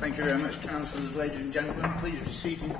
Thank you very much, Councillors. Ladies and gentlemen, please be seated.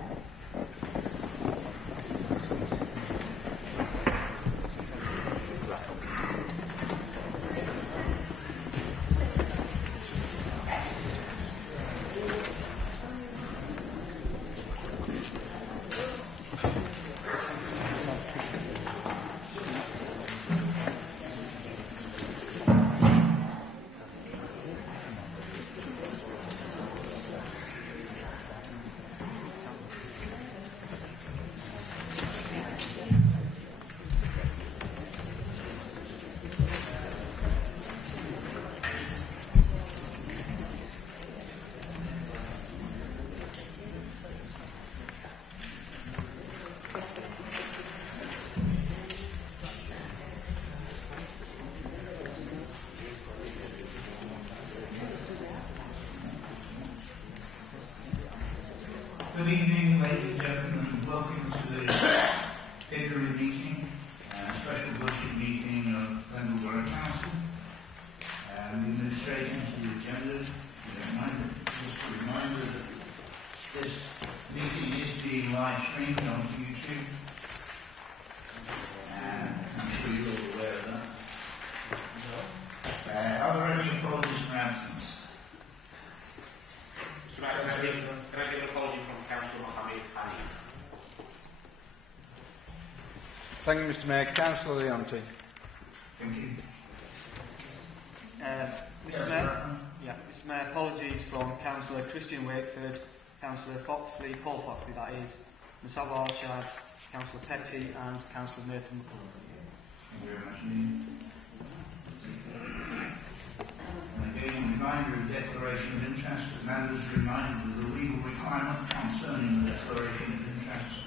Good evening, ladies and gentlemen. Welcome to the February meeting, special budget meeting of Pendle Borough Council. We move straight into the agenda. Just a reminder that this meeting is being live streamed on YouTube, and I'm sure you're all aware of that. Are there any apologies for absence? Can I give an apology from Councillor Mohammed Hanif? Thank you, Mr. Mayor. Councillor Leonti. Thank you. Mr. Mayor, apologies from Councillor Christian Wakeford, Councillor Foxley, Paul Foxley that is, Musab Al-Shad, Councillor Petty and Councillor Merton McCullough. Thank you very much indeed. And again, reminder of declaration of interest. The members are reminded of the legal requirement concerning the declaration of interest.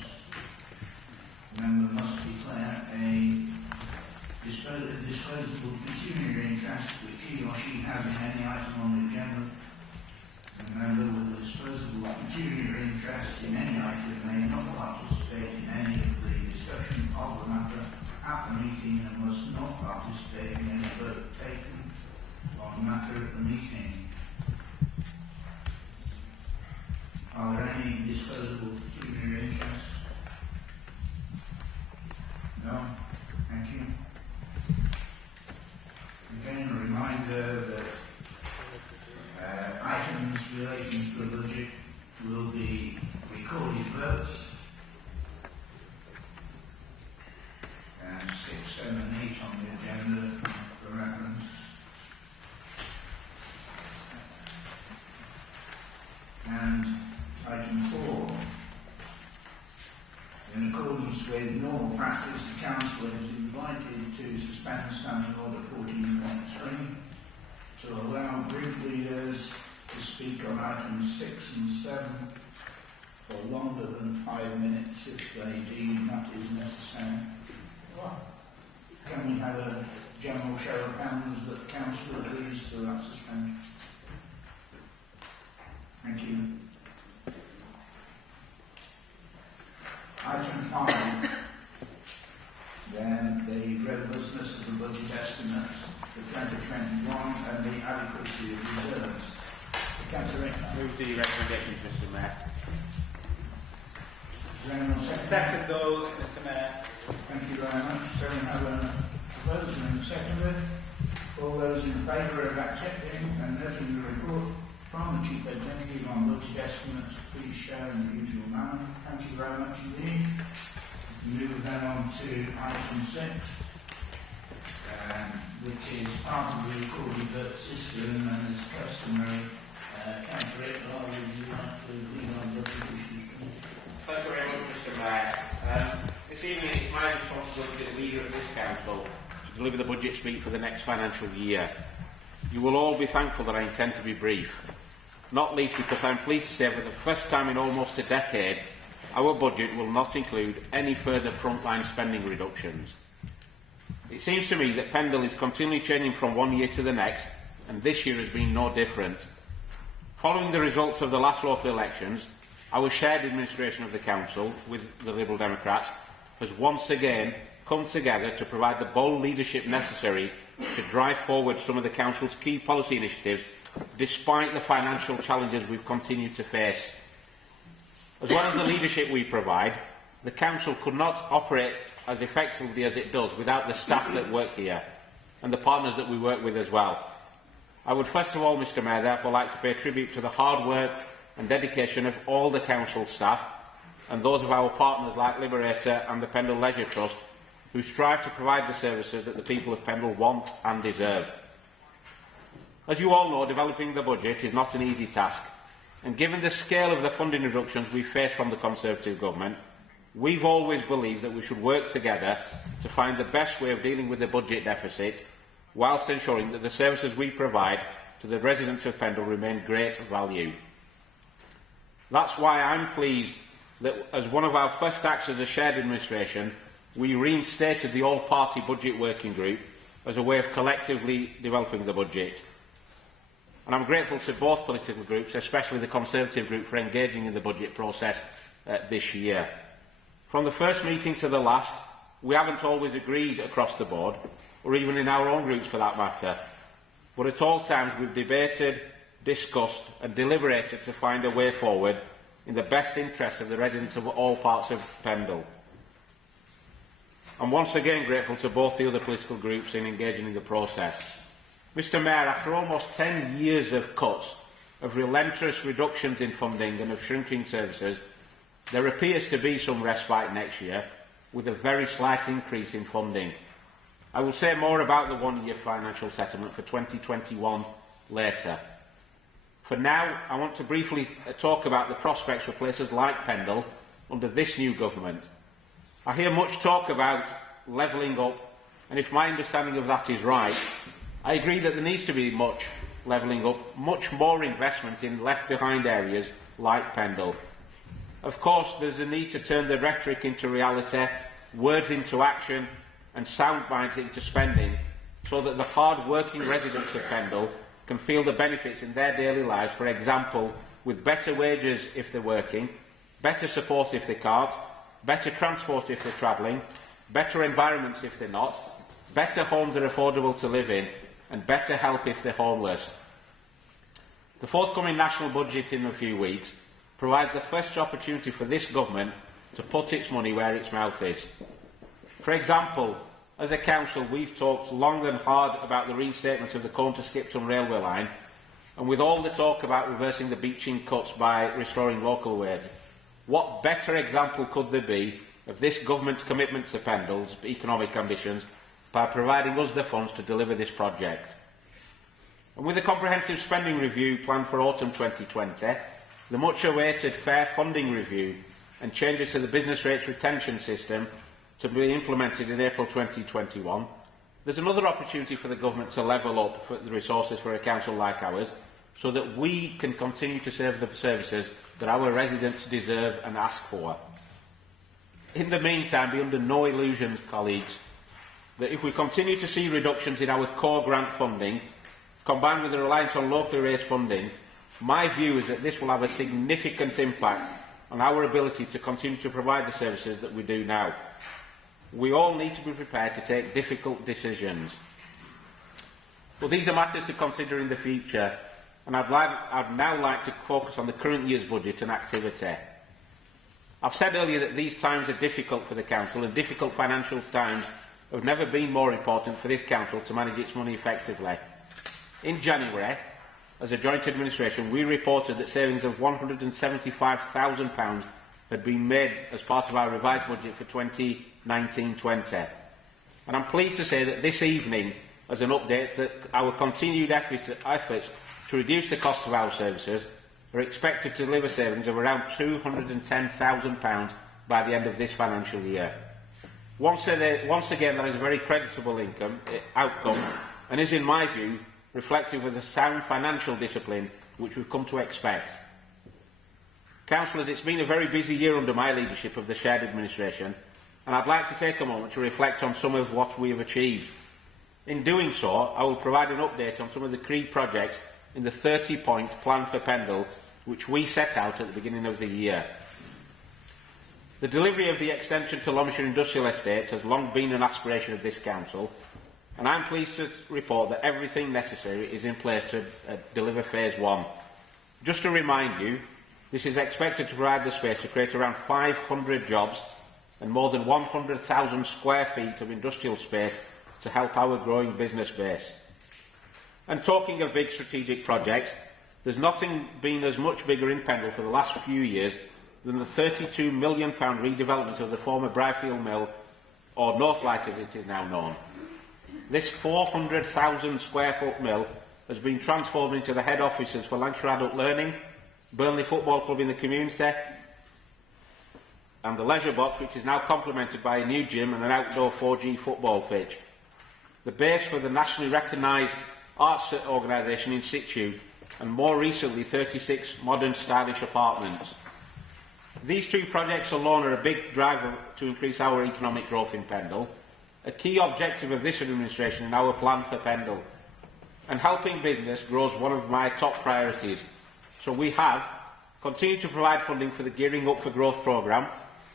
The member must declare a disposable pecuniary interest which he or she has in any item on the agenda. The member with a disposable pecuniary interest in any item may not participate in any of the discussion of the matter at the meeting and must not participate in any vote taken on the matter at the meeting. Are there any disposable pecuniary interests? No? Thank you. Again, a reminder that items relating to the budget will be recorded votes. And 6, 7 and 8 on the agenda for reference. And item 4. In accordance with normal practice, the Council is invited to suspend Standing Order 14.3 to allow group leaders to speak on items 6 and 7 for longer than 5 minutes if they deem that is necessary. Can we have a general show of hands that the Council agrees to that suspension? Thank you. Item 5, then the robustness of the budget estimates for 2021 and the adequacy of reserves. Councillor Rick. Move the recommendations, Mr. Mayor. Second those, Mr. Mayor. Thank you very much. So we have a proposal and a seconder. All those in favour of accepting and noting the report from the Chief Executive on budget estimates, please show in the usual manner. Thank you very much indeed. We move then on to item 6, which is part of the recorded vote system and is customary. Councillor Rick, would you like to lead on budget issues? Thank you very much, Mr. Mayor. This evening it's my responsibility as leader of this council to deliver the budget speech for the next financial year. You will all be thankful that I intend to be brief, not least because I am pleased to say that for the first time in almost a decade, our budget will not include any further frontline spending reductions. It seems to me that Pendle is continually changing from one year to the next, and this year has been no different. Following the results of the last local elections, our shared administration of the Council with the Liberal Democrats has once again come together to provide the bold leadership necessary to drive forward some of the Council's key policy initiatives despite the financial challenges we've continued to face. As well as the leadership we provide, the Council could not operate as effectively as it does without the staff that work here and the partners that we work with as well. I would first of all, Mr Mayor, therefore like to pay tribute to the hard work and dedication of all the Council staff and those of our partners like Liberator and the Pendle Leisure Trust, who strive to provide the services that the people of Pendle want and deserve. As you all know, developing the budget is not an easy task, and given the scale of the funding reductions we face from the Conservative Government, we've always believed that we should work together to find the best way of dealing with the budget deficit, whilst ensuring that the services we provide to the residents of Pendle remain great value. That's why I'm pleased that, as one of our first acts as a shared administration, we reinstated the all-party budget working group as a way of collectively developing the budget. And I'm grateful to both political groups, especially the Conservative group, for engaging in the budget process this year. From the first meeting to the last, we haven't always agreed across the board, or even in our own groups for that matter, but at all times we've debated, discussed and deliberated to find a way forward in the best interests of the residents of all parts of Pendle. I'm once again grateful to both the other political groups in engaging in the process. Mr Mayor, after almost 10 years of cuts, of relentless reductions in funding and of shrinking services, there appears to be some respite next year, with a very slight increase in funding. I will say more about the one-year financial settlement for 2021 later. For now, I want to briefly talk about the prospects for places like Pendle under this new government. I hear much talk about levelling up, and if my understanding of that is right, I agree that there needs to be much levelling up, much more investment in left-behind areas like Pendle. Of course, there's a need to turn the rhetoric into reality, words into action, and sound bites into spending, so that the hard-working residents of Pendle can feel the benefits in their daily lives, for example, with better wages if they're working, better support if they can't, better transport if they're travelling, better environments if they're not, better homes that are affordable to live in, and better help if they're homeless. The forthcoming national budget in a few weeks provides the first opportunity for this government to put its money where its mouth is. For example, as a council, we've talked long and hard about the reinstatement of the Combe to Skipton railway line, and with all the talk about reversing the beaching cuts by restoring local ways, what better example could there be of this government's commitment to Pendle's economic ambitions by providing us the funds to deliver this project? And with the comprehensive spending review planned for autumn 2020, the much-awaited fair funding review and changes to the business rates retention system to be implemented in April 2021, there's another opportunity for the government to level up the resources for a council like ours, so that we can continue to serve the services that our residents deserve and ask for. In the meantime, be under no illusions, colleagues, that if we continue to see reductions in our core grant funding, combined with the reliance on locally raised funding, my view is that this will have a significant impact on our ability to continue to provide the services that we do now. We all need to be prepared to take difficult decisions. But these are matters to consider in the future, and I'd now like to focus on the current year's budget and activity. I've said earlier that these times are difficult for the Council, and difficult financial times have never been more important for this Council to manage its money effectively. In January, as a joint administration, we reported that savings of £175,000 had been made as part of our revised budget for 2019-20. And I'm pleased to say that this evening, as an update, that our continued efforts to reduce the cost of our services are expected to deliver savings of around £210,000 by the end of this financial year. Once again, that is a very creditable outcome, and is, in my view, reflective of the sound financial discipline which we've come to expect. Councillors, it's been a very busy year under my leadership of the shared administration, and I'd like to take a moment to reflect on some of what we have achieved. In doing so, I will provide an update on some of the key projects in the 30-point plan for Pendle, which we set out at the beginning of the year. The delivery of the extension to Loamshire Industrial Estate has long been an aspiration of this Council, and I'm pleased to report that everything necessary is in place to deliver Phase 1. Just to remind you, this is expected to provide the space to create around 500 jobs and more than 100,000 square feet of industrial space to help our growing business base. And talking of big strategic projects, there's nothing been as much bigger in Pendle for the last few years than the £32 million redevelopment of the former Bryfield Mill, or Northlight as it is now known. This 400,000 square foot mill has been transformed into the head offices for Lancashire Adult Learning, Burnley Football Club in the community, and the leisure box, which is now complemented by a new gym and an outdoor 4G football pitch. The base for the nationally recognised arts organisation in situ, and more recently 36 modern stylish apartments. These two projects alone are a big driver to increase our economic growth in Pendle, a key objective of this administration and our plan for Pendle. And helping business grows one of my top priorities. So we have continued to provide funding for the Gearing Up for Growth programme,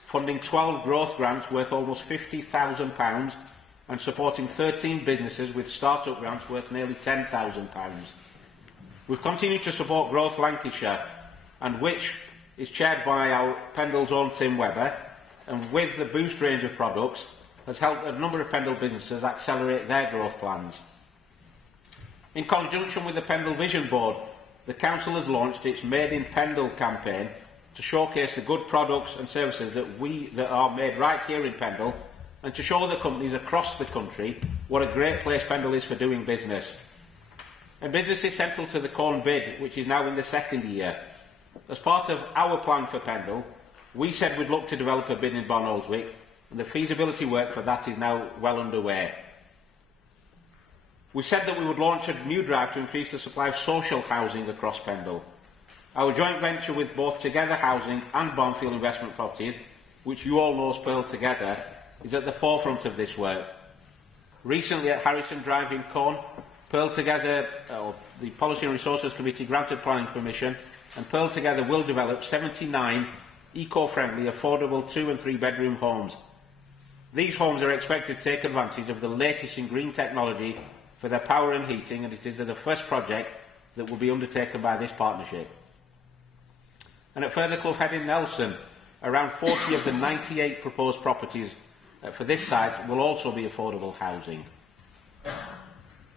funding 12 growth grants worth almost £50,000 and supporting 13 businesses with start-up grants worth nearly £10,000. We've continued to support Growth Lancashire, and which is chaired by our Pendle's own Tim Webber, and with the Boost range of products, has helped a number of Pendle businesses accelerate their growth plans. In conjunction with the Pendle Vision Board, the Council has launched its Made in Pendle campaign to showcase the good products and services that are made right here in Pendle, and to show the companies across the country what a great place Pendle is for doing business. And business is central to the corn bid, which is now in the second year. As part of our plan for Pendle, we said we'd look to develop a bid in Bonolswick, and the feasibility work for that is now well underway. We said that we would launch a new drive to increase the supply of social housing across Pendle. Our joint venture with both Together Housing and Barnfield Investment Properties, which you all know as Pearl Together, is at the forefront of this work. Recently at Harrison Drive in Corn, Pearl Together, the Policy and Resources Committee granted planning permission, and Pearl Together will develop 79 eco-friendly, affordable 2- and 3-bedroom homes. These homes are expected to take advantage of the latest in green technology for their power and heating, and it is the first project that will be undertaken by this partnership. And at Furtherclough Head in Nelson, around 40 of the 98 proposed properties for this site will also be affordable housing.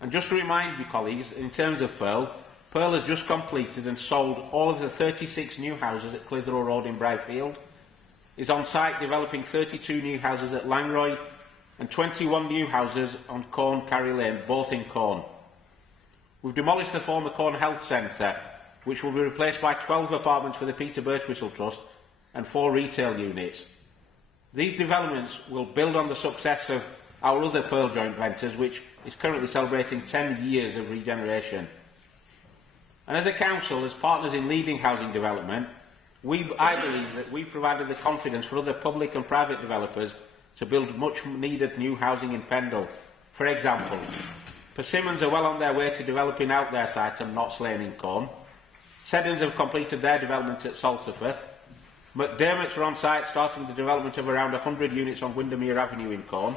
And just to remind you, colleagues, in terms of Pearl, Pearl has just completed and sold all of the 36 new houses at Clitheroe Road in Bryfield, is on site developing 32 new houses at Langroyd and 21 new houses on Corn Carry Lane, both in Corn. We've demolished the former Corn Health Centre, which will be replaced by 12 apartments for the Peter Birchwhistle Trust and 4 retail units. These developments will build on the success of our other Pearl joint ventures, which is currently celebrating 10 years of regeneration. And as a council, as partners in leading housing development, I believe that we've provided the confidence for other public and private developers to build much needed new housing in Pendle. For example, Persimmons are well on their way to developing out their site on Notts Lane in Corn. Seddons have completed their development at Salterfirth. McDermott's are on site starting the development of around 100 units on Windermere Avenue in Corn.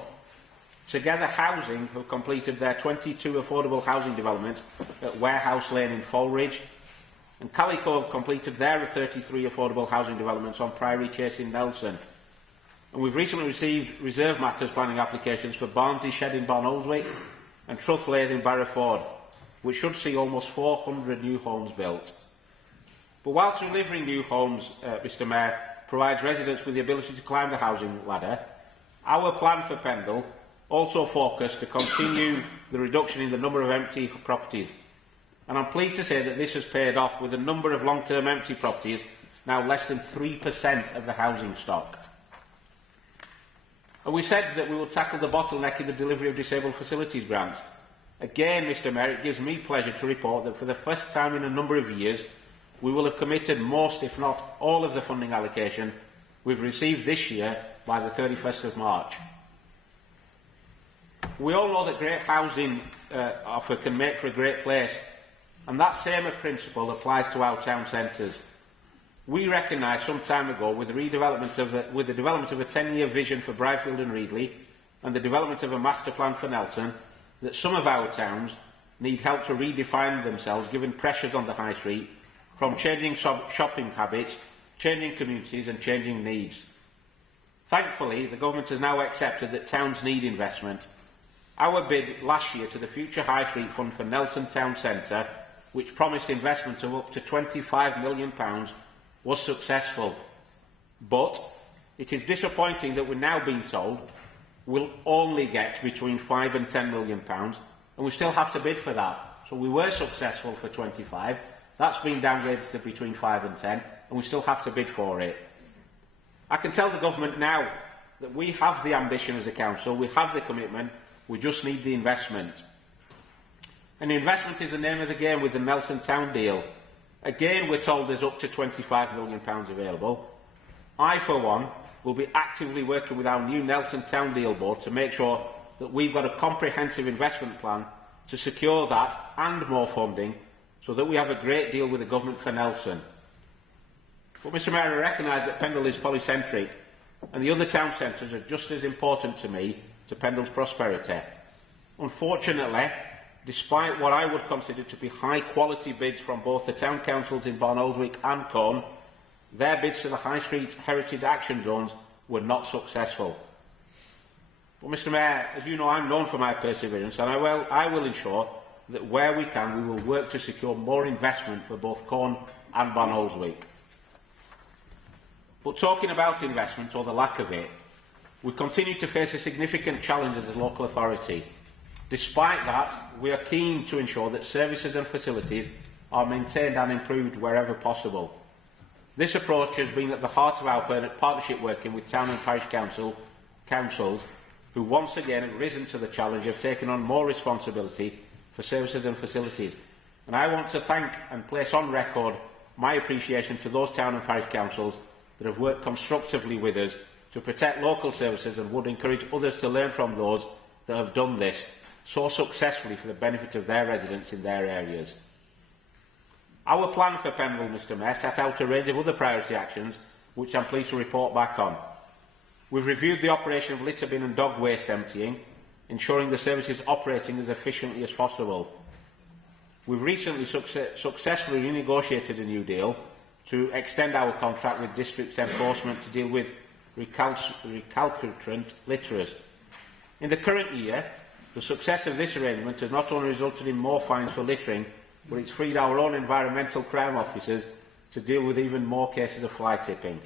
Together Housing have completed their 22 affordable housing developments at Warehouse Lane in Folridge, and Calico have completed their 33 affordable housing developments on Priory Chase in Nelson. And we've recently received reserve matters planning applications for Barnsley Shed in Bonolswick and Truth Lathe in Barrowford, which should see almost 400 new homes built. But whilst delivering new homes, Mr Mayor, provides residents with the ability to climb the housing ladder, our plan for Pendle also focused to continue the reduction in the number of empty properties. And I'm pleased to say that this has paid off, with the number of long-term empty properties now less than 3% of the housing stock. And we said that we would tackle the bottleneck in the delivery of disabled facilities grants. Again, Mr Mayor, it gives me pleasure to report that for the first time in a number of years, we will have committed most, if not all, of the funding allocation we've received this year by the 31st of March. We all know that great housing offer can make for a great place, and that same principle applies to our town centres. We recognised some time ago, with the development of a 10-year vision for Bryfield and Reedley and the development of a master plan for Nelson, that some of our towns need help to redefine themselves given pressures on the high street from changing shopping habits, changing communities and changing needs. Thankfully, the Government has now accepted that towns need investment. Our bid last year to the Future High Street Fund for Nelson Town Centre, which promised investment of up to £25 million, was successful. But it is disappointing that we're now being told we'll only get between £5 and £10 million, and we still have to bid for that. So we were successful for 25, that's been downgraded to between 5 and 10, and we still have to bid for it. I can tell the Government now that we have the ambition as a council, we have the commitment, we just need the investment. And the investment is the name of the game with the Nelson Town deal. Again, we're told there's up to £25 million available. I, for one, will be actively working with our new Nelson Town deal board to make sure that we've got a comprehensive investment plan to secure that and more funding so that we have a great deal with the Government for Nelson. But, Mr Mayor, I recognise that Pendle is polycentric and the other town centres are just as important to me to Pendle's prosperity. Unfortunately, despite what I would consider to be high-quality bids from both the town councils in Barnoldswick and Corn, their bids to the High Street Heritage Action Zones were not successful. But, Mr Mayor, as you know, I'm known for my perseverance, and I will ensure that where we can, we will work to secure more investment for both Corn and Barnoldswick. But talking about investment, or the lack of it, we continue to face a significant challenge as a local authority. Despite that, we are keen to ensure that services and facilities are maintained and improved wherever possible. This approach has been at the heart of our partnership working with town and parish councils, who once again have risen to the challenge of taking on more responsibility for services and facilities. And I want to thank and place on record my appreciation to those town and parish councils that have worked constructively with us to protect local services, and would encourage others to learn from those that have done this so successfully for the benefit of their residents in their areas. Our plan for Pendle, Mr Mayor, set out a range of other priority actions which I am pleased to report back on. We have reviewed the operation of litter bin and dog waste emptying, ensuring the service is operating as efficiently as possible. We have recently successfully renegotiated a new deal to extend our contract with Districts Enforcement to deal with recalcitrant litterers. In the current year, the success of this arrangement has not only resulted in more fines for littering, but it has freed our own environmental crime officers to deal with even more cases of fly tipping.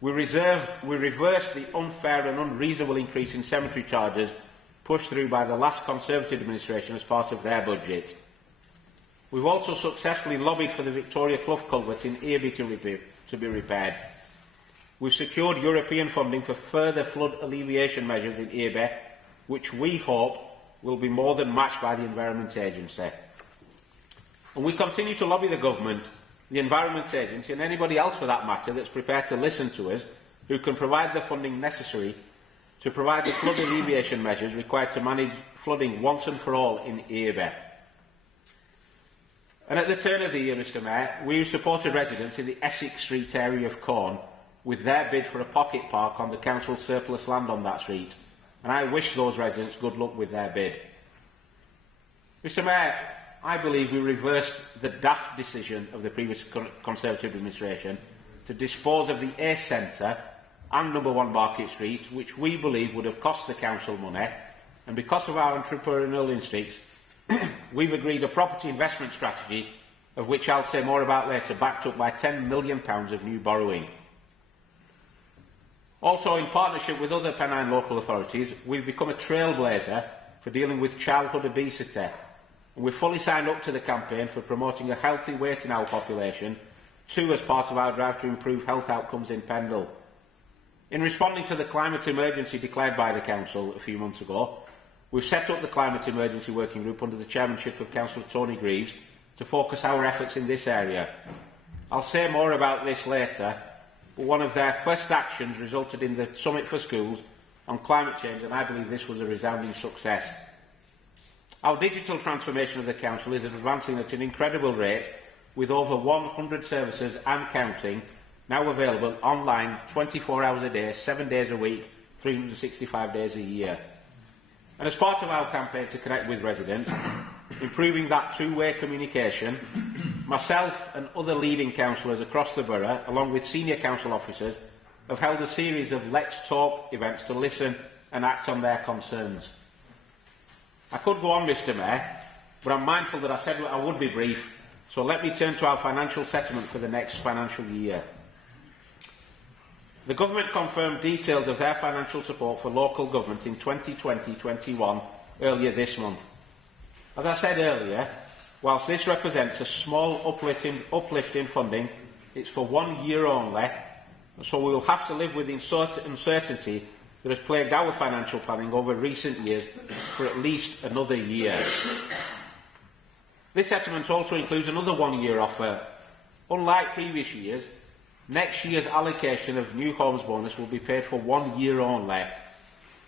We reversed the unfair and unreasonable increase in cemetery charges pushed through by the last Conservative administration as part of their budget. We have also successfully lobbied for the Victoria Clough culvert in Earby to be repaired. We have secured European funding for further flood alleviation measures in Earby, which we hope will be more than matched by the Environment Agency. And we continue to lobby the Government, the Environment Agency and anybody else for that matter that is prepared to listen to us, who can provide the funding necessary to provide the flood alleviation measures required to manage flooding once and for all in Earby. And at the turn of the year, Mr Mayor, we supported residents in the Essex Street area of Corn with their bid for a pocket park on the council's surplus land on that street, and I wish those residents good luck with their bid. Mr Mayor, I believe we reversed the daft decision of the previous Conservative administration to dispose of the A Centre and No. 1 Market Street, which we believe would have cost the council money, and because of our entrepreneurial instincts, we have agreed a property investment strategy, of which I will say more about later, backed up by £10 million of new borrowing. Also, in partnership with other Pennine local authorities, we have become a trailblazer for dealing with childhood obesity, and we have fully signed up to the campaign for promoting a healthy weight in our population, too, as part of our drive to improve health outcomes in Pendle. In responding to the climate emergency declared by the Council a few months ago, we have set up the Climate Emergency Working Group under the chairmanship of Councillor Tony Greaves to focus our efforts in this area. I will say more about this later, but one of their first actions resulted in the Summit for Schools on climate change, and I believe this was a resounding success. Our digital transformation of the Council is advancing at an incredible rate, with over 100 services and counting now available online 24 hours a day, 7 days a week, 365 days a year. And as part of our campaign to connect with residents, improving that two-way communication, myself and other leading councillors across the borough, along with senior council officers, have held a series of Let's Talk events to listen and act on their concerns. I could go on, Mr Mayor, but I'm mindful that I said I would be brief, so let me turn to our financial settlement for the next financial year. The Government confirmed details of their financial support for local government in 2020-21 earlier this month. As I said earlier, whilst this represents a small uplift in funding, it's for 1 year only, so we will have to live with the uncertainty that has plagued our financial planning over recent years for at least another year. This settlement also includes another 1 year offer. Unlike previous years, next year's allocation of new homes bonus will be paid for 1 year only,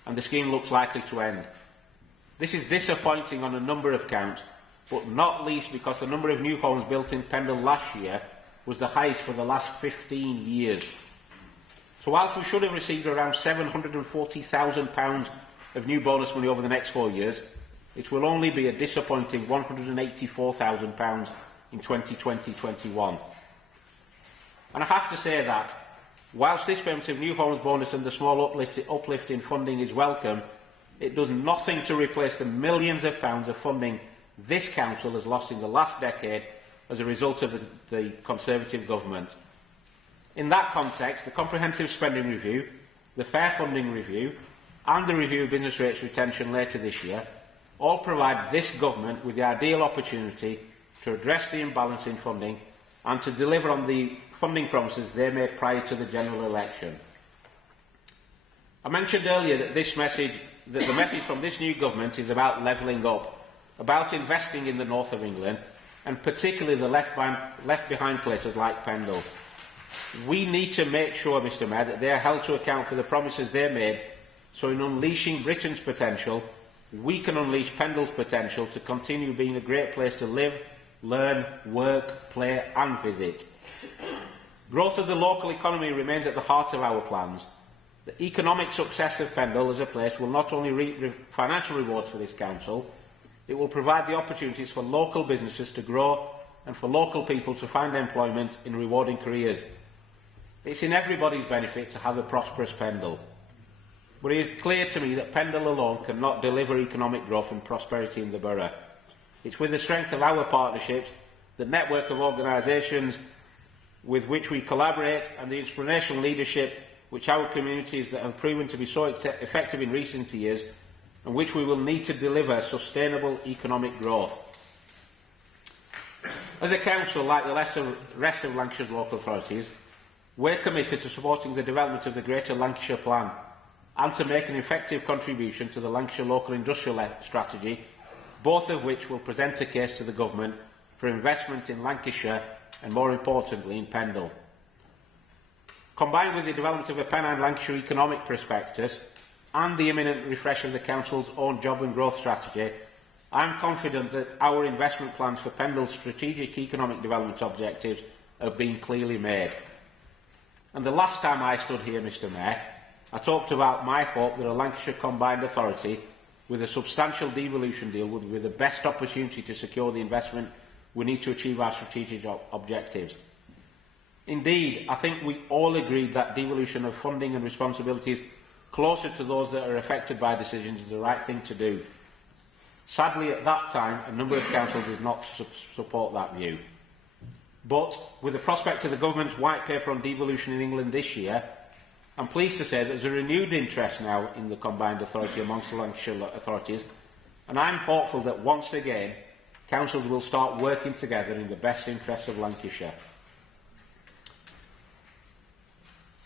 and the scheme looks likely to end. This is disappointing on a number of counts, but not least because the number of new homes built in Pendle last year was the highest for the last 15 years. So whilst we should have received around £740,000 of new bonus money over the next 4 years, it will only be a disappointing £184,000 in 2020-21. And I have to say that, whilst this payment of new homes bonus and the small uplift in funding is welcome, it does nothing to replace the millions of pounds of funding this council has lost in the last decade as a result of the Conservative government. In that context, the Comprehensive Spending Review, the Fair Funding Review and the review of business rates retention later this year all provide this government with the ideal opportunity to address the imbalance in funding and to deliver on the funding promises they made prior to the general election. I mentioned earlier that the message from this new government is about levelling up, about investing in the north of England, and particularly the left behind places like Pendle. We need to make sure, Mr Mayor, that they are held to account for the promises they made, so in unleashing Britain's potential, we can unleash Pendle's potential to continue being a great place to live, learn, work, play and visit. Growth of the local economy remains at the heart of our plans. The economic success of Pendle as a place will not only reap financial rewards for this council, it will provide the opportunities for local businesses to grow and for local people to find employment in rewarding careers. It's in everybody's benefit to have a prosperous Pendle. But it is clear to me that Pendle alone cannot deliver economic growth and prosperity in the borough. It's with the strength of our partnerships, the network of organisations with which we collaborate and the inspirational leadership which our communities that have proven to be so effective in recent years and which we will need to deliver sustainable economic growth. As a council, like the rest of Lancashire's local authorities, we're committed to supporting the development of the Greater Lancashire Plan and to make an effective contribution to the Lancashire Local Industrial Strategy, both of which will present a case to the Government for investment in Lancashire and, more importantly, in Pendle. Combined with the development of a Pennine Lancashire economic prospectus and the imminent refresh of the Council's own job and growth strategy, I am confident that our investment plans for Pendle's strategic economic development objectives have been clearly made. And the last time I stood here, Mr Mayor, I talked about my hope that a Lancashire Combined Authority with a substantial devolution deal would be the best opportunity to secure the investment we need to achieve our strategic objectives. Indeed, I think we all agreed that devolution of funding and responsibilities closer to those that are affected by decisions is the right thing to do. Sadly, at that time, a number of councils did not support that view. But, with the prospect of the Government's White Paper on devolution in England this year, I am pleased to say that there is a renewed interest now in the Combined Authority amongst the Lancashire authorities, and I am hopeful that once again, councils will start working together in the best interests of Lancashire.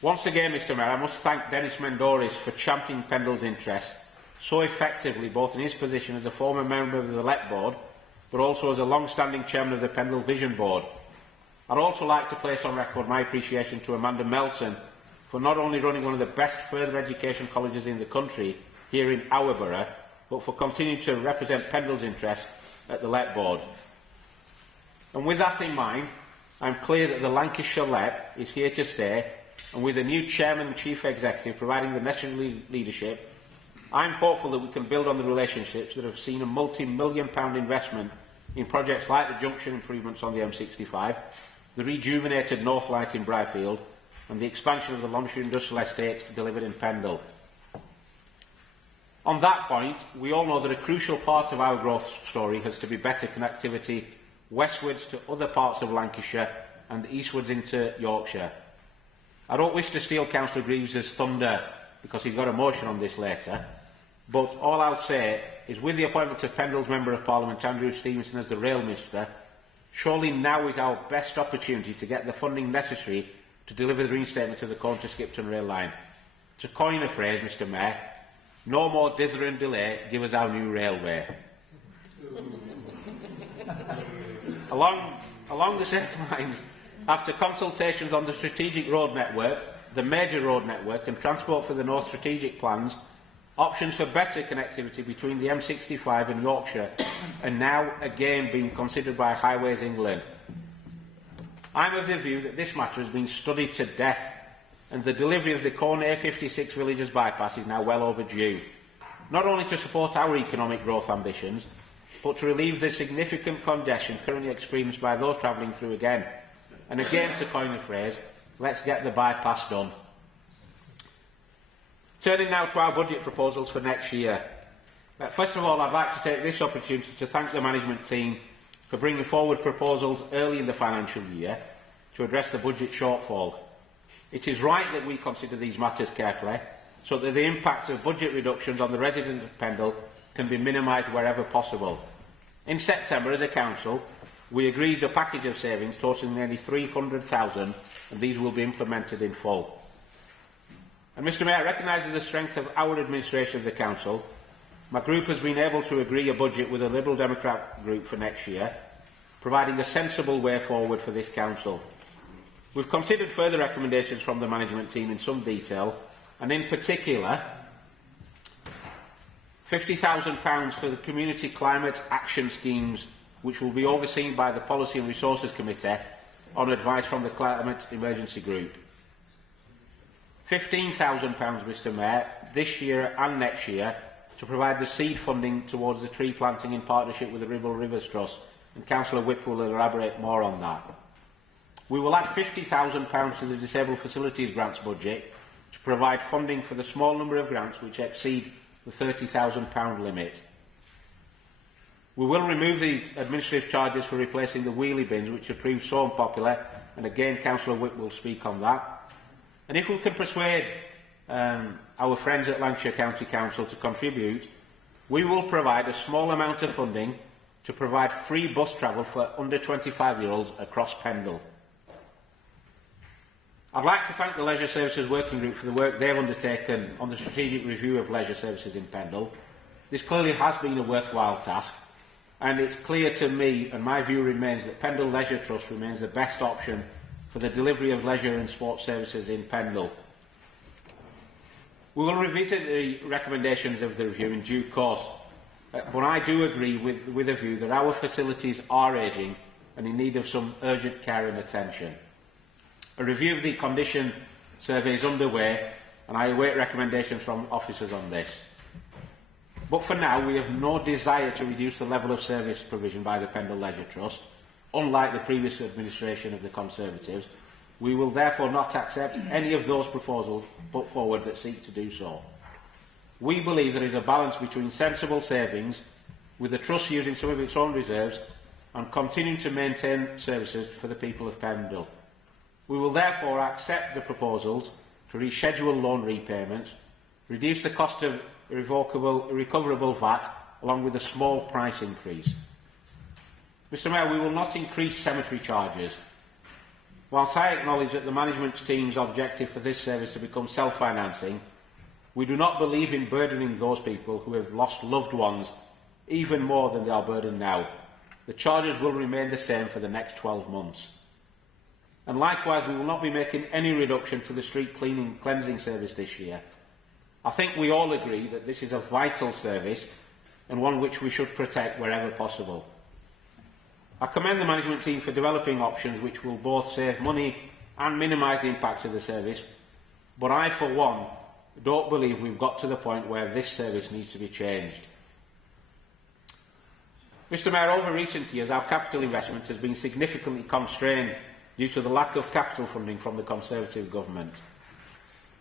Once again, Mr Mayor, I must thank Dennis Mendoris for championing Pendle's interests so effectively, both in his position as a former member of the LEP Board, but also as a long-standing chairman of the Pendle Vision Board. I would also like to place on record my appreciation to Amanda Melton for not only running one of the best further education colleges in the country here in our borough, but for continuing to represent Pendle's interests at the LEP Board. And with that in mind, I am clear that the Lancashire LEP is here to stay, and with a new Chairman and Chief Executive providing the necessary leadership, I'm hopeful that we can build on the relationships that have seen a multi-million-pound investment in projects like the junction improvements on the M65, the rejuvenated North Light in Bryfield, and the expansion of the Loamshire Industrial Estate delivered in Pendle. On that point, we all know that a crucial part of our growth story has to be better connectivity westwards to other parts of Lancashire and eastwards into Yorkshire. I don't wish to steal Councillor Greaves's thunder because he's got a motion on this later, but all I'll say is with the appointment of Pendle's Member of Parliament Andrew Stevenson as the Rail Minister, surely now is our best opportunity to get the funding necessary to deliver the reinstatement of the Corn to Skipton rail line. To coin a phrase, Mr Mayor, no more dither and delay, give us our new railway. Along the same lines, after consultations on the strategic road network, the major road network and transport for the North strategic plans, options for better connectivity between the M65 and Yorkshire are now again being considered by Highways England. I'm of the view that this matter has been studied to death and the delivery of the Corn A56 Villages bypass is now well overdue, not only to support our economic growth ambitions, but to relieve the significant congestion currently experienced by those travelling through again. And again, to coin a phrase, let's get the bypass done. Turning now to our budget proposals for next year. First of all, I'd like to take this opportunity to thank the management team for bringing forward proposals early in the financial year to address the budget shortfall. It is right that we consider these matters carefully so that the impact of budget reductions on the residents of Pendle can be minimised wherever possible. In September, as a council, we agreed a package of savings totalling nearly £300,000, and these will be implemented in full. And Mr Mayor, recognising the strength of our administration of the council, my group has been able to agree a budget with the Liberal Democrat group for next year, providing a sensible way forward for this council. We've considered further recommendations from the management team in some detail, and in particular, £50,000 for the Community Climate Action Schemes, which will be overseen by the Policy and Resources Committee on advice from the Climate Emergency Group. £15,000, Mr Mayor, this year and next year to provide the seed funding towards the tree planting in partnership with the Ribble Rivers Trust, and Councillor Whip will elaborate more on that. We will add £50,000 to the Disabled Facilities Grants budget to provide funding for the small number of grants which exceed the £30,000 limit. We will remove the administrative charges for replacing the wheelie bins, which have proved so unpopular, and again Councillor Whip will speak on that. And if we can persuade our friends at Lancashire County Council to contribute, we will provide a small amount of funding to provide free bus travel for under 25-year-olds across Pendle. I'd like to thank the Leisure Services Working Group for the work they've undertaken on the strategic review of leisure services in Pendle. This clearly has been a worthwhile task, and it's clear to me, and my view remains, that Pendle Leisure Trust remains the best option for the delivery of leisure and sports services in Pendle. We will revisit the recommendations of the review in due course, but I do agree with a view that our facilities are ageing and in need of some urgent care and attention. A review of the condition survey is underway, and I await recommendations from officers on this. But for now, we have no desire to reduce the level of service provision by the Pendle Leisure Trust. Unlike the previous administration of the Conservatives, we will therefore not accept any of those proposals put forward that seek to do so. We believe there is a balance between sensible savings, with the Trust using some of its own reserves, and continuing to maintain services for the people of Pendle. We will therefore accept the proposals to reschedule loan repayments, reduce the cost of recoverable VAT, along with a small price increase. Mr Mayor, we will not increase cemetery charges. Whilst I acknowledge that the management team's objective for this service to become self-financing, we do not believe in burdening those people who have lost loved ones even more than they are burdened now. The charges will remain the same for the next 12 months. And likewise, we will not be making any reduction to the street cleansing service this year. I think we all agree that this is a vital service and one which we should protect wherever possible. I commend the management team for developing options which will both save money and minimise the impact of the service, but I, for one, I don't believe we've got to the point where this service needs to be changed. Mr Mayor, over recent years our capital investment has been significantly constrained due to the lack of capital funding from the Conservative government.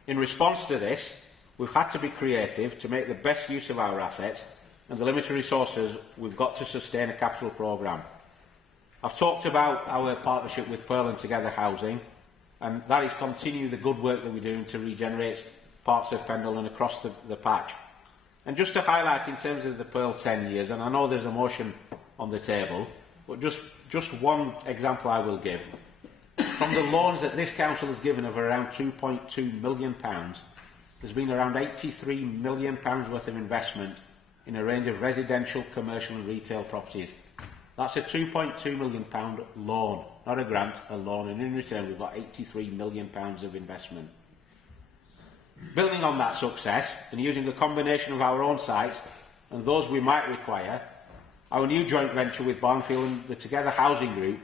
In response to this, we've had to be creative to make the best use of our assets and the limited resources we've got to sustain a capital programme. I've talked about our partnership with Pendle and Together Housing, and that is continue the good work that we're doing to regenerate parts of Pendle and across the patch. And just to highlight in terms of the Pendle 10 years, and I know there's a motion on the table, but just one example I will give. From the loans that this council has given of around £2.2 million, there's been around £83 million worth of investment in a range of residential, commercial and retail properties. That's a £2.2 million loan, not a grant, a loan, and in return we've got £83 million of investment. Building on that success and using a combination of our own sites and those we might require, our new joint venture with Barnfield and the Together Housing Group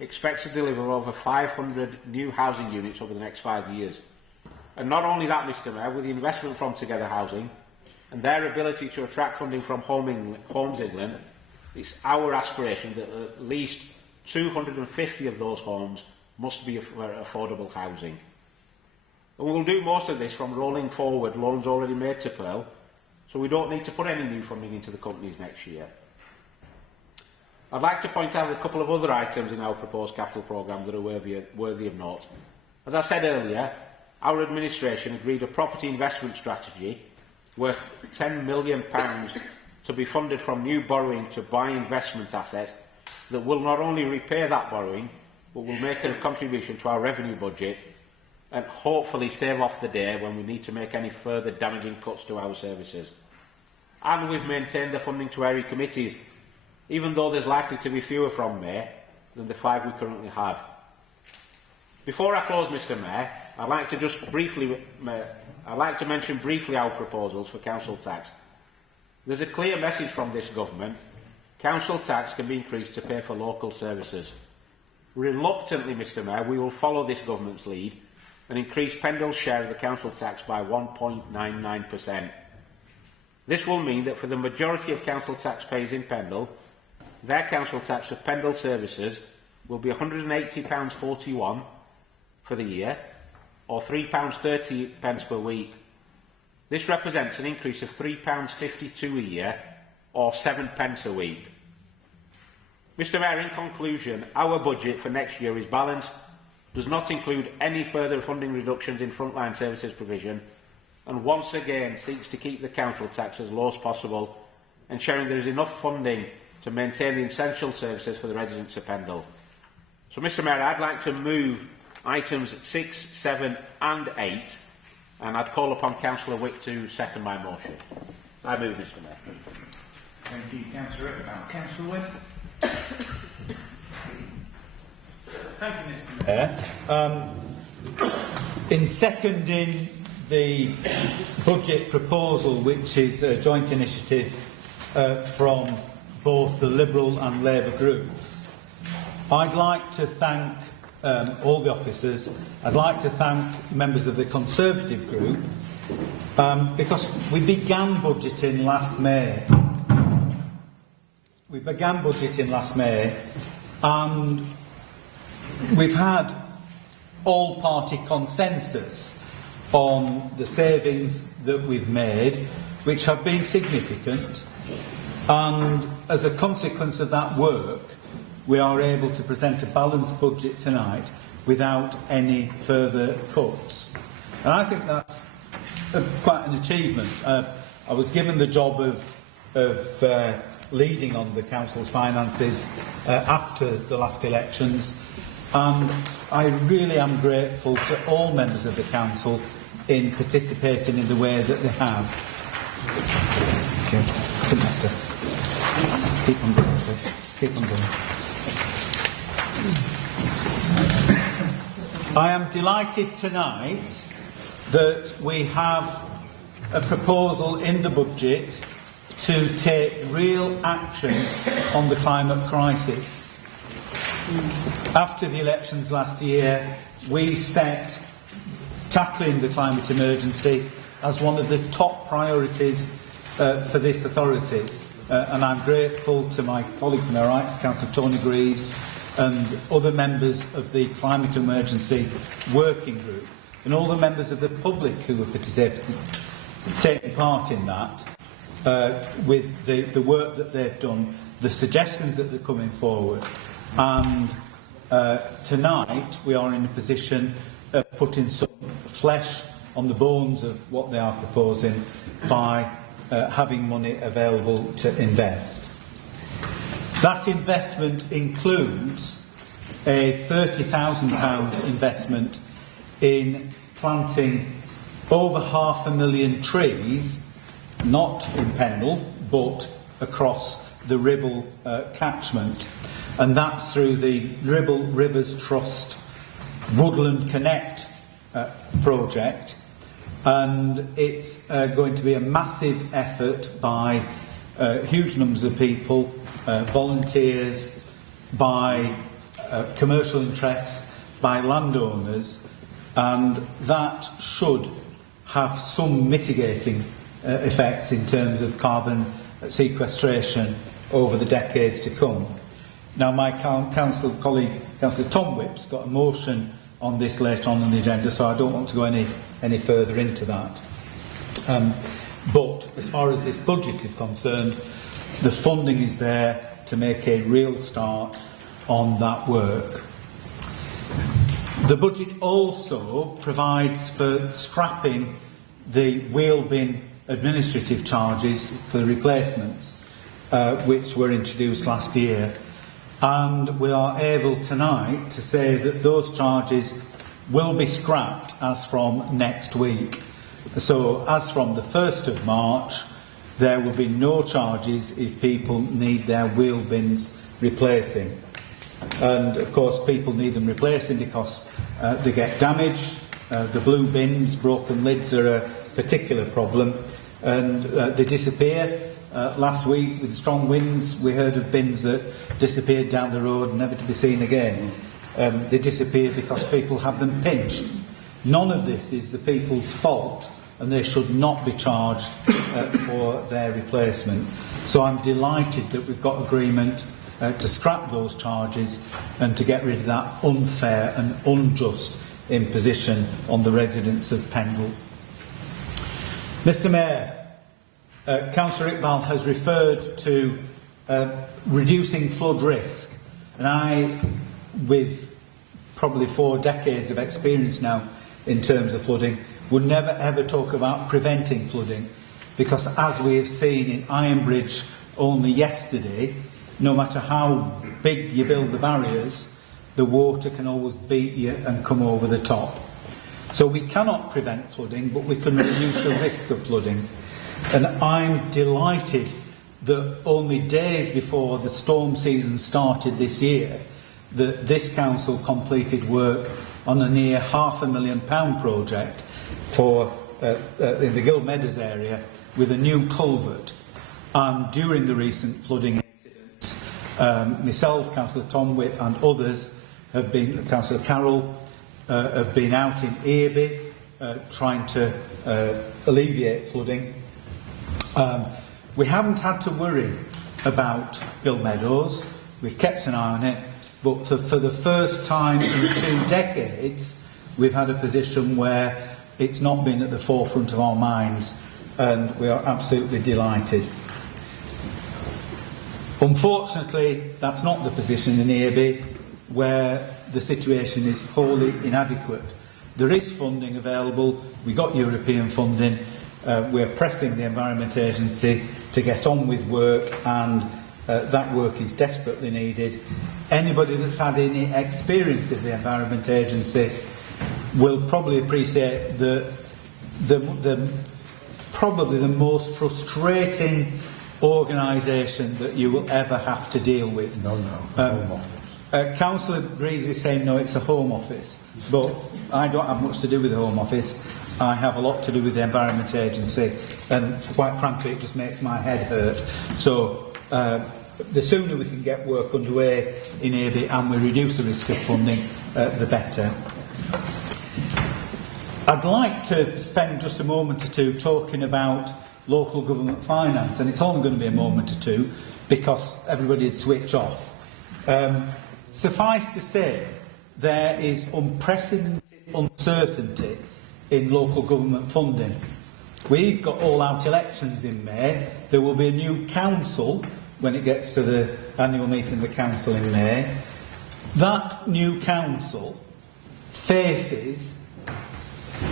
expects to deliver over 500 new housing units over the next 5 years. And not only that, Mr Mayor, with the investment from Together Housing and their ability to attract funding from Homes England, it's our aspiration that at least 250 of those homes must be for affordable housing. And we will do most of this from rolling forward loans already made to Pendle, so we don't need to put any new funding into the companies next year. I'd like to point out a couple of other items in our proposed capital programme that are worthy of note. As I said earlier, our administration agreed a property investment strategy worth £10 million to be funded from new borrowing to buy investment assets that will not only repay that borrowing, but will make a contribution to our revenue budget and hopefully stave off the day when we need to make any further damaging cuts to our services. And we've maintained the funding to area committees, even though there's likely to be fewer from May than the 5 we currently have. Before I close, Mr Mayor, I'd like to mention briefly our proposals for council tax. There's a clear message from this government. Council tax can be increased to pay for local services. Reluctantly, Mr Mayor, we will follow this government's lead and increase Pendle's share of the council tax by 1.99%. This will mean that for the majority of council taxpayers in Pendle, their council tax for Pendle services will be £180.41 for the year, or £3.30 per week. This represents an increase of £3.52 a year, or 7 pence a week. Mr Mayor, in conclusion, our budget for next year is balanced, does not include any further funding reductions in frontline services provision, and once again seeks to keep the council tax as low as possible, ensuring there is enough funding to maintain the essential services for the residents of Pendle. So, Mr Mayor, I'd like to move items 6, 7 and 8, and I'd call upon Councillor Wick to second my motion. I move, Mr Mayor. Thank you, Councillor. Councillor Wick. Thank you, Mr Mayor. In seconding the budget proposal, which is a joint initiative from both the Liberal and Labour groups, I'd like to thank all the officers. I'd like to thank members of the Conservative group because we began budgeting last May. And we've had all-party consensus on the savings that we've made, which have been significant, and as a consequence of that work, we are able to present a balanced budget tonight without any further cuts. And I think that's quite an achievement. I was given the job of leading on the Council's finances after the last elections, and I really am grateful to all members of the Council in participating in the way that they have. Keep on going, Trish. Keep on going. I am delighted tonight that we have a proposal in the budget to take real action on the climate crisis. After the elections last year, we set tackling the climate emergency as one of the top priorities for this authority. And I'm grateful to my colleague to my right, Councillor Tony Greaves, and other members of the Climate Emergency Working Group, and all the members of the public who have taken part in that, with the work that they've done, the suggestions that they're coming forward. And tonight we are in a position of putting some flesh on the bones of what they are proposing by having money available to invest. That investment includes a £30,000 investment in planting over 500,000 trees, not in Pendle, but across the Ribble catchment. And that's through the Ribble Rivers Trust Woodland Connect project. And it's going to be a massive effort by huge numbers of people, volunteers, by commercial interests, by landowners, and that should have some mitigating effects in terms of carbon sequestration over the decades to come. Now, my council colleague, Councillor Tom Whip's got a motion on this later on the agenda, so I don't want to go any further into that. But as far as this budget is concerned, the funding is there to make a real start on that work. The budget also provides for scrapping the wheel bin administrative charges for the replacements, which were introduced last year. And we are able tonight to say that those charges will be scrapped as from next week. So, as from the 1st of March, there will be no charges if people need their wheel bins replacing. And, of course, people need them replacing because they get damaged. The blue bins, broken lids are a particular problem, and they disappear. Last week, with strong winds, we heard of bins that disappeared down the road, never to be seen again. They disappear because people have them pinched. None of this is the people's fault, and they should not be charged for their replacement. So I'm delighted that we've got agreement to scrap those charges and to get rid of that unfair and unjust imposition on the residents of Pendle. Mr Mayor, Councillor Iqbal has referred to reducing flood risk, and I, with probably 4 decades of experience now in terms of flooding, would never ever talk about preventing flooding, because as we have seen in Ironbridge only yesterday, no matter how big you build the barriers, the water can always beat you and come over the top. So we cannot prevent flooding, but we can reduce the risk of flooding. And I'm delighted that only days before the storm season started this year, that this council completed work on a near £500,000 project for in the Gill Meadows area with a new culvert. And during the recent flooding incidents, myself, Councillor Tom Whip and others have been, Councillor Carroll, have been out in Earby trying to alleviate flooding. We haven't had to worry about Gill Meadows. We've kept an eye on it, but for the first time in 2 decades, we've had a position where it's not been at the forefront of our minds, and we are absolutely delighted. Unfortunately, that's not the position in Earby, where the situation is wholly inadequate. There is funding available. We got European funding. We're pressing the Environment Agency to get on with work, and that work is desperately needed. Anybody that's had any experience of the Environment Agency will probably appreciate that probably the most frustrating organisation that you will ever have to deal with. Home office. Councillor Greaves is saying no, it's a Home Office, but I don't have much to do with the Home Office. I have a lot to do with the Environment Agency, and quite frankly it just makes my head hurt. So the sooner we can get work underway in Earby and we reduce the risk of funding, the better. I'd like to spend just a moment or two talking about local government finance, and it's only going to be a moment or two because everybody would switch off. Suffice to say, there is unprecedented uncertainty in local government funding. We've got all-out elections in May. There will be a new council when it gets to the annual meeting of the council in May. That new council faces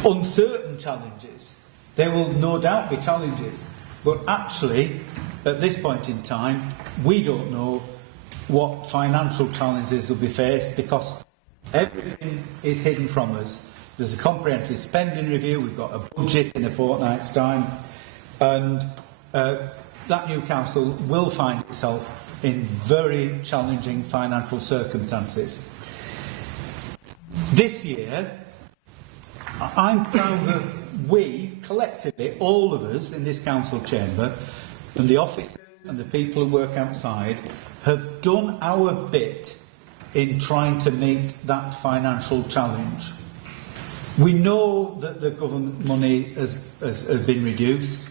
uncertain challenges. There will no doubt be challenges, but actually, at this point in time, we don't know what financial challenges will be faced because everything is hidden from us. There's a comprehensive spending review, we've got a budget in a fortnight's time, and that new council will find itself in very challenging financial circumstances. This year, I'm proud that we, collectively, all of us in this council chamber, and the officers and the people who work outside, have done our bit in trying to meet that financial challenge. We know that the government money has been reduced.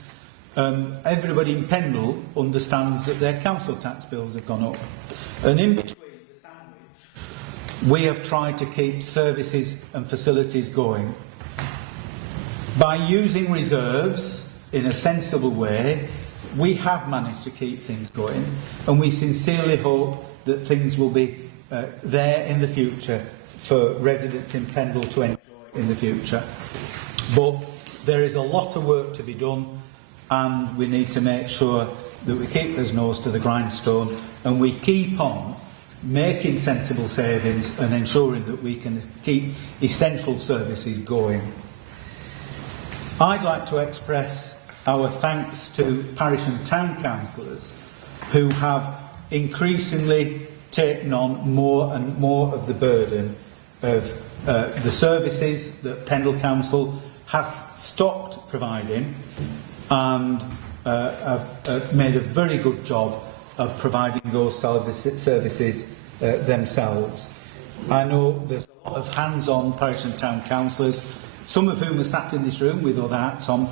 Everybody in Pendle understands that their council tax bills have gone up. And in between the sandwich, we have tried to keep services and facilities going. By using reserves in a sensible way, we have managed to keep things going, and we sincerely hope that things will be there in the future for residents in Pendle to enjoy in the future. But there is a lot of work to be done, and we need to make sure that we keep our nose to the grindstone and we keep on making sensible savings and ensuring that we can keep essential services going. I'd like to express our thanks to parish and town councillors who have increasingly taken on more and more of the burden of the services that Pendle Council has stopped providing and made a very good job of providing those services themselves. I know there's a lot of hands-on parish and town councillors, some of whom are sat in this room with other hats on,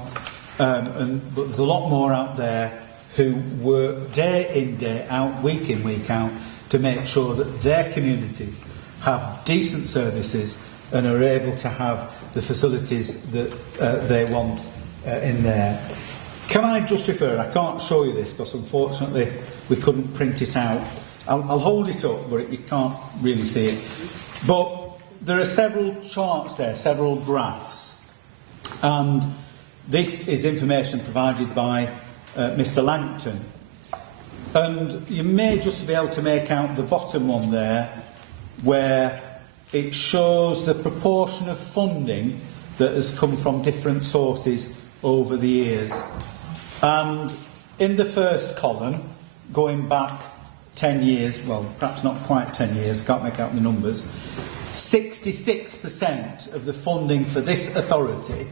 but there's a lot more out there who work day in, day out, week in, week out, to make sure that their communities have decent services and are able to have the facilities that they want in there. Can I just refer, I can't show you this because unfortunately we couldn't print it out. I'll hold it up, but you can't really see it. But there are several charts there, several graphs, and this is information provided by Mr. Langton. And you may just be able to make out the bottom one there, where it shows the proportion of funding that has come from different sources over the years. And in the first column, going back 10 years, well, perhaps not quite 10 years, can't make out the numbers, 66% of the funding for this authority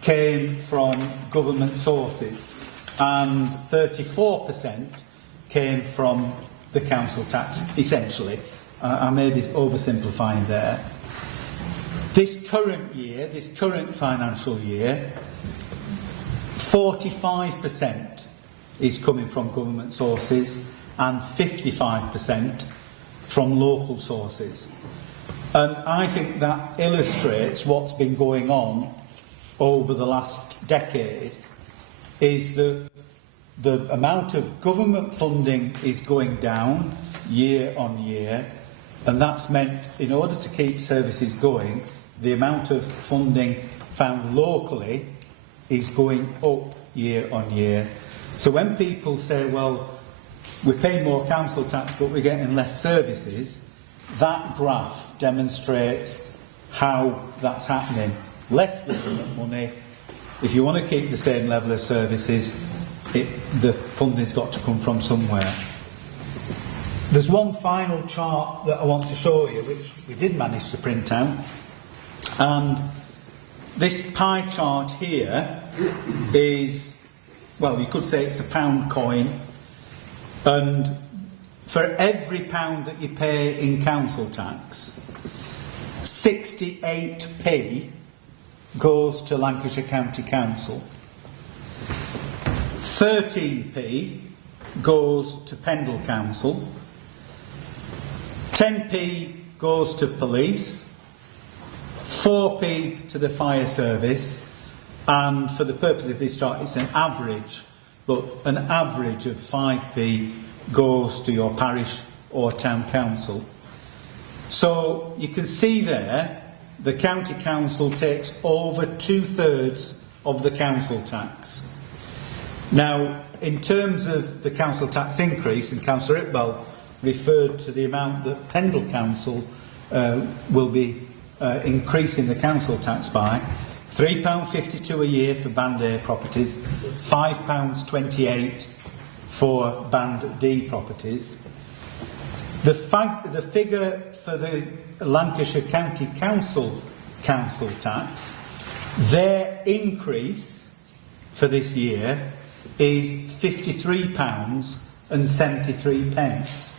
came from government sources, and 34% came from the council tax, essentially. I may be oversimplifying there. This current year, this current financial year, 45% is coming from government sources and 55% from local sources. And I think that illustrates what's been going on over the last decade, is that the amount of government funding is going down year on year, and that's meant, in order to keep services going, the amount of funding found locally is going up year on year. So when people say, well, we're paying more council tax but we're getting less services, that graph demonstrates how that's happening. Less government money. If you want to keep the same level of services, the funding's got to come from somewhere. There's one final chart that I want to show you, which we did manage to print out. And this pie chart here is, well, you could say it's a pound coin. And for every pound that you pay in council tax, 68p goes to Lancashire County Council. 13p goes to Pendle Council. 10p goes to police. 4p to the fire service. And for the purpose of this chart, it's an average, but an average of 5p goes to your parish or town council. So you can see there, the county council takes over 2/3 of the council tax. Now, in terms of the council tax increase, and Councillor Iqbal referred to the amount that Pendle Council will be increasing the council tax by, £3.52 a year for Band A properties, £5.28 for Band D properties. The figure for the Lancashire County Council tax, their increase for this year is £53.73.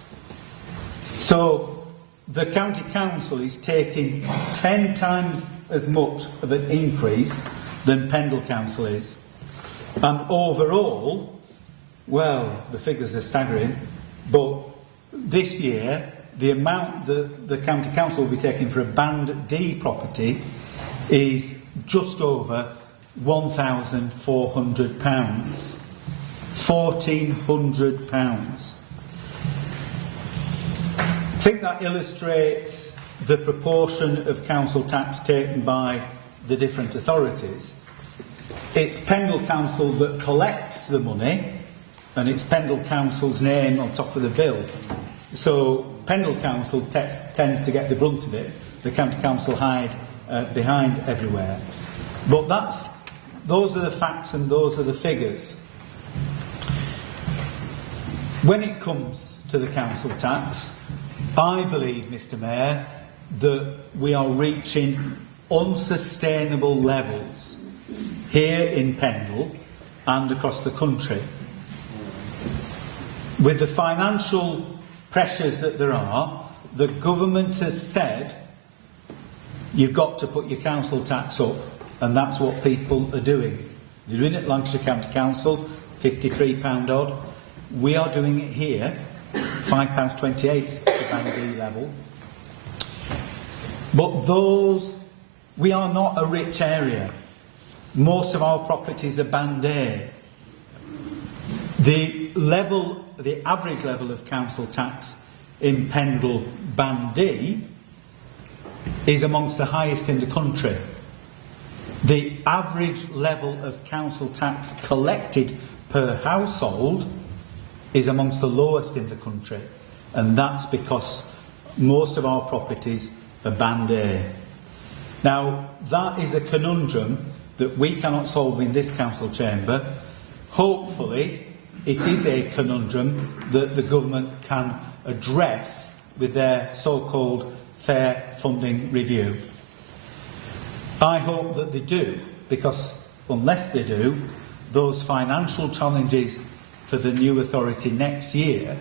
So the County Council is taking 10 times as much of an increase than Pendle Council is. And overall, well, the figures are staggering, but this year, the amount that the County Council will be taking for a Band D property is just over £1,400. £1,400. I think that illustrates the proportion of council tax taken by the different authorities. It's Pendle Council that collects the money, and it's Pendle Council's name on top of the bill. So Pendle Council tends to get the brunt of it. The County Council hide behind everywhere. But those are the facts and those are the figures. When it comes to the council tax, I believe, Mr Mayor, that we are reaching unsustainable levels here in Pendle and across the country. With the financial pressures that there are, the government has said you've got to put your council tax up, and that's what people are doing. They're doing it at Lancashire County Council, £53 odd. We are doing it here, £5.28 at the Band D level. But we are not a rich area. Most of our properties are Band A. The average level of council tax in Pendle Band D is amongst the highest in the country. The average level of council tax collected per household is amongst the lowest in the country, and that's because most of our properties are Band A. Now, that is a conundrum that we cannot solve in this council chamber. Hopefully, it is a conundrum that the government can address with their so-called fair funding review. I hope that they do, because unless they do, those financial challenges for the new authority next year,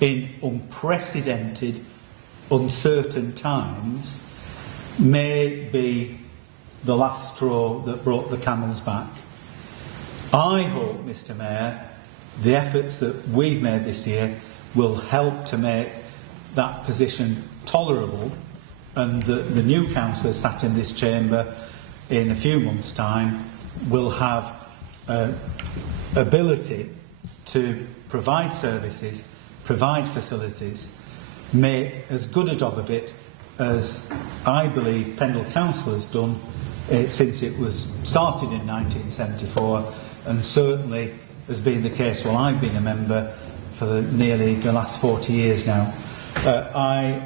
in unprecedented, uncertain times, may be the last straw that brought the camels back. I hope, Mr Mayor, the efforts that we've made this year will help to make that position tolerable, and the new councillors sat in this chamber in a few months' time will have ability to provide services, provide facilities, make as good a job of it as I believe Pendle Council has done since it was started in 1974, and certainly has been the case while I've been a member for nearly the last 40 years now. I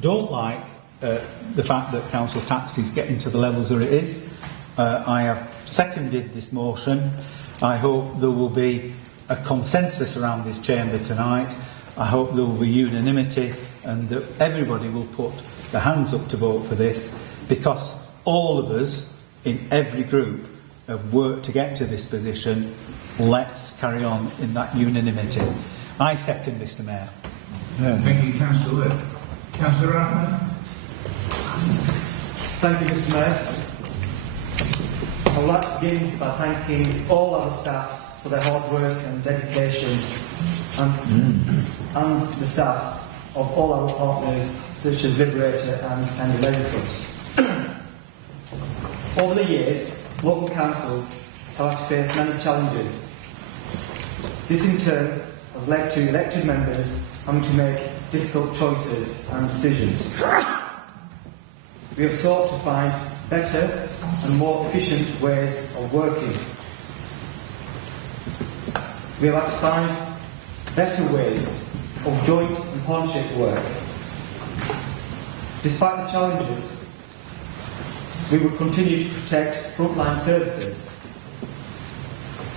don't like the fact that council tax is getting to the levels that it is. I have seconded this motion. I hope there will be a consensus around this chamber tonight. I hope there will be unanimity and that everybody will put their hands up to vote for this, because all of us in every group have worked to get to this position. Let's carry on in that unanimity. I second, Mr Mayor. Thank you, Councillor. Councillor Ratner. Thank you, Mr Mayor. I would like to begin by thanking all our staff for their hard work and dedication, and the staff of all our partners such as Liberator and Pendle Trust. Over the years, local council have had to face many challenges. This in turn has led to elected members having to make difficult choices and decisions. We have sought to find better and more efficient ways of working. We have had to find better ways of joint and partnership work. Despite the challenges, we will continue to protect frontline services.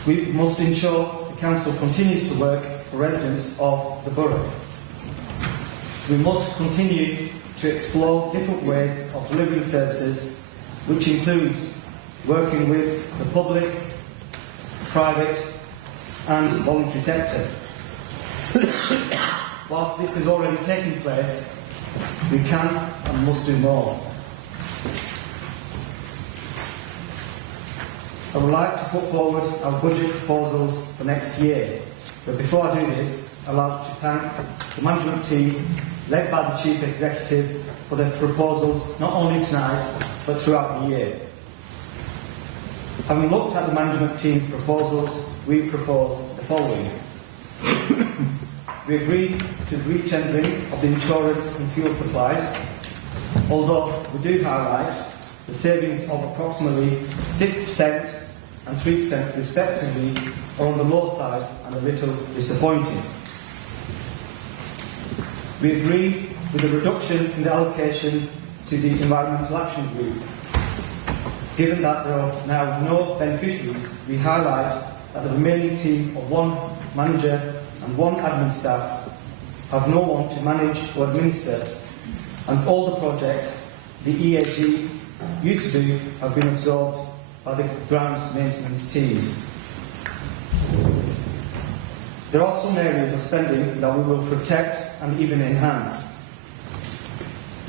We must ensure the Council continues to work for residents of the borough. We must continue to explore different ways of delivering services, which includes working with the public, private and voluntary sector. Whilst this is already taking place, we can and must do more. I would like to put forward our budget proposals for next year, but before I do this, I'd like to thank the management team led by the Chief Executive for their proposals not only tonight but throughout the year. Having looked at the management team proposals, we propose the following. We agreed to the re-tendering of the insurance and fuel supplies, although we do highlight the savings of approximately 6% and 3% respectively are on the low side and a little disappointing. We agree with the reduction in the allocation to the Environmental Action Group. Given that there are now no beneficiaries, we highlight that the remaining team of one manager and one admin staff have no one to manage or administer, and all the projects the EAG used to do have been absorbed by the grounds maintenance team. There are some areas of spending that we will protect and even enhance.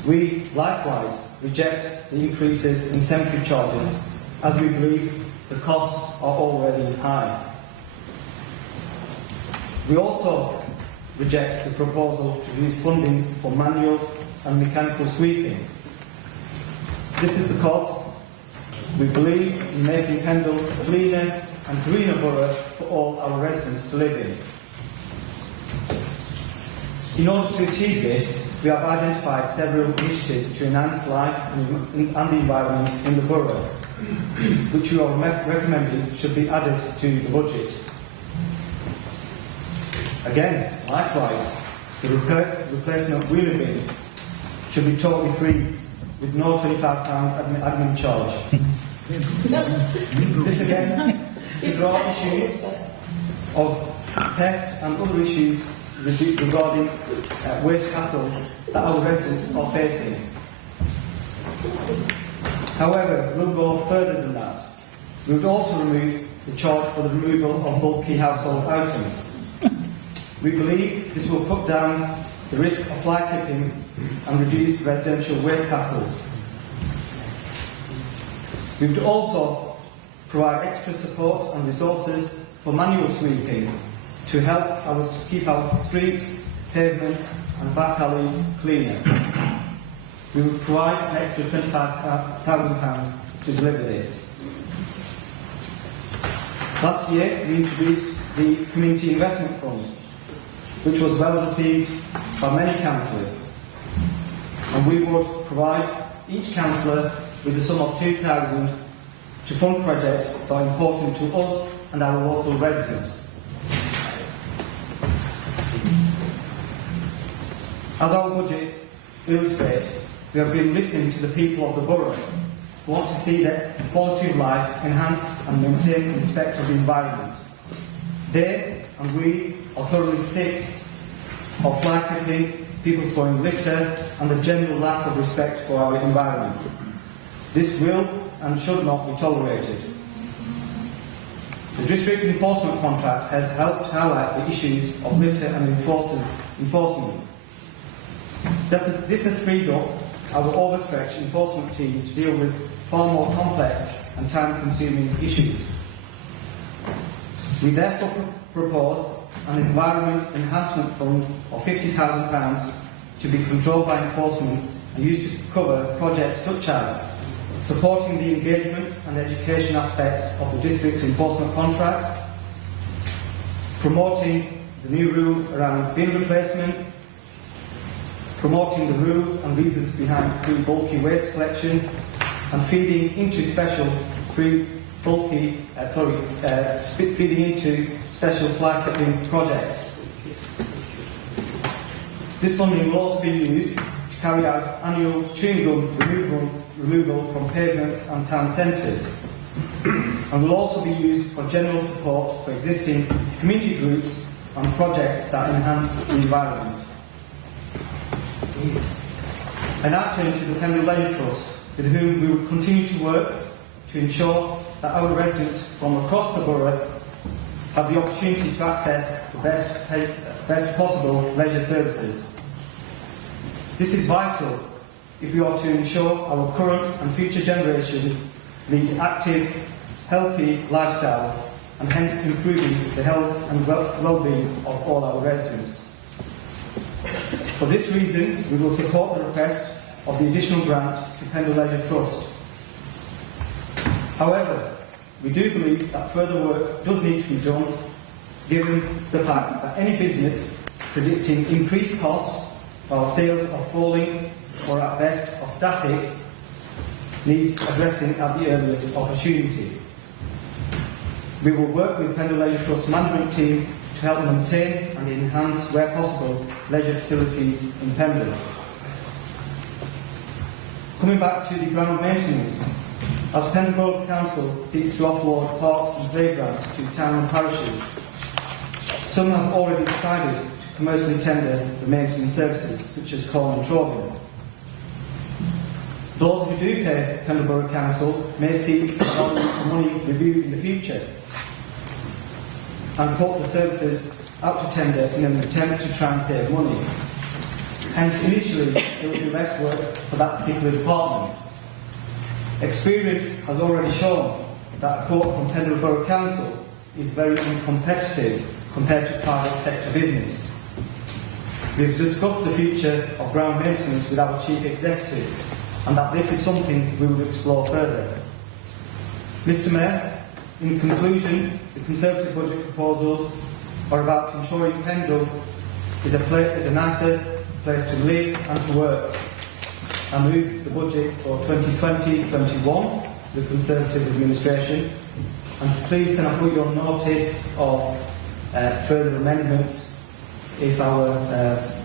We likewise reject the increases in cemetery charges, as we believe the costs are already high. We also reject the proposal to reduce funding for manual and mechanical sweeping. This is because we believe in making Pendle a cleaner and greener borough for all our residents to live in. In order to achieve this, we have identified several initiatives to enhance life and the environment in the borough, which we are recommending should be added to the budget. Again, likewise, the replacement wheelie bins should be totally free, with no £25 admin charge. This again could draw issues of theft and other issues regarding waste hassles that our residents are facing. However, we'll go further than that. We would also remove the charge for the removal of bulky household items. We believe this will cut down the risk of fly tipping and reduce residential waste hassles. We would also provide extra support and resources for manual sweeping to help keep our streets, pavements and back alleys cleaner. We would provide an extra £25,000 to deliver this. Last year we introduced the Community Investment Fund, which was well received by many councillors, and we would provide each councillor with a sum of £2,000 to fund projects that are important to us and our local residents. As our budgets illustrate, we have been listening to the people of the borough who want to see the quality of life enhanced and maintained in respect of the environment. They and we are thoroughly sick of fly tipping, people throwing litter and the general lack of respect for our environment. This will and should not be tolerated. The district enforcement contract has helped highlight the issues of litter and enforcement. This has freed up our overstretched enforcement team to deal with far more complex and time-consuming issues. We therefore propose an Environment Enhancement Fund of £50,000 to be controlled by enforcement and used to cover projects such as supporting the engagement and education aspects of the district enforcement contract, promoting the new rules around bin replacement, promoting the rules and reasons behind free bulky waste collection, and feeding into special fly tipping projects. This funding will also be used to carry out annual chewing gum removal from pavements and town centres, and will also be used for general support for existing community groups and projects that enhance the environment. I now turn to the Pendle Leisure Trust, with whom we will continue to work to ensure that our residents from across the borough have the opportunity to access the best possible leisure services. This is vital if we are to ensure our current and future generations lead active, healthy lifestyles, and hence improving the health and well-being of all our residents. For this reason, we will support the request of the additional grant to Pendle Leisure Trust. However, we do believe that further work does need to be done, given the fact that any business predicting increased costs while sales are falling or at best are static needs addressing at the earliest opportunity. We will work with Pendle Leisure Trust management team to help maintain and enhance, where possible, leisure facilities in Pendle. Coming back to the ground maintenance, as Pendle Borough Council seeks to offload parks and playgrounds to town and parishes, some have already decided to commercially tender the maintenance services, such as corn and troving. Those who do pay Pendle Borough Council may seek value for money review in the future and put the services out to tender in an attempt to try and save money. Hence, initially, there will be less work for that particular department. Experience has already shown that a quote from Pendle Borough Council is very uncompetitive compared to private sector business. We have discussed the future of ground maintenance with our Chief Executive, and that this is something we will explore further. Mr Mayor, in conclusion, the Conservative budget proposals are about ensuring Pendle is a nicer place to live and to work. I move the budget for 2020-21 to the Conservative administration, and please can I put you on notice of further amendments if our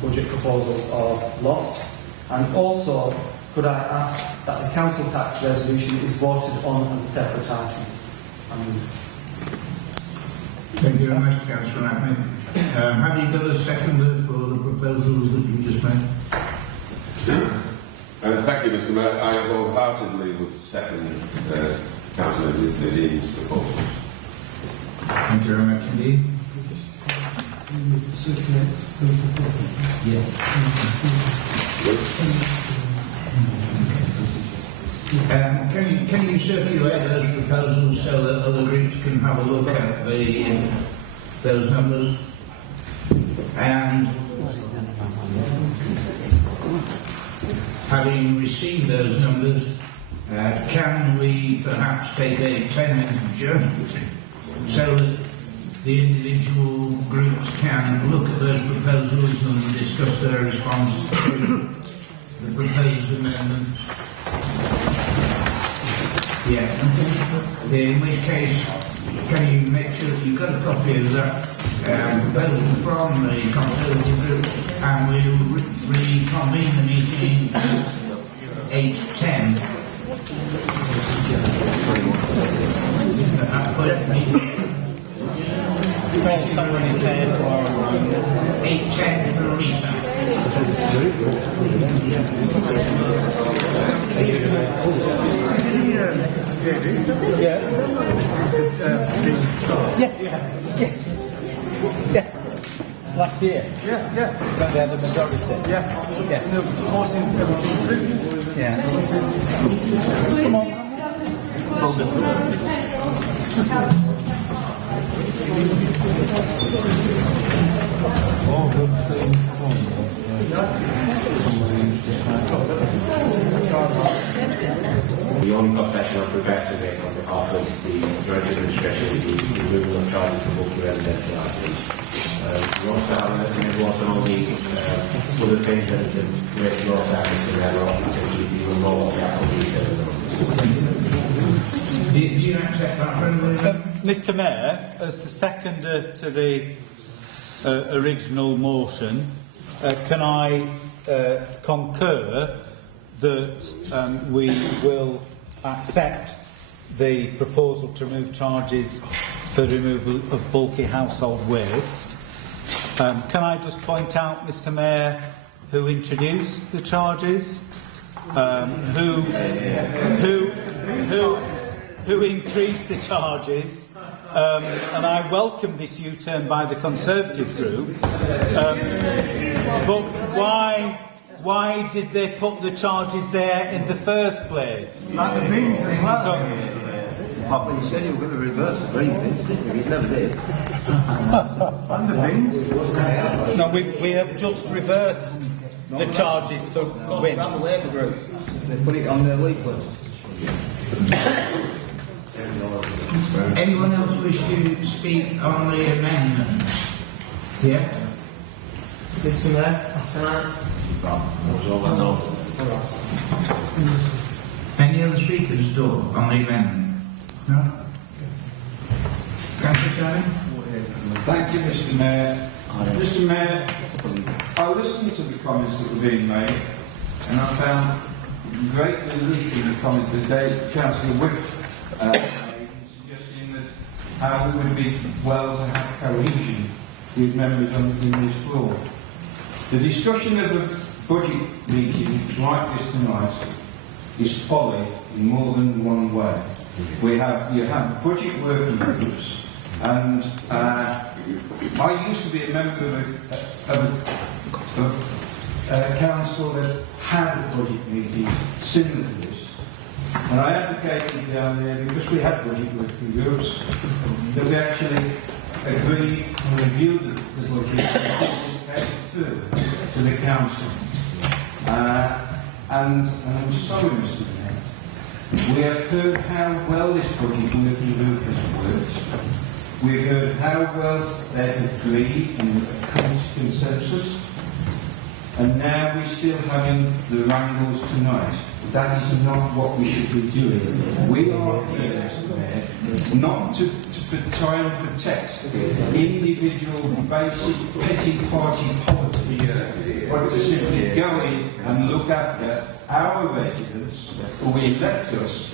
budget proposals are lost, and also could I ask that the council tax resolution is voted on as a separate item. Thank you very much, Councillor Ahmed. Have you got a seconder for the proposals that you just made? Thank you, Mr Mayor. I wholeheartedly would second Councillor Nadine's proposals. Thank you very much indeed. Can you circulate those proposals so that other groups can have a look at those numbers? And having received those numbers, can we perhaps take a 10-minute adjournment so that the individual groups can look at those proposals and discuss their response to the proposed amendment? Yeah. In which case, can you make sure that you've got a copy of that proposal from the Conservative group, and we'll reconvene the meeting at 8:10. At the meeting. 8:10 for recess. Yeah. Yes. Yes. Yeah. Last year. Yeah. When they had the majority. Yeah. No, forcing everything through. Yeah. Come on. The only concession I'm prepared to make on behalf of the Joint Administration is the removal of charges for multi-residential items. We also have a listening to also all the other things that have been raised in our service to their own activities, even more of the actual detail. Do you accept that friendly? Mr Mayor, as the seconder to the original motion, can I concur that we will accept the proposal to remove charges for removal of bulky household waste. Can I just point out, Mr Mayor, who introduced the charges, who increased the charges, and I welcome this U-turn by the Conservative group. But why did they put the charges there in the first place? Like the bins as well. But you said you were going to reverse the green bins, didn't you? You never did. And the bins? No, we have just reversed the charges for wins. They put it on their leaflets. Anyone else wish to speak on the amendments? Yeah? Mr Mayor, that's Any other speakers at all on the amendment? No? Councillor Chairman? Thank you, Mr Mayor. Mr Mayor, I listened to the comments that were being made and I found great relief in the comments that Councillor Whip made, suggesting that how we would be well to have cohesion with members in this floor. The discussion of a budget meeting like this tonight is folly in more than one way. You have budget working groups, and I used to be a member of a council that had a budget meeting similar to this, and I advocated down there, because we had budget working groups, that we actually agreed and reviewed the budget and came through to the council. And I'm sorry, Mr Mayor, we have heard how well this budget working group has worked. We've heard how well they've agreed and come to consensus. And now we're still having the wrangles tonight. That is not what we should be doing. We are here, Mr Mayor, not to try and protect individual, basic, petty party politics, but to simply go in and look after our residents who elect us.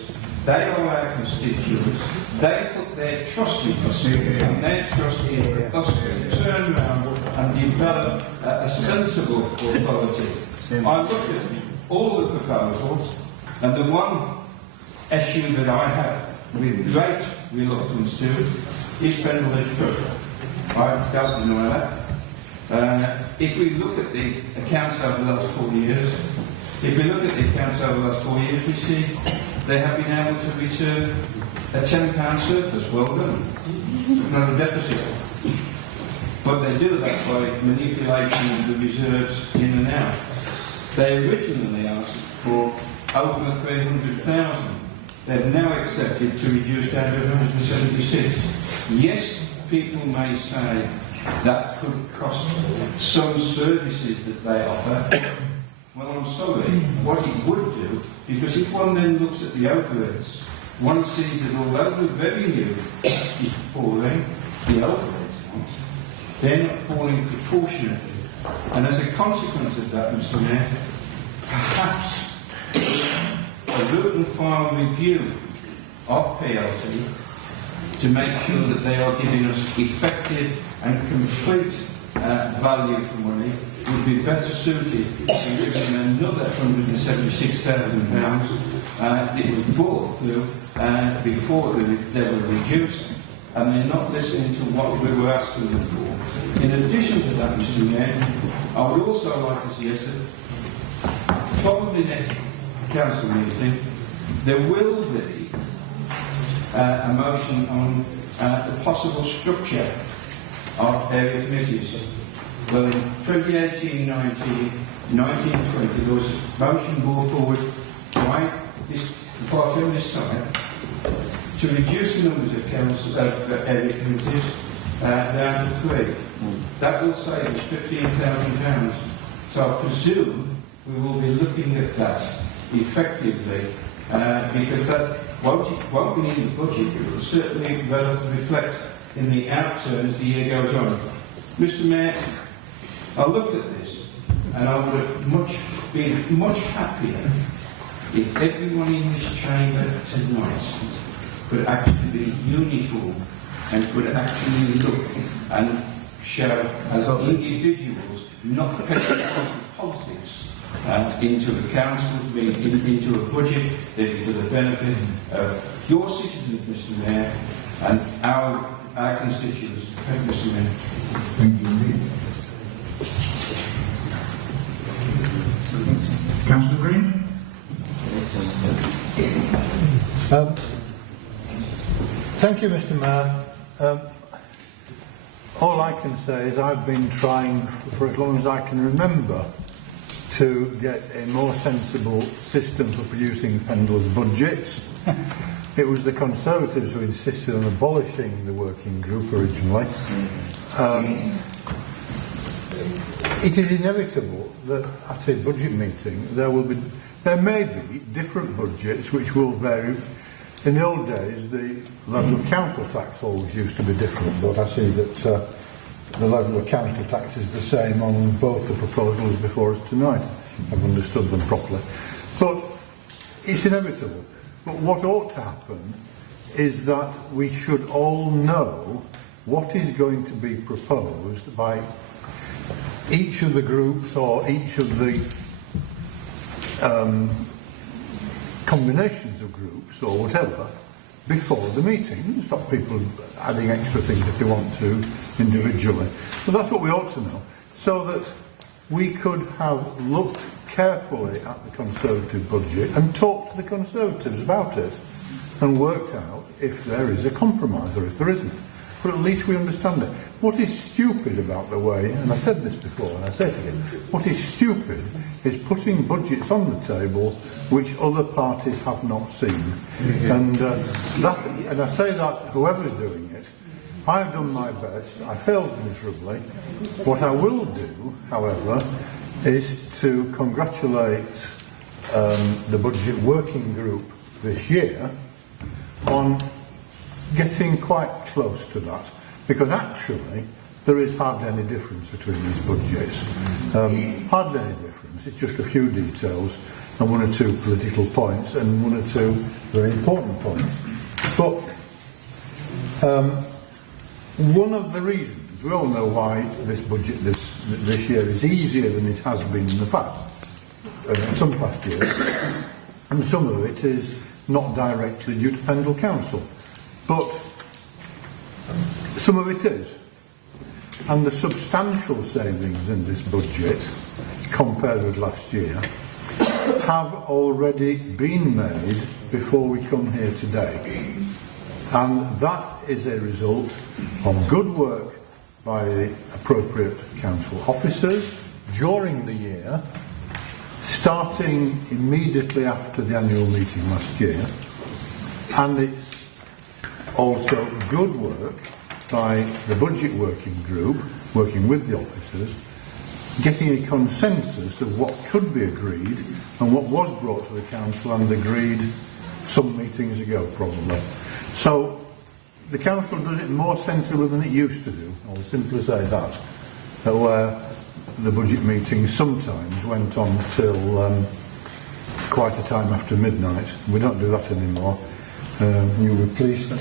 They are our constituents. They put their trust in us, and their trust in us to turn around and develop a sensible authority. I look at all the proposals, and the one issue that I have with great reluctance to is Pendle Trust. I don't deny that. If we look at the accounts over the last 4 years, we see they have been able to return a £10 surplus. Well done. Not a deficit. But they do that by manipulation of the reserves in and out. They originally asked for over 300,000. They've now accepted to reduce down to 176. Yes, people may say that could cost some services that they offer. Well, I'm sorry, what it would do, because if one then looks at the overheads, one sees that although the revenue is falling, the overheads aren't. They're not falling proportionately. And as a consequence of that, Mr Mayor, perhaps a root and file review of PLT to make sure that they are giving us effective and complete value for money would be better suited to giving another £176,000 it was brought through before they were reduced, and they're not listening to what we were asking them for. In addition to that, Mr Mayor, I would also like to suggest that probably next council meeting there will be a motion on the possible structure of area committees. Well, in 2018-19, 1920, there was a motion brought forward by this party on this side to reduce the numbers of council area committees down to 3. That will save us £15,000. So I presume we will be looking at that effectively because that won't be in the budget, but it will certainly reflect in the outturn as the year goes on. Mr. Mayor, I look at this and I would have been much happier if everyone in this chamber tonight could actually be uniform and could actually look and show as individuals, not taking politics into the council, into a budget that is for the benefit of your citizens, Mr. Mayor, and our constituents. Thank you, Mr. Mayor. Thank you. Councillor Green? Thank you, Mr. Mayor. All I can say is I've been trying for as long as I can remember to get a more sensible system for producing Pendle's budgets. It was the Conservatives who insisted on abolishing the working group originally. It is inevitable that at a budget meeting there may be different budgets which will vary. In the old days, the level of council tax always used to be different, but I see that the level of council tax is the same on both the proposals before us tonight. I've understood them properly. But it's inevitable. But what ought to happen is that we should all know what is going to be proposed by each of the groups or each of the combinations of groups or whatever before the meeting. Stop people adding extra things if they want to individually. But that's what we ought to know, so that we could have looked carefully at the Conservative budget and talked to the Conservatives about it and worked out if there is a compromise or if there isn't. But at least we understand it. What is stupid about the way, and I've said this before and I say it again, what is stupid is putting budgets on the table which other parties have not seen. And I say that whoever's doing it, I've done my best, I failed miserably. What I will do, however, is to congratulate the budget working group this year on getting quite close to that, because actually there is hardly any difference between these budgets. Hardly any difference. It's just a few details and one or two political points and one or two very important points. But one of the reasons, we all know why this budget this year is easier than it has been in the past, some past years, and some of it is not directly due to Pendle Council. But some of it is. And the substantial savings in this budget, compared with last year, have already been made before we come here today. And that is a result of good work by the appropriate council officers during the year, starting immediately after the annual meeting last year. And it's also good work by the budget working group, working with the officers, getting a consensus of what could be agreed and what was brought to the council and agreed some meetings ago probably. So the council does it more sensibly than it used to do. I'll simply say that, where the budget meetings sometimes went on till quite a time after midnight. We don't do that anymore. You'll be pleased to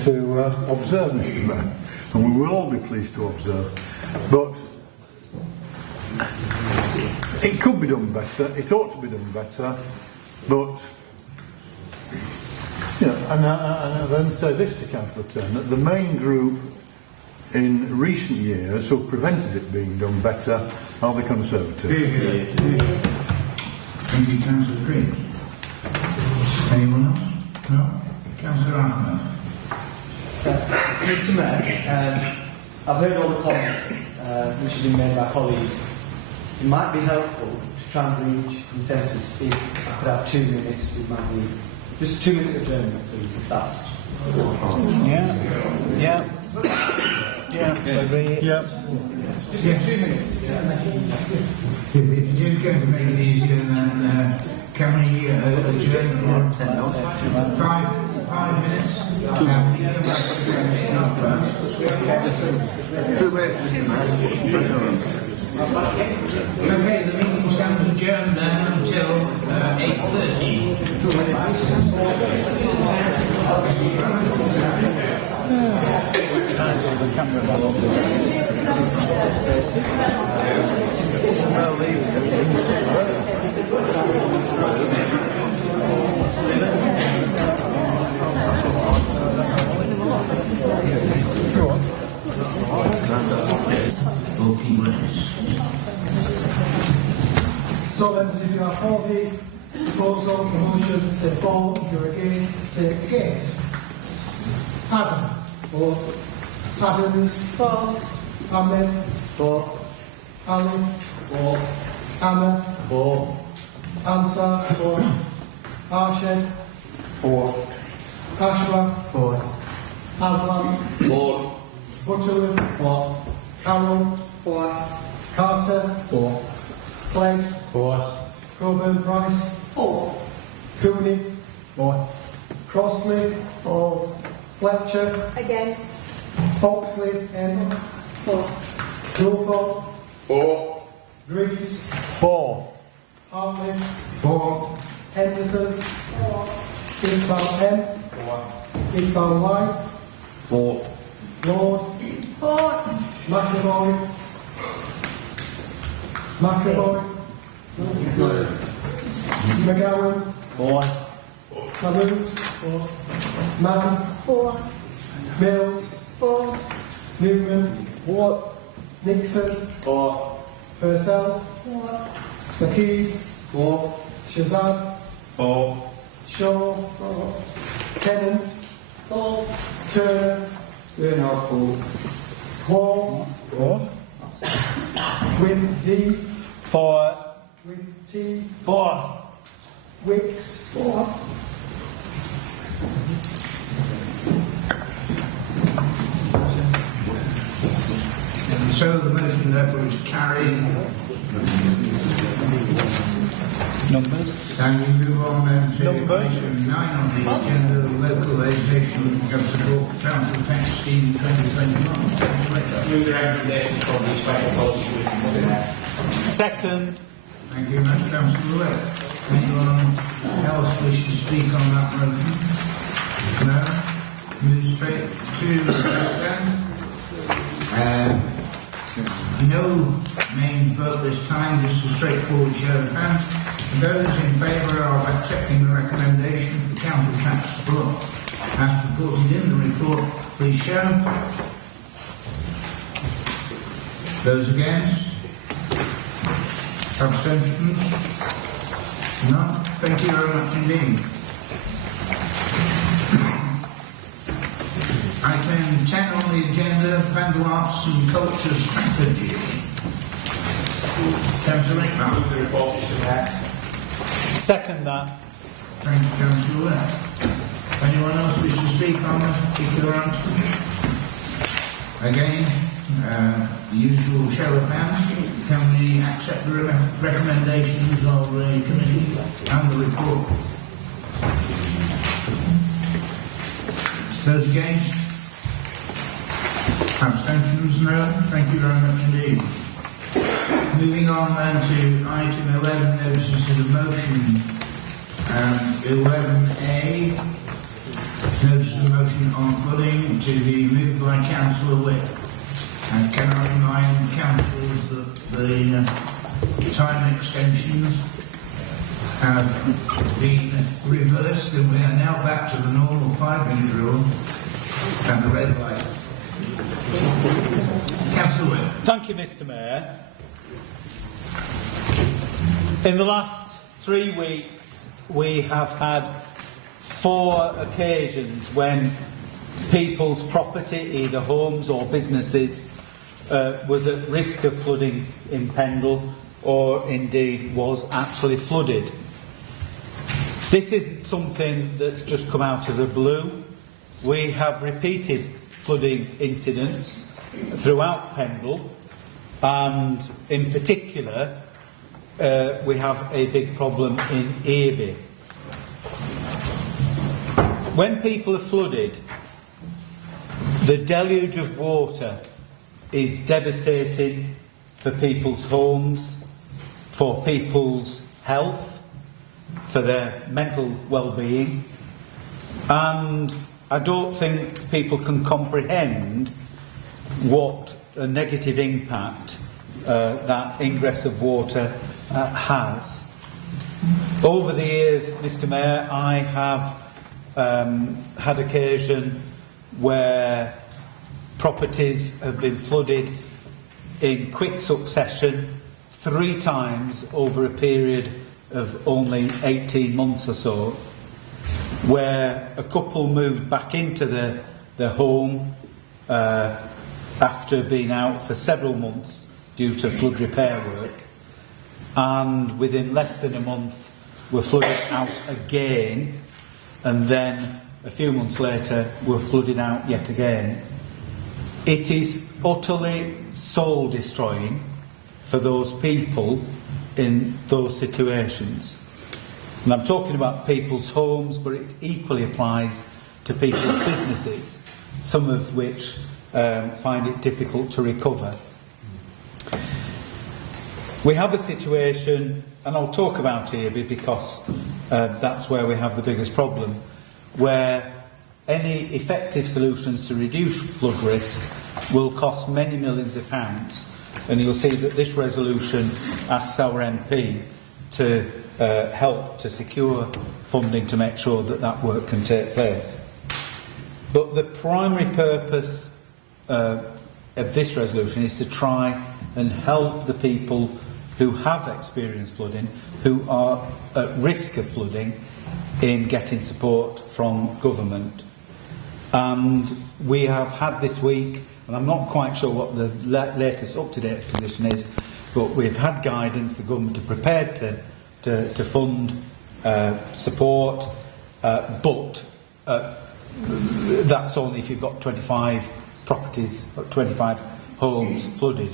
observe, Mr. Mayor, and we will all be pleased to observe. But it could be done better, it ought to be done better, but, you know, and I then say this to Councillor Turner, the main group in recent years who prevented it being done better are the Conservatives. Thank you, Councillor Green. Anyone else? No? Councillor Ahmed. Mr Mayor, I've heard all the comments which have been made by colleagues. It might be helpful to try and reach consensus if I could have 2 minutes with my group. Just 2 minute adjournment, please, if that's... Just 2 minutes. If it is going to make it easier, then can we adjourn for 5 minutes? 2 minutes, Mr. Mayor. Okay, the meeting stands adjourned then until 8:30. So members, if you are for the proposal, the motion, say for. If you're against, say against. Adam. For. Adams. For. Ahmed. For. Ali. For. Anna. For. Ansar. For. Arshad. For. Ashra. For. Aslam. For. Butterworth. For. Carroll. For. Carter. For. Clegg. For. Coburn Price. For. Cooney. For. Crossley. For. Fletcher. Against. Foxley. M. For. Gilthorpe. For. Griggs. For. Hartley. For. Henderson. For. Iqbal M. For. Iqbal Y. For. Lord. For. McAvoy. McGowan. For. Mahood. For. Mann. For. Mills. For. Newman. For. Nixon. For. Purcell. For. Sakib. For. Shazad. For. Shaw. For. Tennant. For. Turner. For. Wall. For. With D. For. With T. For. Wicks. For. So the motion therefore is carried. Numbers. And we move on then to item 9 on the agenda, localisation of support for council tax scheme 2021. Move the recommendation for the special policy with Second. Thank you much, Councillor Webb. Anyone else wish to speak on that motion? No? Move straight to the vote then. No main vote this time, just a straightforward show of hands. Those in favour of accepting the recommendation for council tax support as reported in the report, please show. Those against? Abstentions? None? Thank you very much indeed. Item 10 on the agenda, Pendle Arts and Culture Strategy. Councillor Rickman. Move the report, Mr. Mayor. Second that. Thank you, Councillor Webb. Anyone else wish to speak on this particular item? Again, the usual show of hands. Can we accept the recommendations of the committee and the report? Those against? Abstentions? No. Thank you very much indeed. Moving on then to item 11, notices of motion. 11A, notice of motion on flooding to be moved by Councillor Wick. And can I remind councillors that the time extensions have been reversed and we are now back to the normal 5-minute rule and the red light. Councillor Wick. Thank you, Mr. Mayor. In the last 3 weeks, we have had 4 occasions when people's property, either homes or businesses, was at risk of flooding in Pendle, or indeed was actually flooded. This isn't something that's just come out of the blue. We have repeated flooding incidents throughout Pendle, and in particular we have a big problem in Earby. When people are flooded, the deluge of water is devastating for people's homes, for people's health, for their mental well-being, and I don't think people can comprehend what a negative impact that ingress of water has. Over the years, Mr. Mayor, I have had occasion where properties have been flooded in quick succession 3 times over a period of only 18 months or so, where a couple moved back into their home after being out for several months due to flood repair work, and within less than a month were flooded out again, and then a few months later were flooded out yet again. It is utterly soul destroying for those people in those situations. And I'm talking about people's homes, but it equally applies to people's businesses, some of which find it difficult to recover. We have a situation, and I'll talk about Earby because that's where we have the biggest problem, where any effective solutions to reduce flood risk will cost many millions of pounds, and you'll see that this resolution asks our MP to help to secure funding to make sure that that work can take place. But the primary purpose of this resolution is to try and help the people who have experienced flooding, who are at risk of flooding, in getting support from government. And we have had this week, and I'm not quite sure what the latest up-to-date position is, but we've had guidance, the government are prepared to fund support, but that's only if you've got 25 properties, 25 homes flooded.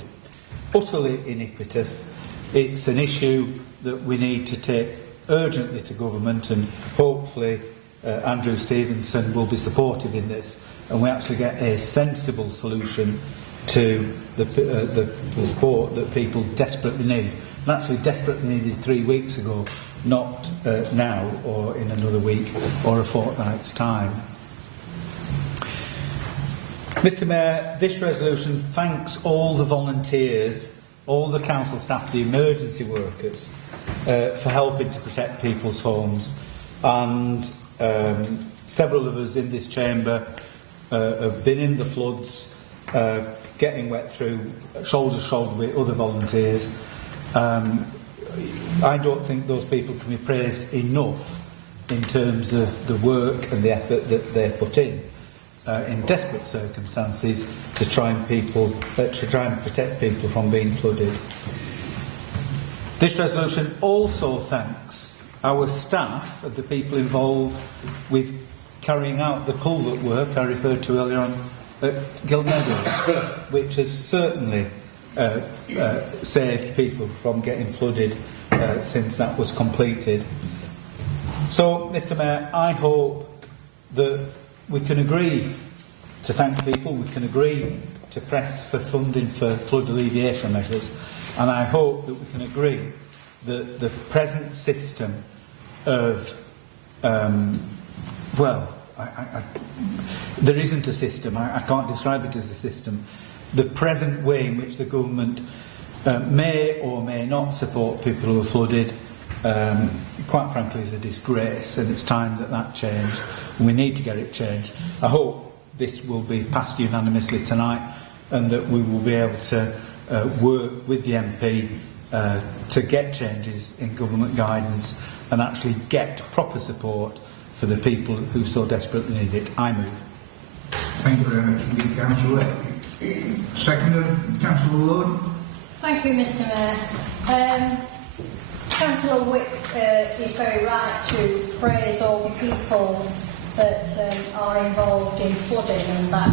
Utterly iniquitous. It's an issue that we need to take urgently to government, and hopefully Andrew Stevenson will be supportive in this, and we actually get a sensible solution to the support that people desperately need. And actually desperately needed 3 weeks ago, not now or in another week or a fortnight's time. Mr. Mayor, this resolution thanks all the volunteers, all the council staff, the emergency workers, for helping to protect people's homes, and several of us in this chamber have been in the floods, getting wet through, shoulder to shoulder with other volunteers. I don't think those people can be praised enough in terms of the work and the effort that they put in desperate circumstances to try and protect people from being flooded. This resolution also thanks our staff and the people involved with carrying out the culvert work I referred to earlier on at Gilmeadows, which has certainly saved people from getting flooded since that was completed. So, Mr. Mayor, I hope that we can agree to thank people, we can agree to press for funding for flood alleviation measures, and I hope that we can agree that the present system of there isn't a system, I can't describe it as a system. The present way in which the government may or may not support people who are flooded, quite frankly, is a disgrace, and it's time that changed. We need to get it changed. I hope this will be passed unanimously tonight, and that we will be able to work with the MP to get changes in government guidance and actually get proper support for the people who so desperately need it. I move. Thank you very much indeed, Councillor. Seconded, Councillor Lord. Thank you, Mr. Mayor. Councillor Wick is very right to praise all the people that are involved in flooding, and that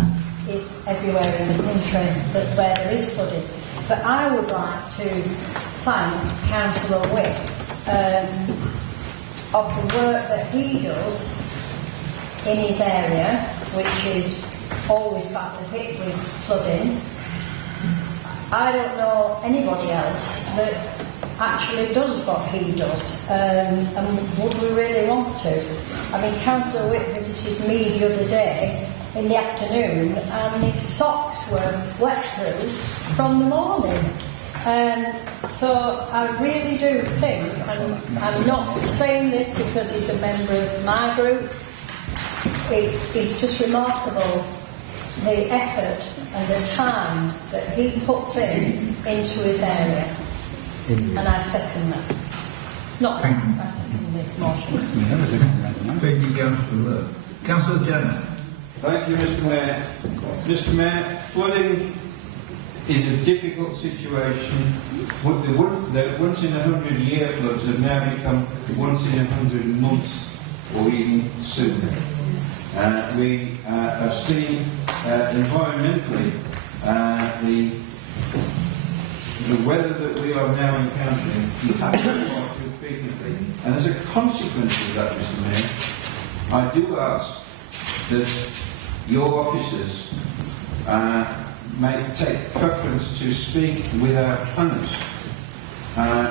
is everywhere in the country where there is flooding. But I would like to thank Councillor Wick of the work that he does in his area, which is always badly hit with flooding. I don't know anybody else that actually does what he does, and would we really want to? I mean, Councillor Wick visited me the other day in the afternoon, and his socks were wet through from the morning. So I really do think, and I'm not saying this because he's a member of my group, it's just remarkable the effort and the time that he puts into his area. And I second that. Not Thank you. I second the motion. Thank you, Councillor Lord. Councillor Turner. Thank you, Mr. Mayor. Mr. Mayor, flooding is a difficult situation. The once in a 100-year floods have now become once in 100 months or even sooner. We have seen environmentally the weather that we are now encountering is happening far too frequently. And as a consequence of that, Mr. Mayor, I do ask that your officers may take preference to speak with our planners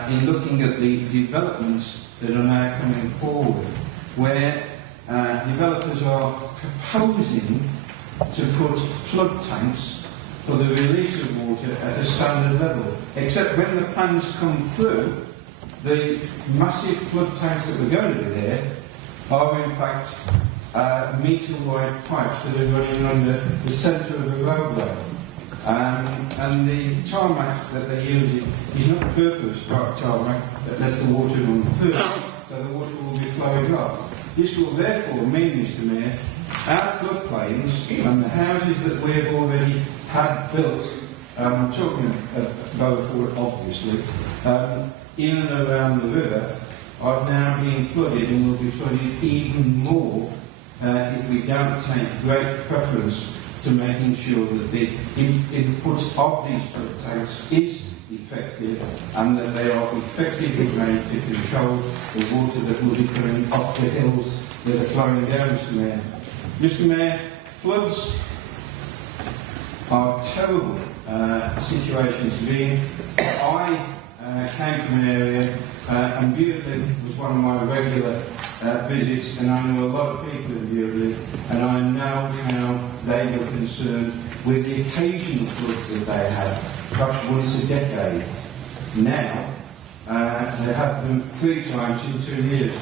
in looking at the developments that are now coming forward, where developers are proposing to put flood tanks for the release of water at a standard level. Except when the plans come through, the massive flood tanks that are going to be there are in fact metre-wide pipes that are running under the centre of the roadway. And the tarmac that they're using is not purpose tarmac that lets the water run through, so the water will be flowing off. This will therefore mean, Mr. Mayor, our floodplains and the houses that we have already had built, I'm talking of Beaufort obviously, in and around the river, are now being flooded and will be flooded even more if we don't take great preference to making sure that the input of these flood tanks is effective and that they are effectively made to control the water that will be coming off the hills that are flowing down, Mr. Mayor. Mr. Mayor, floods are terrible situations to be in. I came from an area, and Bewdley was one of my regular visits, and I know a lot of people in Bewdley, and I know how they were concerned with the occasional floods that they had, perhaps once a decade. Now, they've had them 3 times in 2 years.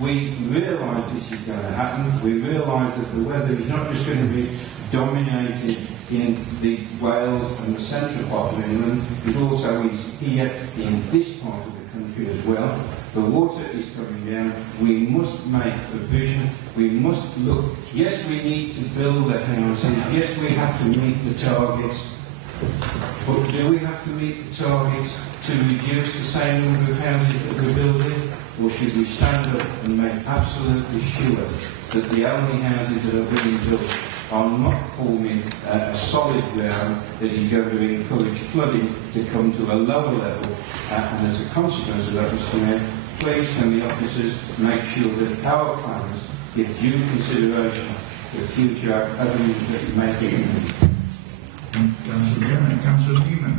We realise this is going to happen. We realise that the weather is not just going to be dominated in the Wales and the central part of England, it also is here in this part of the country as well. The water is coming down. We must make provision. We must look. Yes, we need to build the houses. Yes, we have to meet the targets. But do we have to meet the targets to reduce the same number of houses that we're building? Or should we stand up and make absolutely sure that the only houses that are being built are not forming a solid ground that is going to encourage flooding to come to a lower level? And as a consequence of that, Mr. Mayor, please can the officers make sure that our plans give due consideration to future avenues that we may be in. Councillor Turner. Councillor Newman.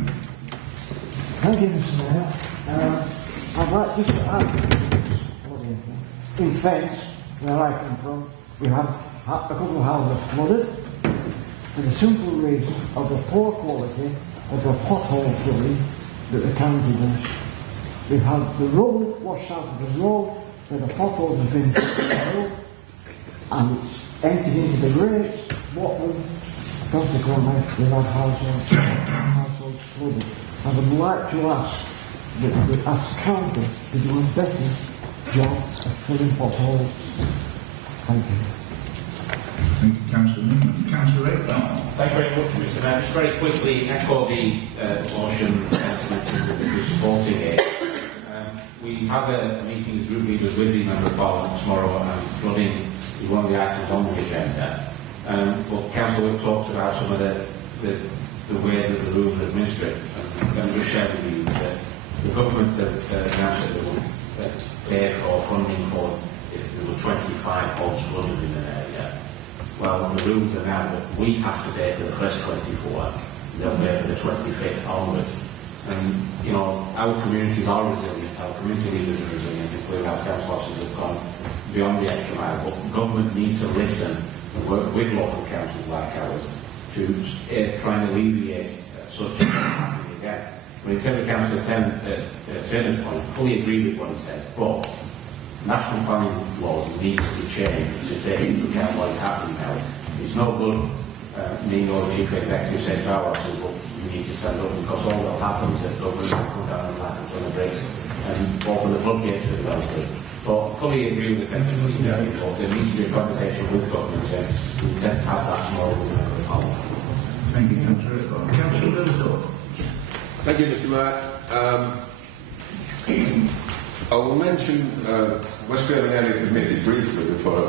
Thank you, Mr. Mayor. I'd like just to add, in Fence, where I come from, we have a couple of houses flooded for the simple reason of the poor quality of the pothole filling that the county does. We've had the road washed out of the road where the potholes have been filled, and it's emptied into the grates, bottom. Consequently, we've had households flooded. I would like to ask that we ask county to do a better job of filling potholes. Thank you. Thank you, Councillor Newman. Councillor Redfern. Thank you very much, Mr. Mayor. Just very quickly echo the motion that we're supporting it. We have a meeting as group leaders with the Member of Parliament tomorrow, and flooding is one of the items on the agenda. But Councillor Wick talks about some of the way that the rules are administered. And I'm just share with you that the government have announced that they will pay for funding for if there were 25 homes flooded in an area. Well, the rules are now that we have to pay for the first 24, they'll pay for the 25th onwards. And, you know, our communities are resilient, our community leaders are resilient, including our council officers have gone beyond the extra mile, but government needs to listen and work with local councils like ours to try and alleviate such things happening again. In terms of Councillor Turner's point, I fully agree with what he says, but national planning laws need to be changed to take into account what is happening now. It's no good me or the Chief Executive saying to our officers, but we need to stand up, because all that will happen is that government will come down and slap on the brakes and open the floodgates for developers. So I fully agree with the section of the but there needs to be a conversation with government, and we intend to have that tomorrow with the Member of Parliament. Thank you, Councillor Redfern. Councillor Bilsdorf. Thank you, Mr. Mayor. I will mention West Craven Area Committee briefly before I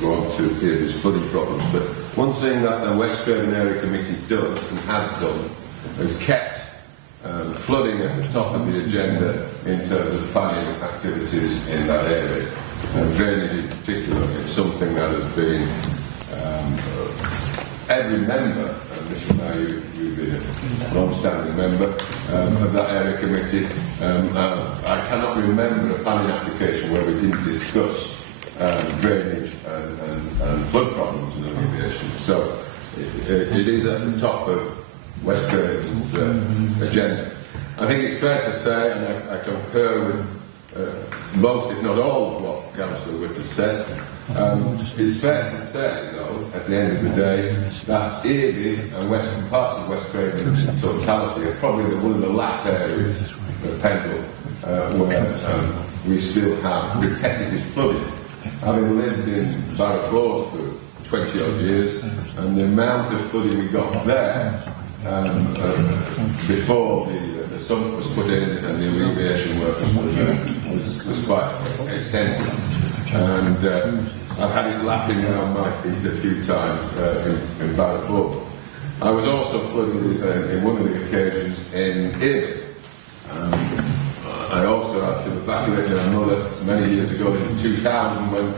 go on to these flooding problems. But one thing that the West Craven Area Committee does and has done has kept flooding at the top of the agenda in terms of planning activities in that area. Drainage in particular is something that has been every member, Mr. Mayor, you've been a long-standing member of that area committee. I cannot remember a planning application where we didn't discuss drainage and flood problems and alleviation. So it is at the top of West Craven's agenda. I think it's fair to say, and I concur with most, if not all, of what Councillor Wick has said. It's fair to say, though, at the end of the day, that Earby and western parts of West Craven in totality are probably one of the last areas of Pendle where we still have repetitive flooding. Having lived in Barrowford for 20 odd years, and the amount of flooding we got there before the sump was put in and the alleviation work was quite extensive. And I've had it lapping around my feet a few times in Barrowford. I was also flooded in one of the occasions in Earby. I also had to evacuate my mother many years ago in 2000 when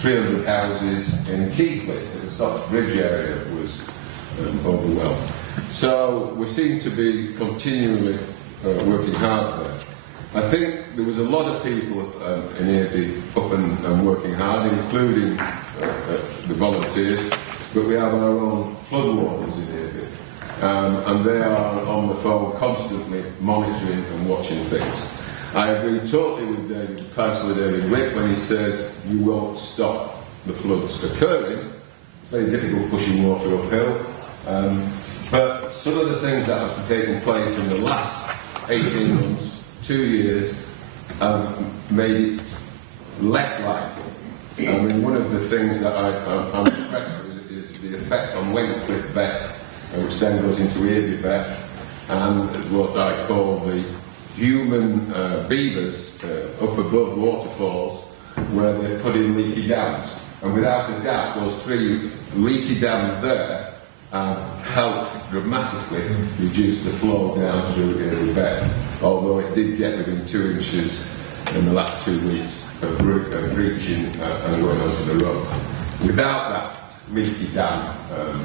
300 houses in Keighley, in the Stockbridge Bridge area, was overwhelmed. So we seem to be continually working hard there. I think there was a lot of people in Earby up and working hard, including the volunteers, but we have our own flood wardens in Earby. And they are on the phone constantly monitoring and watching things. I agree totally with Councillor David Wick when he says you won't stop the floods occurring. It's very difficult pushing water uphill. But some of the things that have taken place in the last 18 months, 2 years, made it less likely. I mean, one of the things that I'm impressed with is the effect on Wentcliffe Beck, which then goes into Earby Beck, and what I call the human beavers up above waterfalls, where they put in leaky dams. And without a doubt, those 3 leaky dams there have helped dramatically reduce the flow down through Earby Beck, although it did get within 2 inches in the last 2 weeks of breaching and going onto the road. Without that leaky dam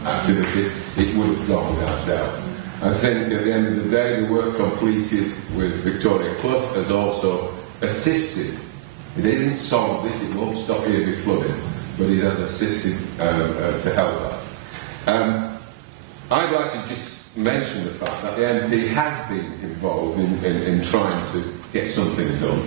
activity, it would have gone without doubt. I think at the end of the day, the work completed with Victoria Clough has also assisted. It isn't solved it, it won't stop Earby flooding, but it has assisted to help that. I'd like to just mention the fact that the MP has been involved in trying to get something done.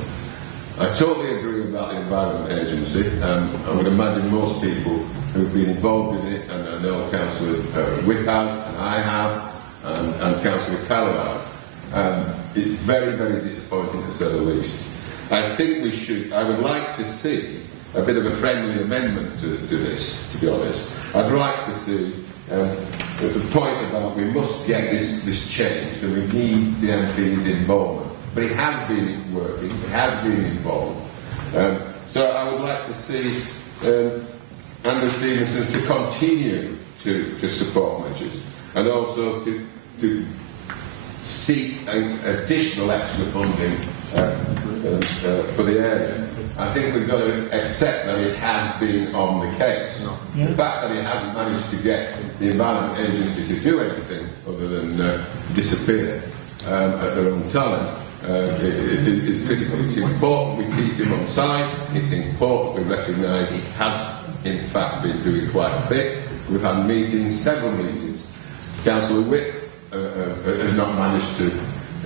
I totally agree about the Environment Agency. I would imagine most people who've been involved in it, and I know Councillor Wick has, and I have, and Councillor Callow has. It's very, very disappointing to say the least. I think I would like to see a bit of a friendly amendment to this, to be honest. I'd like to see the point about we must get this changed and we need the MP's involvement. But it has been working, it has been involved. So I would like to see Andrew Stevenson to continue to support measures and also to seek additional extra funding for the area. I think we've got to accept that it has been on the case. The fact that it hasn't managed to get the Environment Agency to do anything other than disappear at their own time is critical. It's important we keep him on side. It's important we recognise he has in fact been doing quite a bit. We've had meetings, several meetings. Councillor Wick has not managed to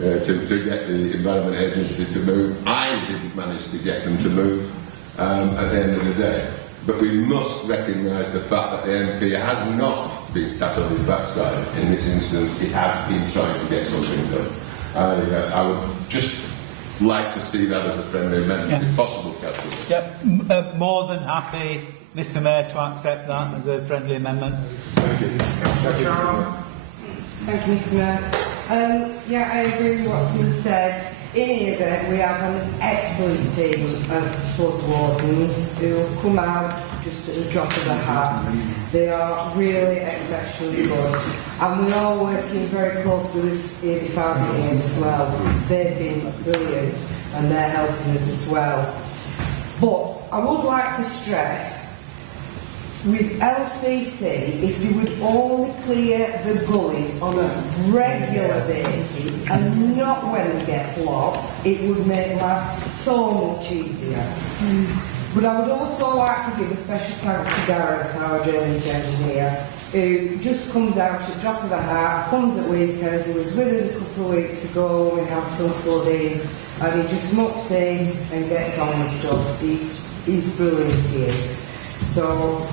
get the Environment Agency to move. I didn't manage to get them to move at the end of the day. But we must recognise the fact that the MP has not been sat on his backside. In this instance, he has been trying to get something done. I would just like to see that as a friendly amendment, if possible, Councillor. More than happy, Mr Mayor, to accept that as a friendly amendment. Thank you. Thank you, Mr Mayor. Yeah, I agree with what's been said. In any event, we have an excellent team of flood wardens who will come out just at the drop of a hat. They are really exceptionally good. And we are working very closely with the department as well. They've been brilliant and they're helping us as well. But I would like to stress, with LCC, if you would only clear the gullies on a regular basis and not when they get blocked, it would make life so much easier. But I would also like to give a special thanks to Gareth, our drainage engineer, who just comes out at drop of a hat, comes at weekends. He was with us a couple of weeks ago when we had some flooding, and he just mucks in and gets on with stuff. He's brilliant, he is. So,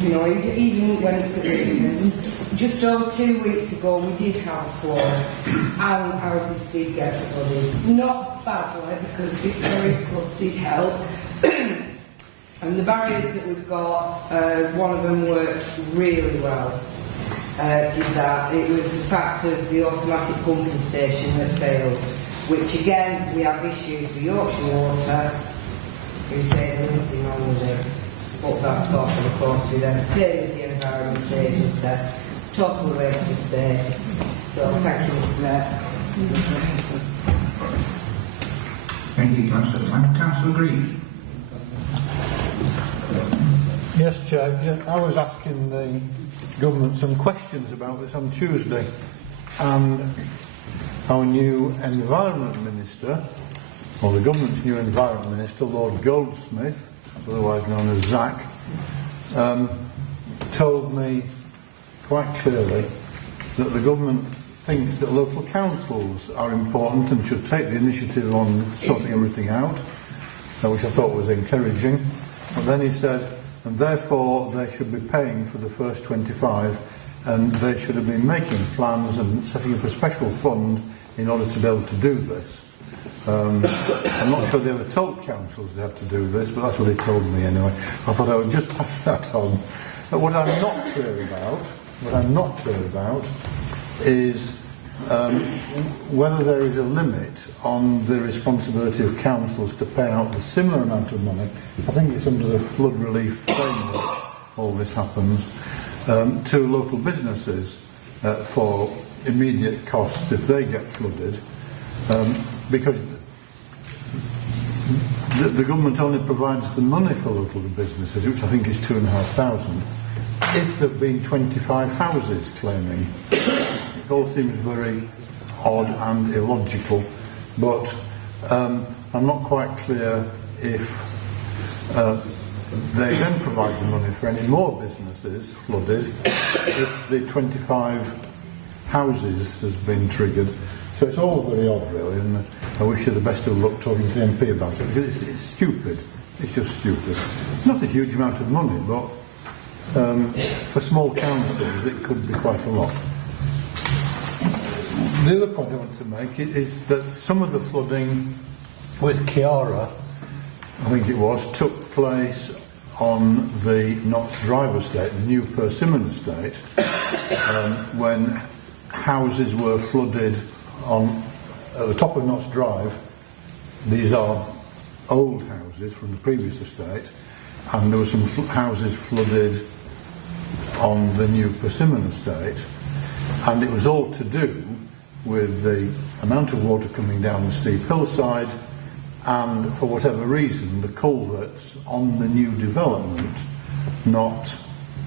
you know, even when it's at weekends, just over 2 weeks ago we did have a flood and houses did get flooded. Not badly because Victoria Plus did help. And the barriers that we've got, one of them worked really well. Did that. It was the fact of the automatic pumping station that failed, which again we have issues with Yorkshire Water, who say there's nothing wrong with it. But that's part of the course with them. Same as the Environment Agency. Total waste of space. So thank you, Mr Mayor. Thank you, Councillor. Councillor Greig. Yes, Chair. Yeah, I was asking the government some questions about this on Tuesday, and our new Environment Minister, or the government's new Environment Minister, Lord Goldsmith, otherwise known as Zach, told me quite clearly that the government thinks that local councils are important and should take the initiative on sorting everything out, which I thought was encouraging. But then he said, and therefore they should be paying for the first 25, and they should have been making plans and setting up a special fund in order to be able to do this. I'm not sure they ever told councils they had to do this, but that's what he told me anyway. I thought I would just pass that on. But what I'm not clear about is whether there is a limit on the responsibility of councils to pay out a similar amount of money. I think it's under the flood relief framework all this happens, to local businesses for immediate costs if they get flooded, because the government only provides the money for local businesses, which I think is 2,500, if there have been 25 houses claiming. It all seems very odd and illogical, but I'm not quite clear if they then provide the money for any more businesses flooded if the 25 houses has been triggered. So it's all very odd, really, and I wish you the best of luck talking to the MP about it, because it's stupid. It's just stupid. It's not a huge amount of money, but for small councils it could be quite a lot. The other point I want to make is that some of the flooding with Kiara I think it was, took place on the Notts Drive estate, the new Persimmon estate, when houses were flooded at the top of Notts Drive. These are old houses from the previous estate, and there were some houses flooded on the new Persimmon estate, and it was all to do with the amount of water coming down the steep hillside, and for whatever reason the culverts on the new development not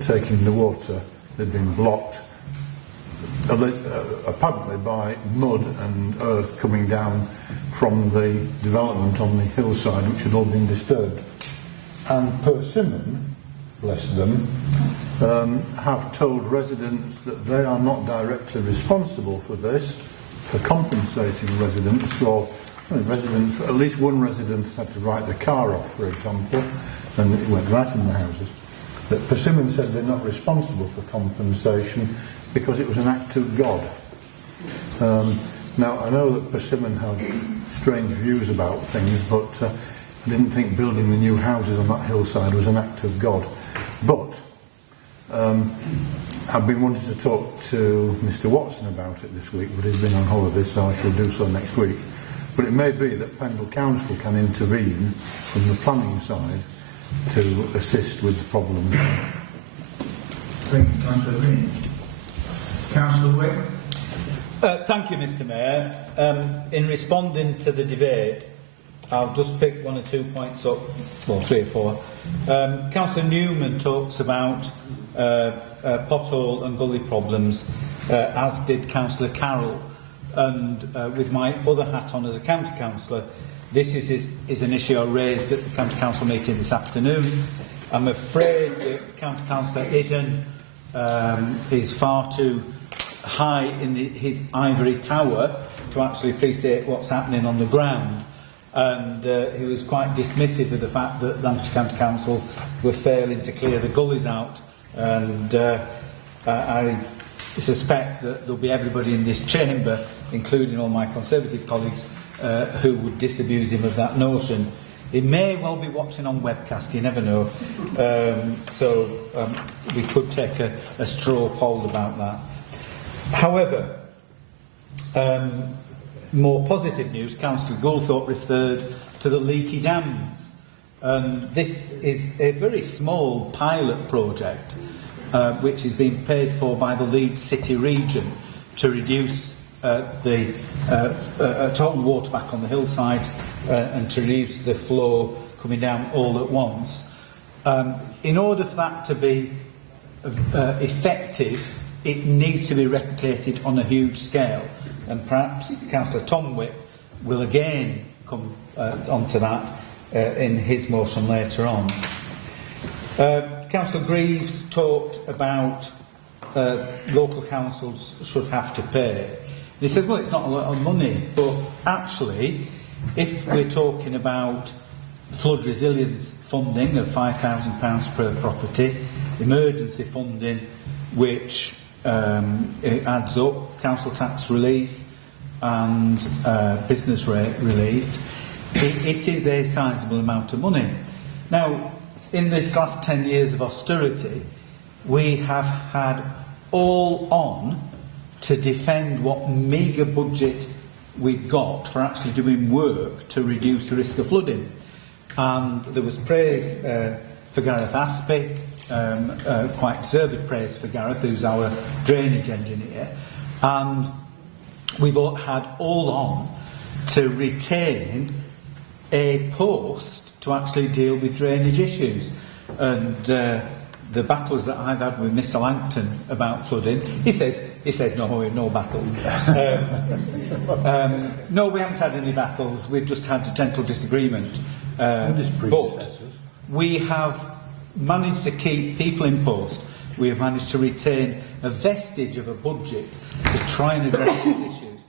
taking the water. They'd been blocked apparently by mud and earth coming down from the development on the hillside, which had all been disturbed. And Persimmon, bless them, have told residents that they are not directly responsible for this, for compensating residents, or residents, at least one resident had to write the car off, for example, and it went right in the houses. That Persimmon said they're not responsible for compensation because it was an act of God. Now, I know that Persimmon have strange views about things, but I didn't think building the new houses on that hillside was an act of God. But I've been wanting to talk to Mr. Watson about it this week, but he's been on holiday, so I shall do so next week. But it may be that Pendle Council can intervene from the planning side to assist with the problem. Thank you, Councillor Green. Councillor Wick. Thank you, Mr. Mayor. In responding to the debate, I'll just pick one or 2 points up, well, 3 or 4. Councillor Newman talks about pothole and gully problems, as did Councillor Carroll. And with my other hat on as a county councillor, this is an issue I raised at the county council meeting this afternoon. I'm afraid that County Councillor Idden is far too high in his ivory tower to actually appreciate what's happening on the ground. And he was quite dismissive of the fact that Lancashire County Council were failing to clear the gullies out. And I suspect that there'll be everybody in this chamber, including all my Conservative colleagues, who would disabuse him of that notion. He may well be watching on webcast, you never know. So we could take a straw poll about that. However, more positive news, Councillor Goulthorpe referred to the leaky dams. This is a very small pilot project which is being paid for by the Leeds City region to reduce to hold water back on the hillsides and to reduce the flow coming down all at once. In order for that to be effective, it needs to be replicated on a huge scale, and perhaps Councillor Tomwick will again come onto that in his motion later on. Councillor Greaves talked about local councils should have to pay. He says, well, it's not a lot of money, but actually, if we're talking about flood resilience funding of £5,000 per property, emergency funding, which it adds up, council tax relief and business rate relief, it is a sizable amount of money. Now, in this last 10 years of austerity, we have had all on to defend what meagre budget we've got for actually doing work to reduce the risk of flooding. And there was praise for Gareth Aspey, quite deserved praise for Gareth, who's our drainage engineer. And we've had all on to retain a post to actually deal with drainage issues. And the battles that I've had with Mr. Langton about flooding, he says no battles. No, we haven't had any battles. We've just had a gentle disagreement. But we have managed to keep people in post. We have managed to retain a vestige of a budget to try and address these issues,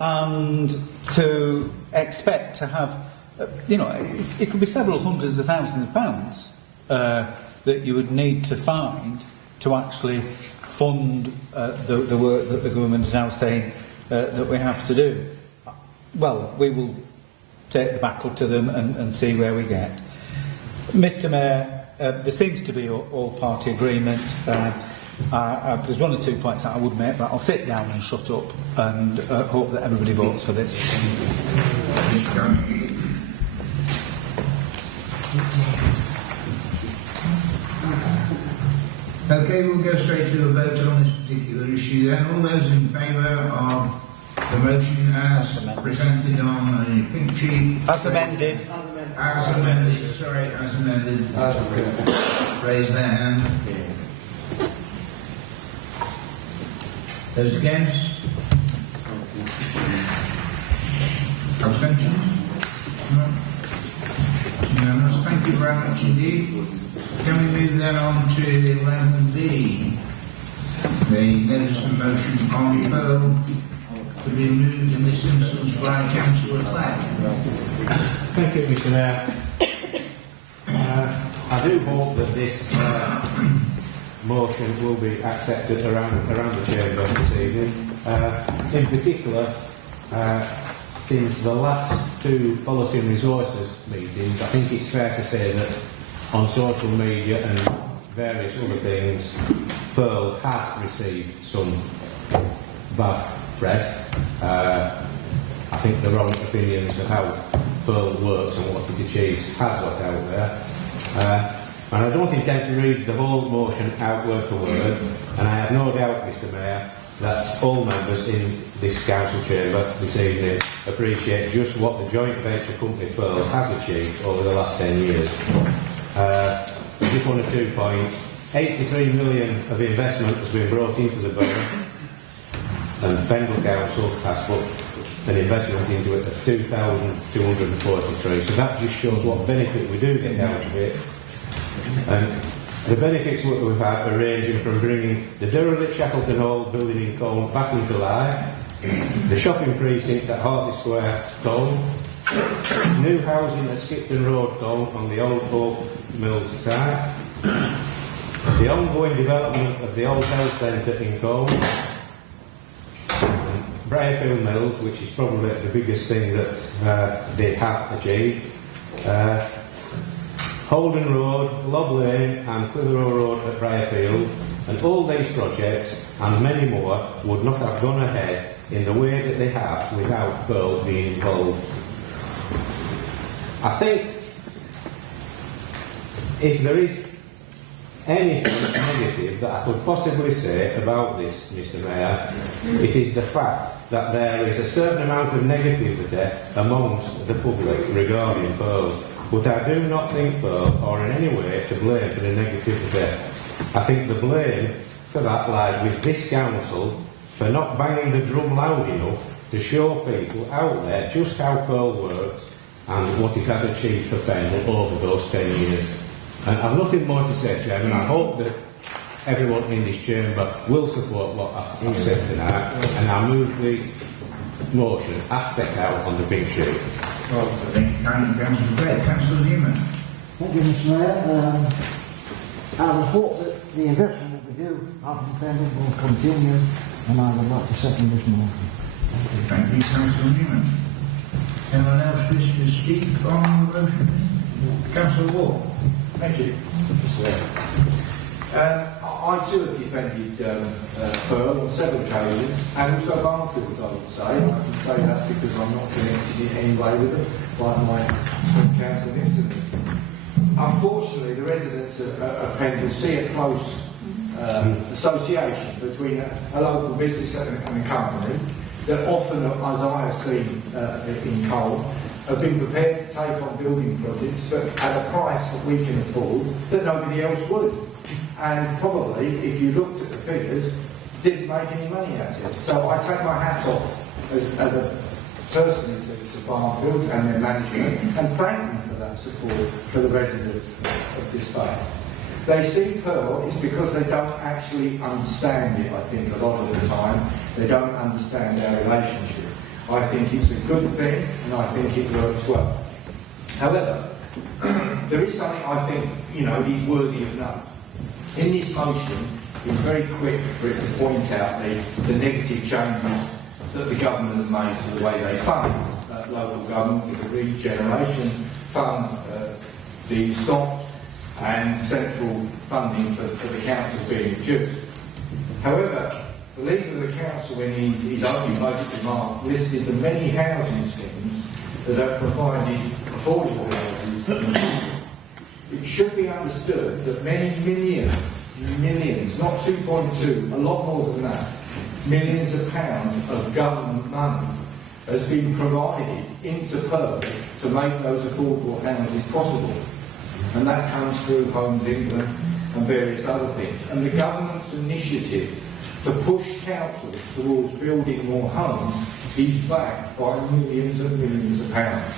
and to expect to have, it could be several hundreds of thousands of pounds that you would need to find to actually fund the work that the government is now saying that we have to do. Well, we will take the battle to them and see where we get. Mr Mayor, there seems to be all-party agreement. There's one or two points that I would make, but I'll sit down and shut up and hope that everybody votes for this. Okay, we'll go straight to the vote on this particular issue then. All those in favour of the motion as presented on the pink sheet? As amended. As amended, sorry, as amended. Raise their hand. Those against? Abstentions? No. Unanimous. Thank you very much indeed. Can we move then on to 11B? The notice of motion on Pearl to be moved in this instance by Councillor Clack. Thank you, Mr Mayor. I do hope that this motion will be accepted around the chamber this evening. In particular, since the last two policy and resources meetings, I think it's fair to say that on social media and various other things, Pearl has received some bad press. I think the wrong opinions of how Pearl works and what it achieves has got out there. And I don't intend to read the whole motion out word for word, and I have no doubt, Mr Mayor, that all members in this council chamber this evening appreciate just what the joint venture company Pearl has achieved over the last 10 years. Just 1 or 2 points. 83 million of investment has been brought into the borough, and Pendle Council has put an investment into it of 2,243. So that just shows what benefit we do get out of it. And the benefits that we've had are ranging from bringing the derelict Shackleton Hall building in Colne back into life, the shopping precinct at Hartley Square, Colne, new housing at Skipton Road, Colne, on the old Oak Mills site, the ongoing development of the old health centre in Colne, Briarfield Mills, which is probably the biggest thing that they have achieved, Holden Road, Lob Lane and Clitheroe Road at Briarfield, and all these projects and many more would not have gone ahead in the way that they have without Pearl being involved. I think if there is anything negative that I could possibly say about this, Mr Mayor, it is the fact that there is a certain amount of negativity amongst the public regarding Pearl. But I do not think Pearl are in any way to blame for the negativity. I think the blame for that lies with this council for not banging the drum loud enough to show people out there just how Pearl works and what it has achieved for Pendle over those 10 years. And I've nothing more to say, Chairman. I hope that everyone in this chamber will support what I've said tonight, and I move the motion as set out on the pink sheet. Well, thank you kindly, Councillor Clack. Councillor Newman. Thank you, Mr Mayor. I would hope that the investment that we do have in Pendle will continue, and I would like to second this motion. Thank you, Councillor Newman. Anyone else wish to speak on the motion? Councillor Ward. Thank you, Mr Mayor. I too have defended Pearl on several occasions, and also Barnfield, I would say. I can say that because I'm not connected in any way with them, like my council incidents. Unfortunately, the residents of Pendle see a close association between a local business and a company that often, as I have seen in Colne, have been prepared to take on building projects but at a price that we can afford that nobody else would. And probably, if you looked at the figures, didn't make any money out of it. So I take my hat off as a person to Barnfield and their management and thank them for that support for the residents of this bay. They see Pearl is because they don't actually understand it, I think, a lot of the time. They don't understand our relationship. I think it's a good thing and I think it works well. However, there is something I think, is worthy of note. In this motion, it's very quick for it to point out the negative changes that the government has made to the way they fund local government with the regeneration fund being stopped and central funding for the council being reduced. However, the Leader of the Council, in his opening budget remark, listed the many housing schemes that have provided affordable houses. It should be understood that many millions, not 2.2, a lot more than that, millions of pounds of government money has been provided into Pearl to make those affordable houses possible. And that comes through Homes England and various other things. And the government's initiative to push councils towards building more homes is backed by millions and millions of pounds.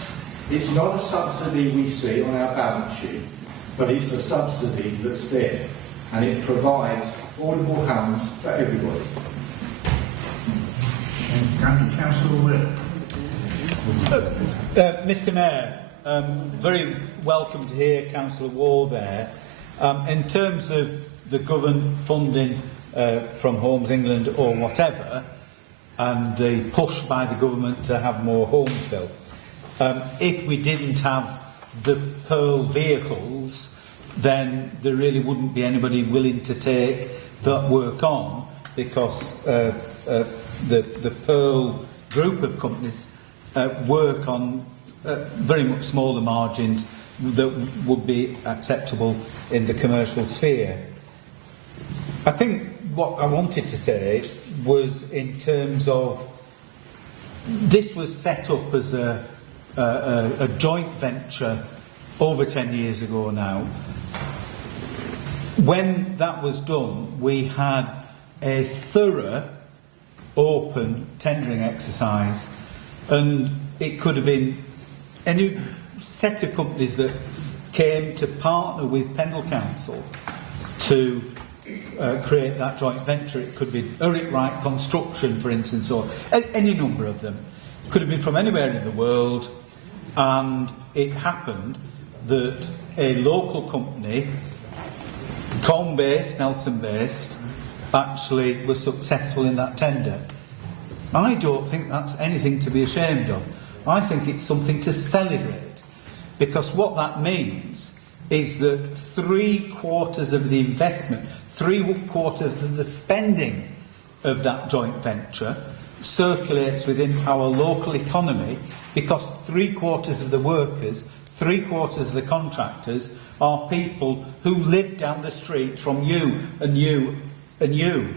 It's not a subsidy we see on our balance sheet, but it's a subsidy that's there, and it provides affordable homes for everybody. Thank you, Councillor Witt. Mr Mayor, very welcome to hear Councillor Ward there. In terms of the government funding from Homes England or whatever, and the push by the government to have more homes built, if we didn't have the Pearl vehicles, then there really wouldn't be anybody willing to take that work on, because the Pearl group of companies work on very much smaller margins that would be acceptable in the commercial sphere. I think what I wanted to say was, in terms of, this was set up as a joint venture over 10 years ago now. When that was done, we had a thorough, open tendering exercise, and it could have been any set of companies that came to partner with Pendle Council to create that joint venture. It could be Eric Wright Construction, for instance, or any number of them. It could have been from anywhere in the world, and it happened that a local company, Combe-based, Nelson-based, actually was successful in that tender. I don't think that's anything to be ashamed of. I think it's something to celebrate, because what that means is that 3/4 of the investment, 3/4 of the spending of that joint venture circulates within our local economy, because 3/4 of the workers, 3/4 of the contractors are people who live down the street from you and you and you.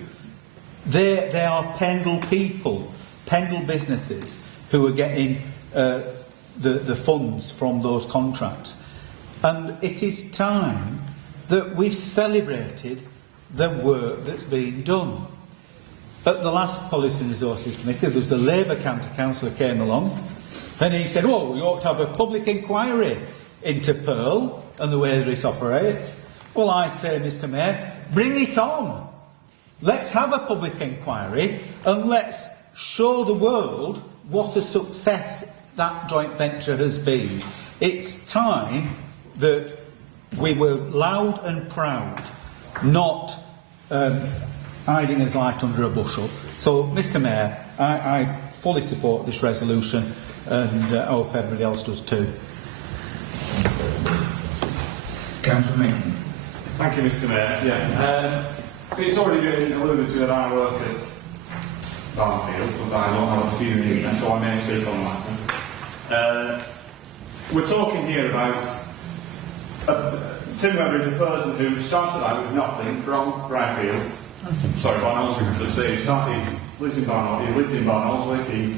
They are Pendle people, Pendle businesses who are getting the funds from those contracts. And it is time that we celebrated the work that's been done. At the last Policy and Resources Committee, there was a Labour county councillor came along, and he said, "Oh, we ought to have a public inquiry into Pearl and the way that it operates." Well, I say, Mr Mayor, bring it on. Let's have a public inquiry and let's show the world what a success that joint venture has been. It's time that we were loud and proud, not hiding his light under a bushel. So, Mr Mayor, I fully support this resolution, and I hope everybody else does too. Councillor Mason. Thank you, Mr Mayor. Yeah. It's already been alluded to that I work at Barnfield, but I don't have a few minutes, and so I may speak on that. We're talking here about Tim Webber is a person who started out with nothing from Bradfield. Sorry, Barnoldswick, we should say. He lived in Barnoldswick. He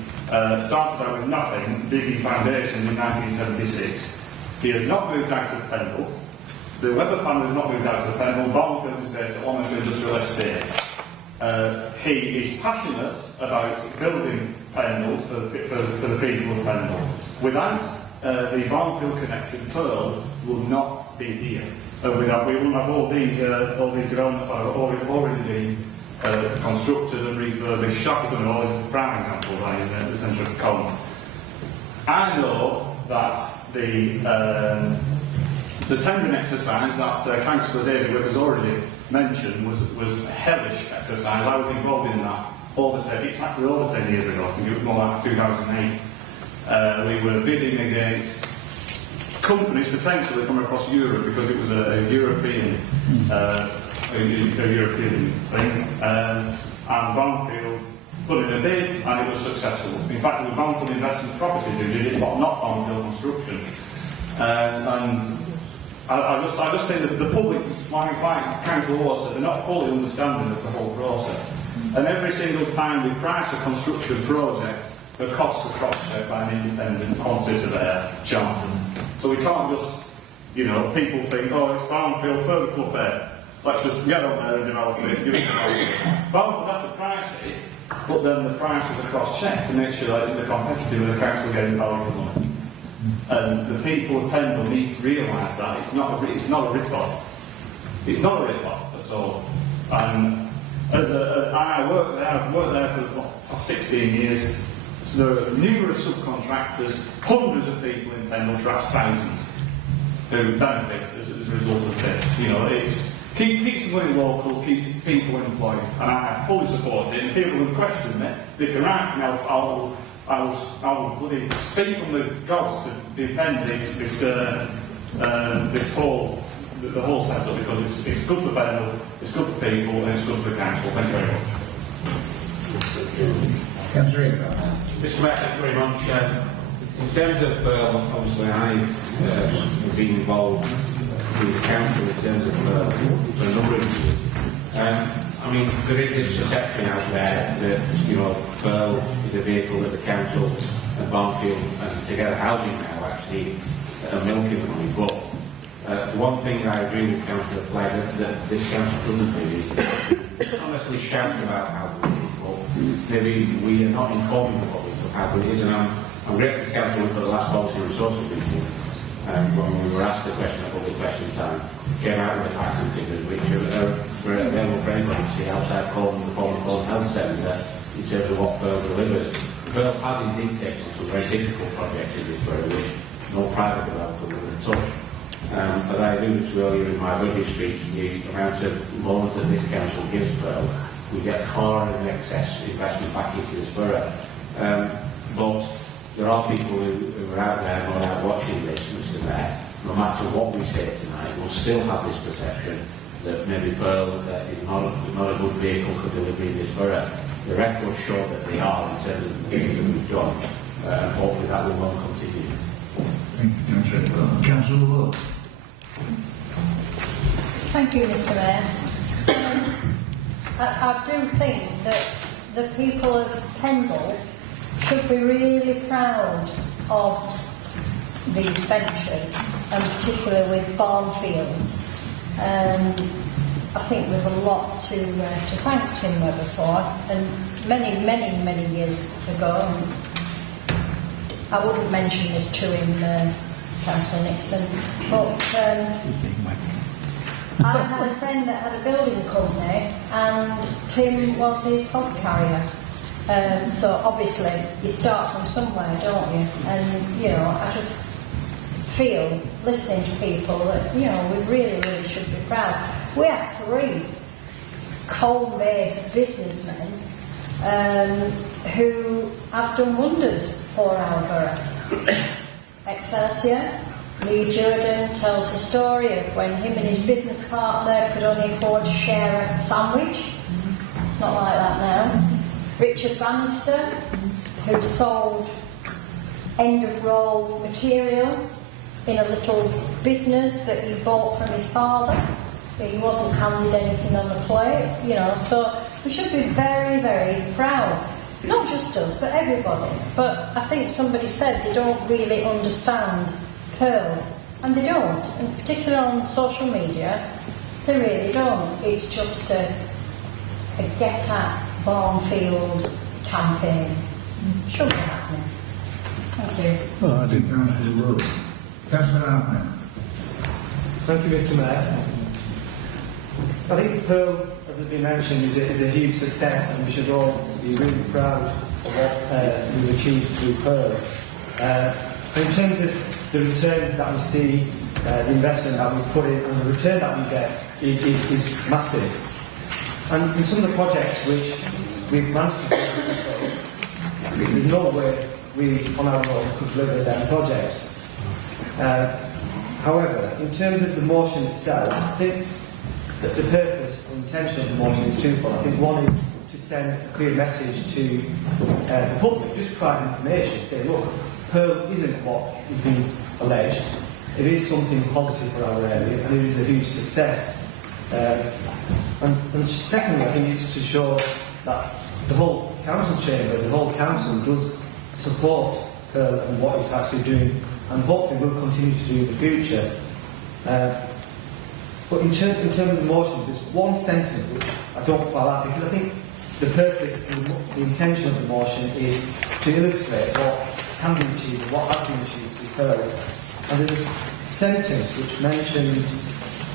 started out with nothing, digging foundations in 1976. He has not moved out to Pendle. The Webber family has not moved out to the Pendle. Barnfield is based at almost industrial estate. He is passionate about building Pendle for the people of Pendle. Without the Barnfield connection, Pearl would not be here. We wouldn't have all these developments that have already been constructed and refurbished. Shackleton are always a prime example right in the centre of the column. I know that the tendering exercise that Councillor David Wick has already mentioned was a hellish exercise. I was involved in that it's actually over 10 years ago. I think it was more like 2008. We were bidding against companies potentially from across Europe because it was a European thing. And Barnfield put in a bid and it was successful. In fact, it was Barnfield Investment Properties who did it, but not Barnfield Construction. And I just think that the public, like Council Law said, they're not fully understanding of the whole process. And every single time we price a construction project, the costs are cross-checked by an independent quantity surveyor, chartered. So we can't just, people think, oh, it's Barnfield, further Clough Fair. Let's just get on there and develop it, give it to Barnfield have to price it, but then the prices are cross-checked to make sure that they're competitive with the council getting value for money. And the people of Pendle need to realise that it's not a rip-off. It's not a rip-off at all. And I've worked there for 16 years. So there are numerous subcontractors, hundreds of people in Pendle, perhaps thousands, who benefit as a result of this. It keeps the money local, keeps people employed, and I fully support it. And if people would question me, they can write me. I will bloody speak from the gods to defend the whole setup because it's good for Pendle, it's good for people, and it's good for the council. Thank you very much. Mr. Mayor, thank you very much. In terms of obviously I've been involved with the council in terms of for a number of years. There is this perception out there that Pearl is a vehicle that the council and Barnfield and Together Housing now actually are milking the money. But the one thing I agree with Councillor Flagg that this council doesn't do is honestly shout about how good it is, but maybe we are not informing the public of how good it is. And I'm grateful to council for the last policy and resources meeting when we were asked the question at public question time, came out with the facts and figures which are available for anybody to see outside Corden, the former Corden Health Centre, in terms of what Pearl delivers. Pearl has indeed taken some very difficult projects in this borough which no private developer would have touched. As I alluded to earlier in my budget speech, the amount of loans that this council gives Pearl, we get far in excess investment back into this borough. But there are people who are out there no doubt watching this, Mr. Mayor. No matter what we say tonight, we'll still have this perception that maybe Pearl is not a good vehicle for delivery in this borough. The records show that they are in terms of the things that we've done. Hopefully that will not continue. Thank you, Councillor Wood. Thank you, Mr. Mayor. I do think that the people of Pendle should be really proud of these ventures, and particularly with Barnfields. I think we've a lot to thank Tim Webber for, and many years ago, and I wouldn't mention this to him, Councillor Nixon, but I had a friend that had a building company and Tim was his hog carrier. So obviously you start from somewhere, don't you? And I just feel, listening to people, that we really should be proud. We have 3 coal-based businessmen who have done wonders for our borough. Excelsior, Lee Jordan tells the story of when him and his business partner could only afford to share a sandwich. It's not like that now. Richard Bannister, who sold end-of-roll material in a little business that he bought from his father. He wasn't handed anything on the plate, so we should be very proud. Not just us, but everybody. But I think somebody said they don't really understand Pearl, and they don't, and particularly on social media, they really don't. It's just a get at Barnfield campaign. Shouldn't be happening. Thank you. Well, I didn't. Councillor Arnott. Thank you, Mr. Mayor. I think Pearl, as has been mentioned, is a huge success, and we should all be really proud of what we've achieved through Pearl. In terms of the return that we see, the investment that we put in, and the return that we get is massive. And in some of the projects which we've managed to do, there's no way we, on our own, could deliver their projects. However, in terms of the motion itself, I think that the purpose or intention of the motion is twofold. I think one is to send a clear message to the public, just to provide information, say, look, Pearl isn't what is being alleged. It is something positive for our area, and it is a huge success. And secondly, I think it's to show that the whole council chamber, the whole council does support Pearl and what it's actually doing, and hopefully will continue to do in the future. But in terms of the motion, there's one sentence which I don't quite like, because I think the purpose and the intention of the motion is to illustrate what can be achieved and what has been achieved with Pearl. And there's a sentence which mentions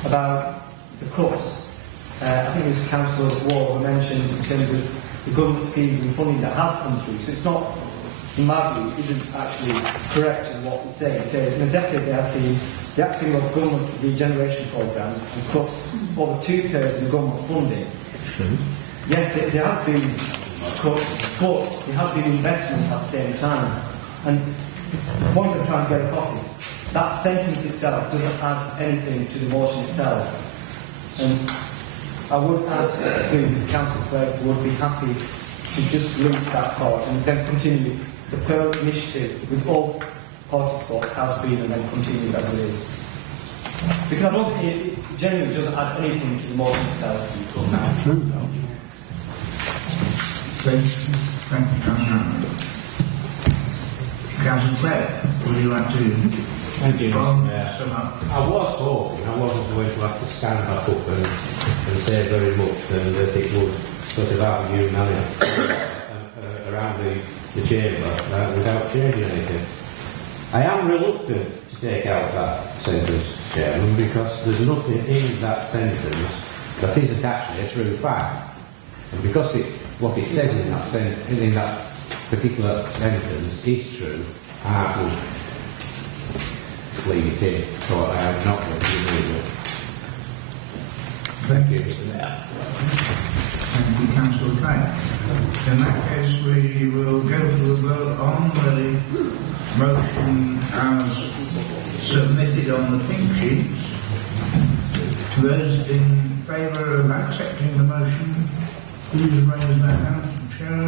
about the cuts. I think it was Councillor Ward who mentioned in terms of the government schemes and funding that has come through. So it's not, in my view, isn't actually correct in what it's saying. It says in a decade they have seen the axing of government regeneration programmes and cuts over 2/3 in government funding. Yes, there have been cuts, but there has been investment at the same time. And the point I'm trying to get across is that sentence itself doesn't add anything to the motion itself. And I would ask, please, if Council Clerk would be happy to just link that part and then continue the Pearl initiative with all party support has been and then continue as it is. Because I don't think it genuinely doesn't add anything to the motion itself. True, though. Please. Thank you, Councillor. Councillor Clegg, would you like to? Thank you, Mr. Mayor. I was hoping I wasn't going to have to stand back up and say very much, and that it would sort of have unanimity around the chamber without changing anything. I am reluctant to take out that sentence, Chairman, because there's nothing in that sentence that isn't actually a true fact. And because what it says in that particular sentence is true, I would leave it in, so I am not going to remove it. Thank you, Mr. Mayor. Thank you, Councillor Clegg. In that case, we will go to a vote on the motion as submitted on the pink sheets. Those in favour of accepting the motion, please raise their hands and show.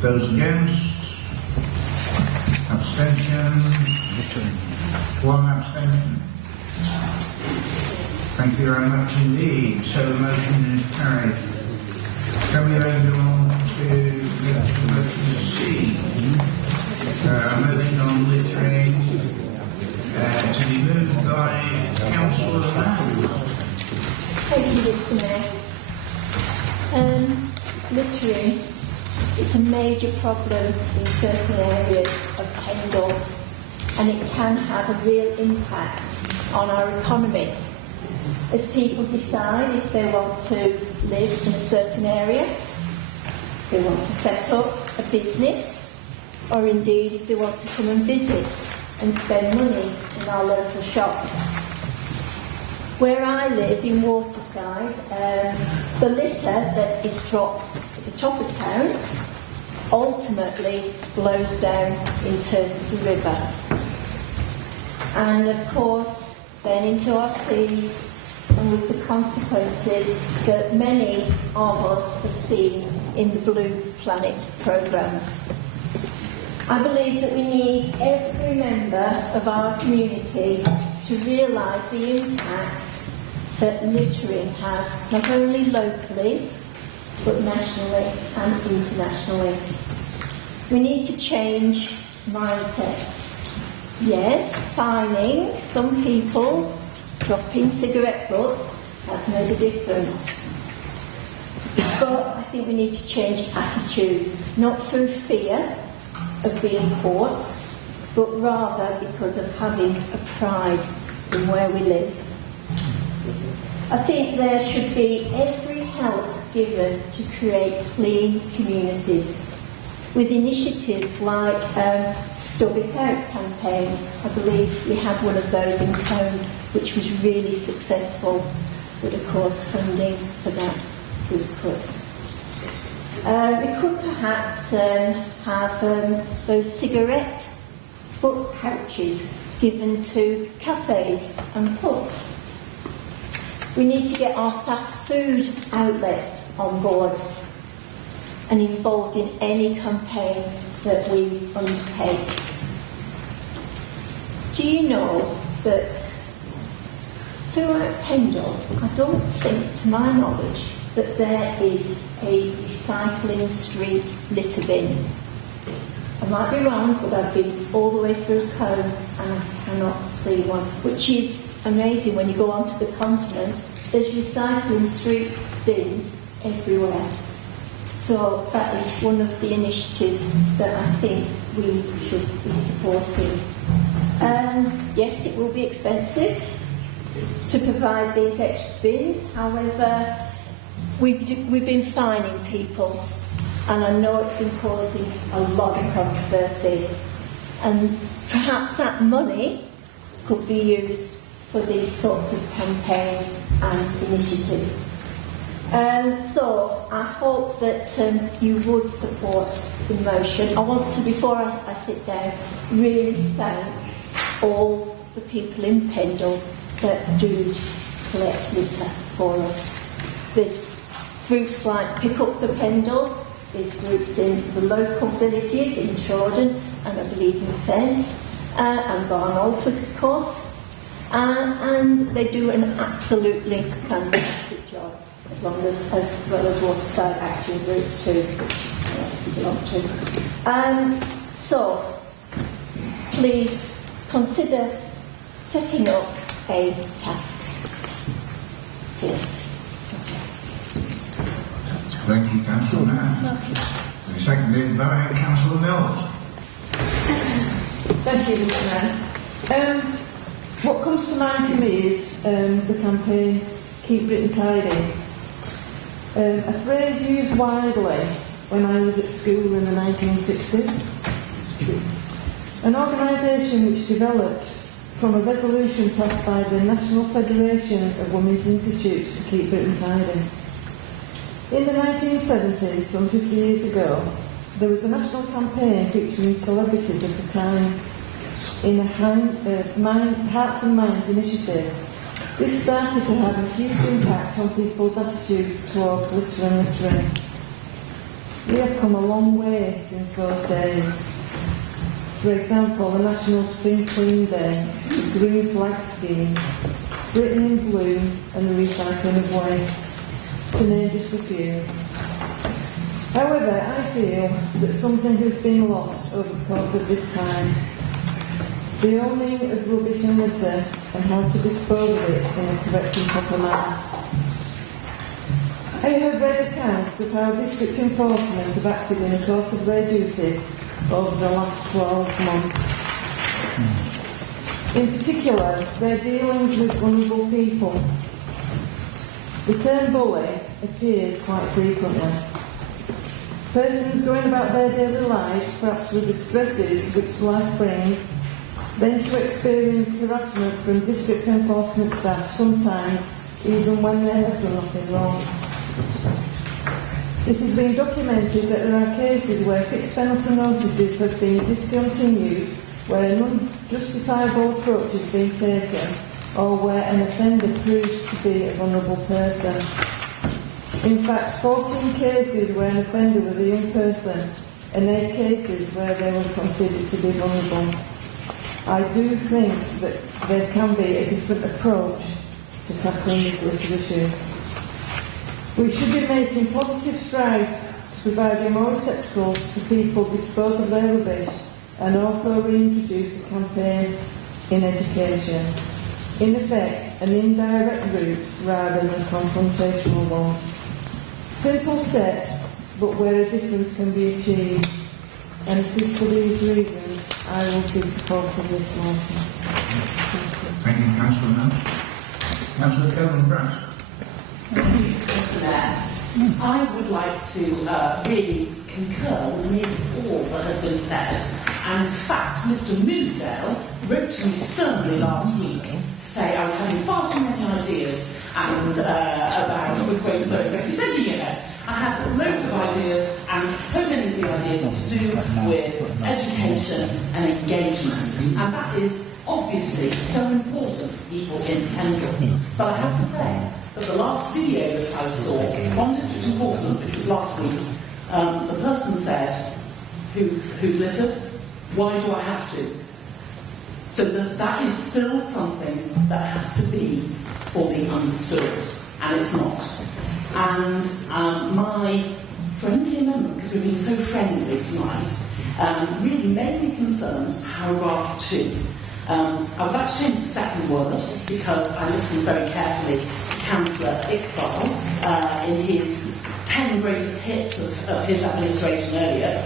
Those against? Abstention? One abstention. Thank you very much indeed. So the motion is carried. Can we then go on to motion C? Motion on littering to be moved by Councillor Lamb. Thank you, Mr. Mayor. Littering is a major problem in certain areas of Pendle, and it can have a real impact on our economy. As people decide if they want to live in a certain area, if they want to set up a business, or indeed if they want to come and visit and spend money in our local shops. Where I live in Waterside, the litter that is dropped at the top of town ultimately blows down into the river. And of course, then into our seas, and with the consequences that many of us have seen in the Blue Planet programmes. I believe that we need every member of our community to realise the impact that littering has, not only locally, but nationally and internationally. We need to change mindsets. Yes, fining some people, dropping cigarette butts has made a difference. But I think we need to change attitudes, not through fear of being caught, but rather because of having a pride in where we live. I think there should be every help given to create clean communities, with initiatives like Stub It Out campaigns. I believe we had one of those in Cone, which was really successful, but of course funding for that was cut. We could perhaps have those cigarette butt pouches given to cafes and pubs. We need to get our fast food outlets on board and involved in any campaign that we undertake. Do you know that throughout Pendle, I don't think, to my knowledge, that there is a recycling street litter bin? I might be wrong, but I've been all the way through Cone and I cannot see one, which is amazing. When you go onto the continent, there's recycling street bins everywhere. So that is one of the initiatives that I think we should be supporting. Yes, it will be expensive to provide these extra bins. However, we've been fining people, and I know it's been causing a lot of controversy. And perhaps that money could be used for these sorts of campaigns and initiatives. So I hope that you would support the motion. I want to, before I sit down, really thank all the people in Pendle that do collect litter for us. There's groups like Pick Up the Pendle, there's groups in the local villages in Trawden and I believe in Fens and Barnoldswick, of course, and they do an absolutely fantastic job, as well as Waterside Action Group too, which I obviously belong to. So please consider setting up a task force. Thank you, Councillor Nance. And seconded by Councillor Mills. Thank you, Mr. Mayor. What comes to mind for me is the campaign Keep Britain Tidy. A phrase used widely when I was at school in the 1960s. An organisation which developed from a resolution passed by the National Federation of Women's Institutes to keep Britain tidy. In the 1970s, some 50 years ago, there was a national campaign featuring celebrities of the time in a Hearts and Minds initiative. This started to have a huge impact on people's attitudes towards litter and littering. We have come a long way since those days. For example, the National Spring Clean Day, the Green Flag Scheme, Britain in Bloom and the recycling of waste, to name just a few. However, I feel that something has been lost over the course of this time. The owning of rubbish and litter and how to dispose of it in a correct and proper manner. I have read accounts of how district enforcement have acted in the course of their duties over the last 12 months. In particular, their dealings with vulnerable people. The term bully appears quite frequently. Persons going about their daily lives, perhaps with the stresses which life brings, then to experience harassment from district enforcement staff, sometimes even when they have done nothing wrong. It has been documented that there are cases where fixed penalty notices have been discontinued, where an unjustifiable approach has been taken, or where an offender proves to be a vulnerable person. In fact, 14 cases where an offender was a young person, and 8 cases where they were considered to be vulnerable. I do think that there can be a different approach to tackling this litter issue. We should be making positive strides to providing more receptacles to people dispose of their rubbish and also reintroduce a campaign in education. In effect, an indirect route rather than a confrontational one. Simple steps, but where a difference can be achieved. And it is for these reasons I will be supporting this motion. Thank you, Councillor Nance. Councillor Kelvin Brass. Mr. Mayor, I would like to really concur with all that has been said. And in fact, Mr. Moosdale wrote to me sternly last week to say I was having far too many ideas and about quick waste service. He said, you know, I have loads of ideas, and so many of the ideas are to do with education and engagement. And that is obviously so important for people in Pendle. But I have to say that the last video that I saw on district enforcement, which was last week, the person said, who glittered, why do I have to? So that is still something that has to be fully understood, and it's not. And my friendly amendment, because we've been so friendly tonight, really mainly concerns paragraph 2. I would like to change the second word, because I listened very carefully to Councillor Iqbal in his 10 greatest hits of his administration earlier,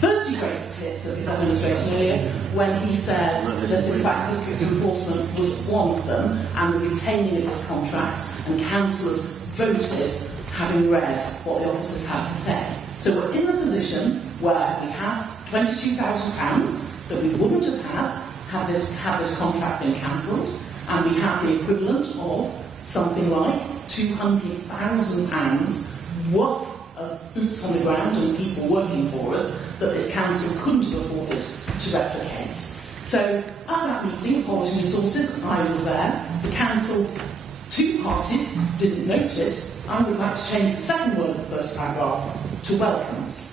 30 greatest hits of his administration earlier, when he said that in fact district enforcement was one of them, and the retaining of his contract, and councillors voted having read what the officers had to say. So we're in the position where we have £22,000 that we wouldn't have had this contract been cancelled, and we have the equivalent of something like £200,000 worth of boots on the ground and people working for us that this council couldn't have afforded to replicate. So at that meeting, Policy Resources, I was there. The council, 2 parties didn't note it. I would like to change the second word of the first paragraph to welcomes.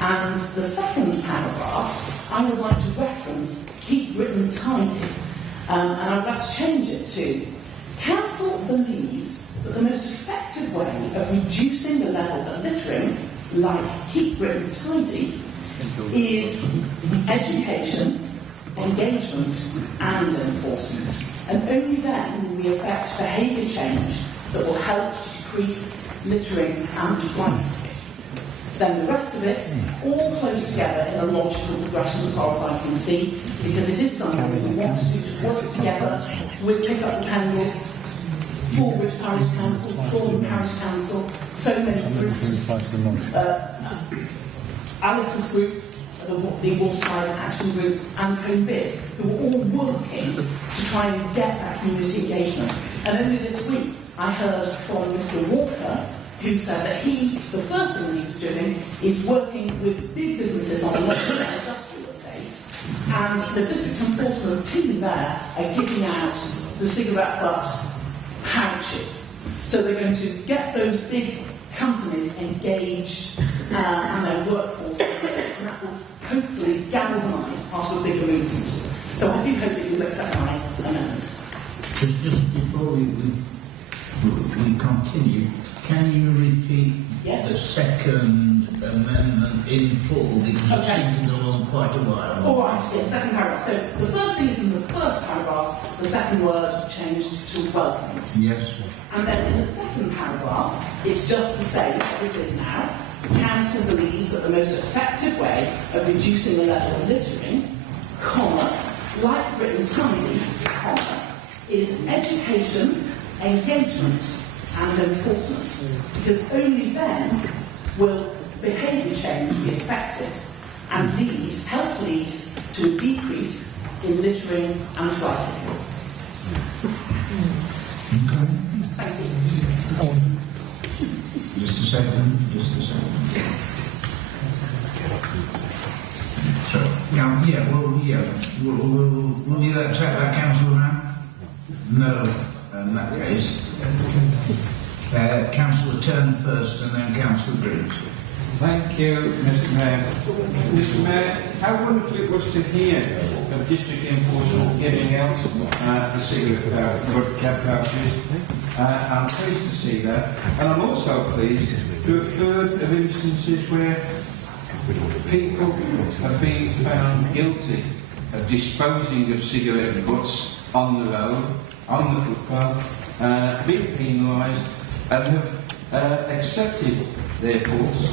And the second paragraph, I would like to reference keep written tidy. And I would like to change it to Council believes that the most effective way of reducing the level of littering, like keep written tidy, is education, engagement and enforcement. And only then will we effect behaviour change that will help to decrease littering and flight. Then the rest of it all flows together in a logical progression as far as I can see, because it is something that we want to do, to work together with Pick Up the Pendle, Forward Parish Council, Trawley Parish Council, so many groups, Alice's group, the Waterside Action Group and Home Bid, who are all working to try and get that community engagement. And only this week I heard from Mr Walker, who said that the first thing that he was doing is working with big businesses on a local industrial estate, and the district enforcement team there are giving out the cigarette butt pouches. So they're going to get those big companies engaged and their workforce engaged, and that will hopefully galvanise part of a bigger movement. So I do hope that you'll accept my amendment. Just before we continue, can you repeat the second amendment in full, because it's been along quite a while? All right, yes, second paragraph. So the first thing is in the first paragraph, the second word changed to welcomes. Yes. And then in the second paragraph, it's just the same as it is now. The council believes that the most effective way of reducing the level of littering, comma, like written tidy, comma, is education, engagement and enforcement, because only then will behaviour change be effected and help lead to a decrease in littering and flighting. Thank you. Just a second. So, will you accept that, Councillor Mann? No, in that case. Councillor Turner first and then Councillor Briggs. Thank you, Mr Mayor. Mr Mayor, how wonderful it was to hear of district enforcement giving out the cigarette pouches. I'm pleased to see that. And I'm also pleased to have heard of instances where people have been found guilty of disposing of cigarette butts on the road, on the footpath, being penalised, and have accepted their faults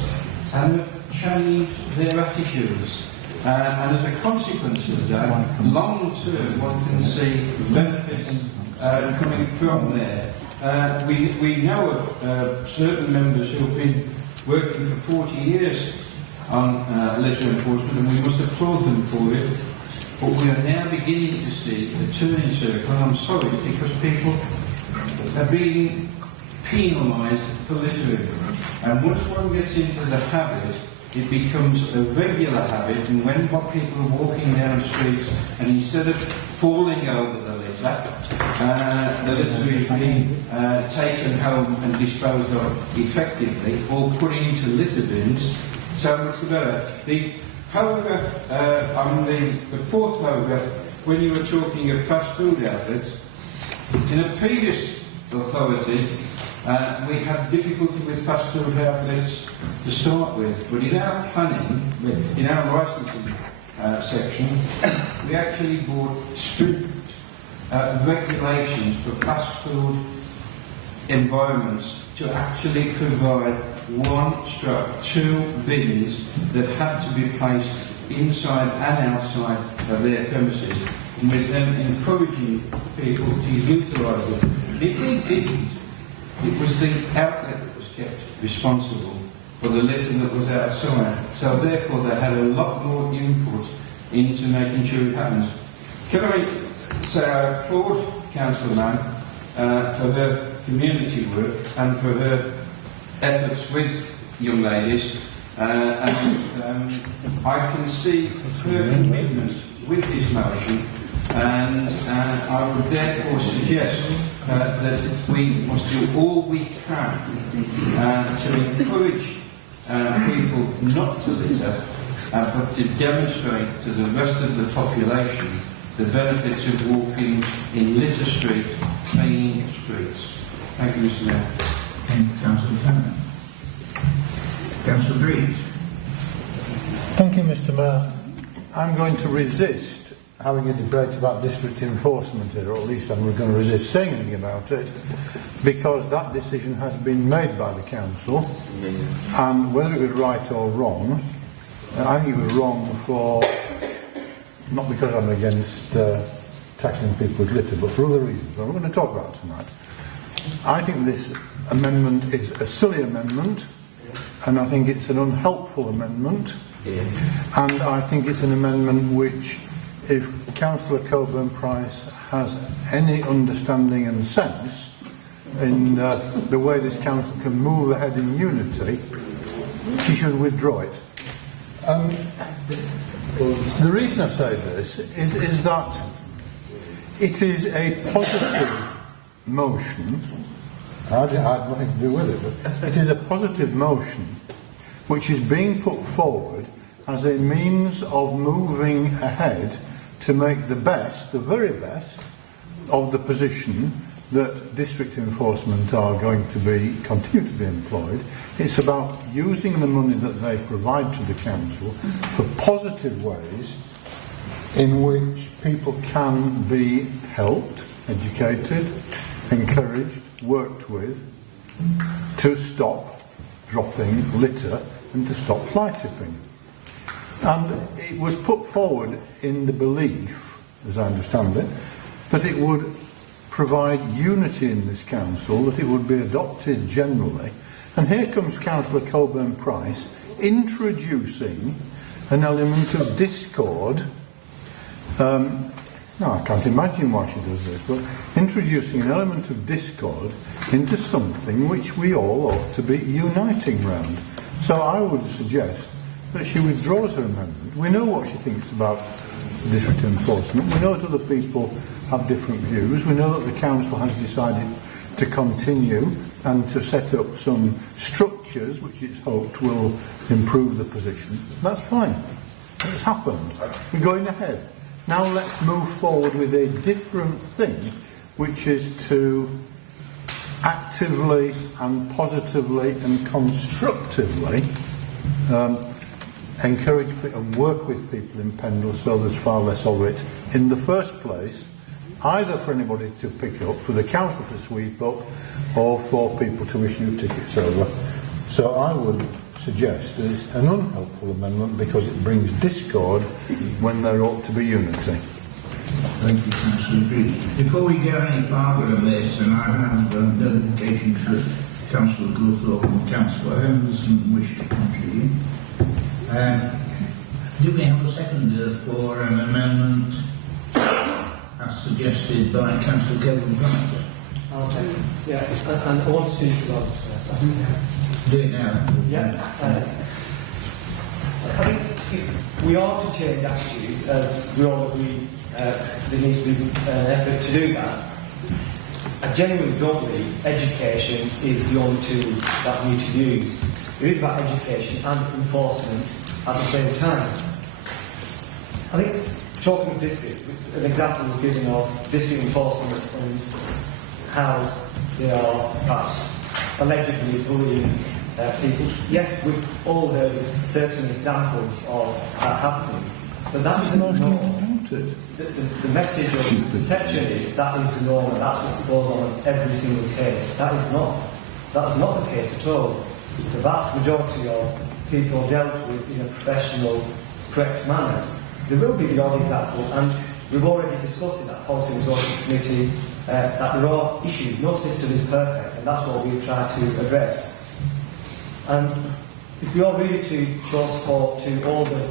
and have changed their attitudes. And as a consequence of that, long term one can see benefits coming from there. We know of certain members who have been working for 40 years on litter enforcement, and we must applaud them for it. But we are now beginning to see a turning circle, and I'm sorry, because people are being penalised for littering. And once one gets into the habit, it becomes a regular habit, and when people are walking down streets, and instead of falling over the litter is being taken home and disposed of effectively, or put into litter bins, so much the better. The paragraph, on the fourth paragraph, when you were talking of fast food outlets, in a previous authority, we had difficulty with fast food outlets to start with, but in our planning, in our licensing section, we actually brought strict regulations for fast food environments to actually provide 1/2 bins that had to be placed inside and outside of their premises, and with them encouraging people to utilise them. If they didn't, it was the outlet that was kept responsible for the litter that was outside. So therefore they had a lot more input into making sure it happened. Can I say I applaud Councillor Mann for her community work and for her efforts with young ladies, and I can see her commitment with this motion, and I would therefore suggest that we must do all we can to encourage people not to litter, but to demonstrate to the rest of the population the benefits of walking in litter street, clean streets. Thank you, Mr. Mayor. Thank you, Councillor Tanner. Councillor Breach. Thank you, Mr. Mayor. I'm going to resist having a debate about district enforcement here, or at least I'm going to resist saying anything about it, because that decision has been made by the council, and whether it was right or wrong, I think it was wrong for, not because I'm against taxing people with litter, but for other reasons I'm going to talk about tonight. I think this amendment is a silly amendment, and I think it's an unhelpful amendment, and I think it's an amendment which, if Councillor Coburn-Price has any understanding and sense in the way this council can move ahead in unity, she should withdraw it. The reason I say this is that it is a positive motion. I had nothing to do with it, but it is a positive motion which is being put forward as a means of moving ahead to make the best, the very best, of the position that district enforcement are going to continue to be employed. It's about using the money that they provide to the council for positive ways in which people can be helped, educated, encouraged, worked with to stop dropping litter and to stop fly tipping. And it was put forward in the belief, as I understand it, that it would provide unity in this council, that it would be adopted generally. And here comes Councillor Coburn-Price introducing an element of discord. No, I can't imagine why she does this, but introducing an element of discord into something which we all ought to be uniting round. So I would suggest that she withdraws her amendment. We know what she thinks about district enforcement. We know that other people have different views. We know that the council has decided to continue and to set up some structures which it's hoped will improve the position. That's fine. It's happened. We're going ahead. Now let's move forward with a different thing, which is to actively and positively and constructively encourage and work with people in Pendle so there's far less of it in the first place, either for anybody to pick up, for the council to sweep up, or for people to issue tickets over. So I would suggest that it's an unhelpful amendment because it brings discord when there ought to be unity. Thank you, Councillor Breach. Before we go any farther on this, and I have notification to Councillor Goodthorpe and Councillor Henderson wish to contribute. Do we have a seconder for an amendment as suggested by Councillor Coburn-Price? I'll second. Yeah, and I want to speak to those first. Do it now. Yeah. I think if we are to change attitudes, as we all agree there needs to be an effort to do that, I genuinely don't believe education is the only tool that we need to use. It is about education and enforcement at the same time. I think, talking of district, an example was given of district enforcement and how they are perhaps allegedly bullying people. Yes, we've all heard certain examples of that happening, but that is the norm. The message of perception is that is the norm, and that's what goes on in every single case. That is not the case at all. The vast majority of people are dealt with in a professional, correct manner. There will be the odd example, and we've already discussed in that Policy and Resources Committee that there are issues. No system is perfect, and that's what we've tried to address. And if we are really to show support to all the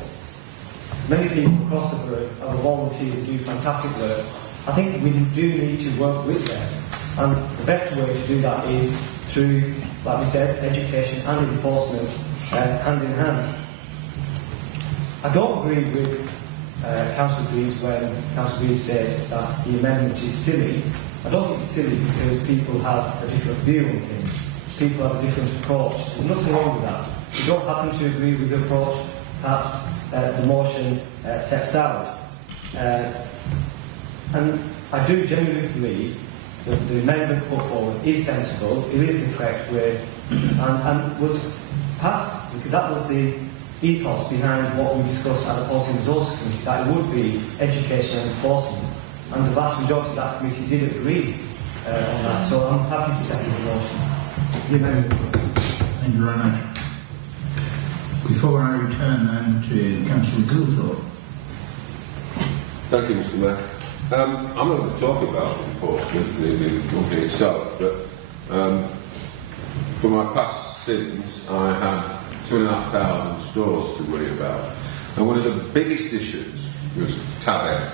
many people across the borough and the volunteers do fantastic work, I think we do need to work with them. And the best way to do that is through, like we said, education and enforcement hand in hand. I don't agree with Councillor Greaves when Councillor Greaves states that the amendment is silly. I don't think it's silly because people have a different view on things. People have a different approach. There's nothing wrong with that. If you don't happen to agree with the approach, perhaps the motion sets out. And I do genuinely believe that the amendment put forward is sensible, it is the correct way, and was passed, because that was the ethos behind what we discussed at the Policy and Resources Committee, that it would be education and enforcement, and the vast majority of that committee did agree on that, so I'm happy to second the motion. The amendment. Thank you very much. Before I return then to Councillor Goulthorpe. Thank you, Mr. Mayor. I'm not going to talk about enforcement, the company itself, but for my past sins, I had 2,500 stores to worry about. And one of the biggest issues was tab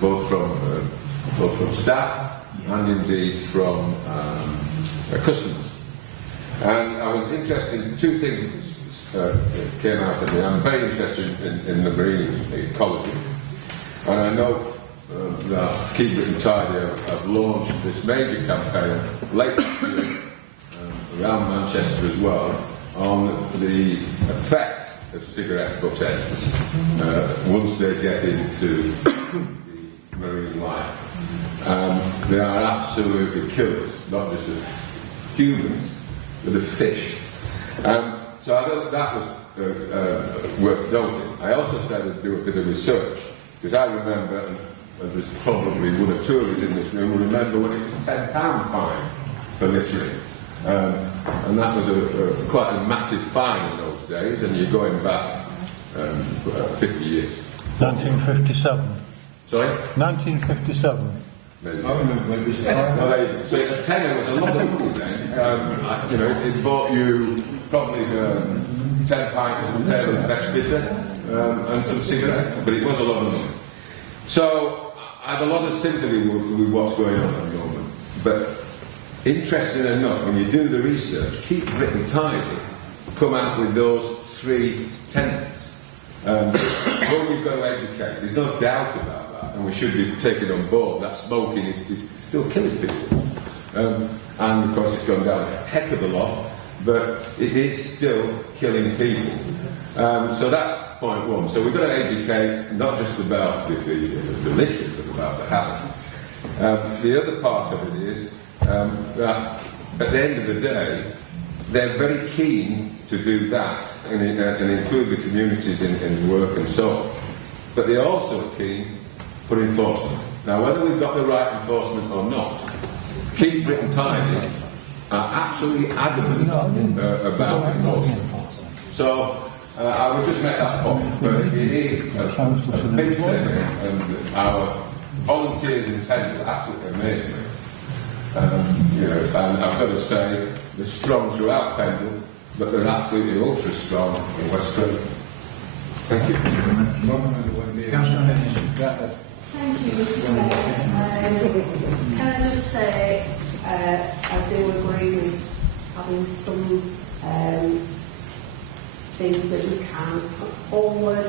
both from staff and indeed from customers. And I was interested in two things that came out of me. I'm very interested in the marine ecology. And I know that Keep It and Tidy have launched this major campaign late this year, around Manchester as well, on the effect of cigarette butt ends once they get into the marine life. They are absolutely killers, not just of humans, but of fish. So I thought that was worth noting. I also started to do a bit of research, because I remember, and there's probably one or two of us in this room who remember when it was £10 fine for littering. And that was quite a massive fine in those days, and you're going back 50 years. 1957. Sorry? 1957. Maybe. I remember when it was well, so a tenner was a lot of money then. You know, it bought you probably 10 pints of tail and best bitter and some cigarettes, but it was a lot of money. So I have a lot of sympathy with what's going on at the moment. But interesting enough, when you do the research, Keep Britain Tidy come out with those three tenets. One, you've got to educate. There's no doubt about that, and we should be taking on board that smoking is still killing people. And of course, it's gone down a heck of a lot, but it is still killing people. So that's point one. So we've got to educate not just about the littering, but about the habit. The other part of it is that at the end of the day, they're very keen to do that and include the communities in work and so on. But they're also keen for enforcement. Now, whether we've got the right enforcement or not, Keep Britain Tidy are absolutely adamant about enforcement. So I would just make that point, but it is a big thing, and our volunteers in Pendle absolutely amaze me. You know, and I've got to say, they're strong throughout Pendle, but they're absolutely ultra strong in West Britain. Thank you. Thank you, Mr. Mayor. Can I just say, I do agree with having some things that we can put forward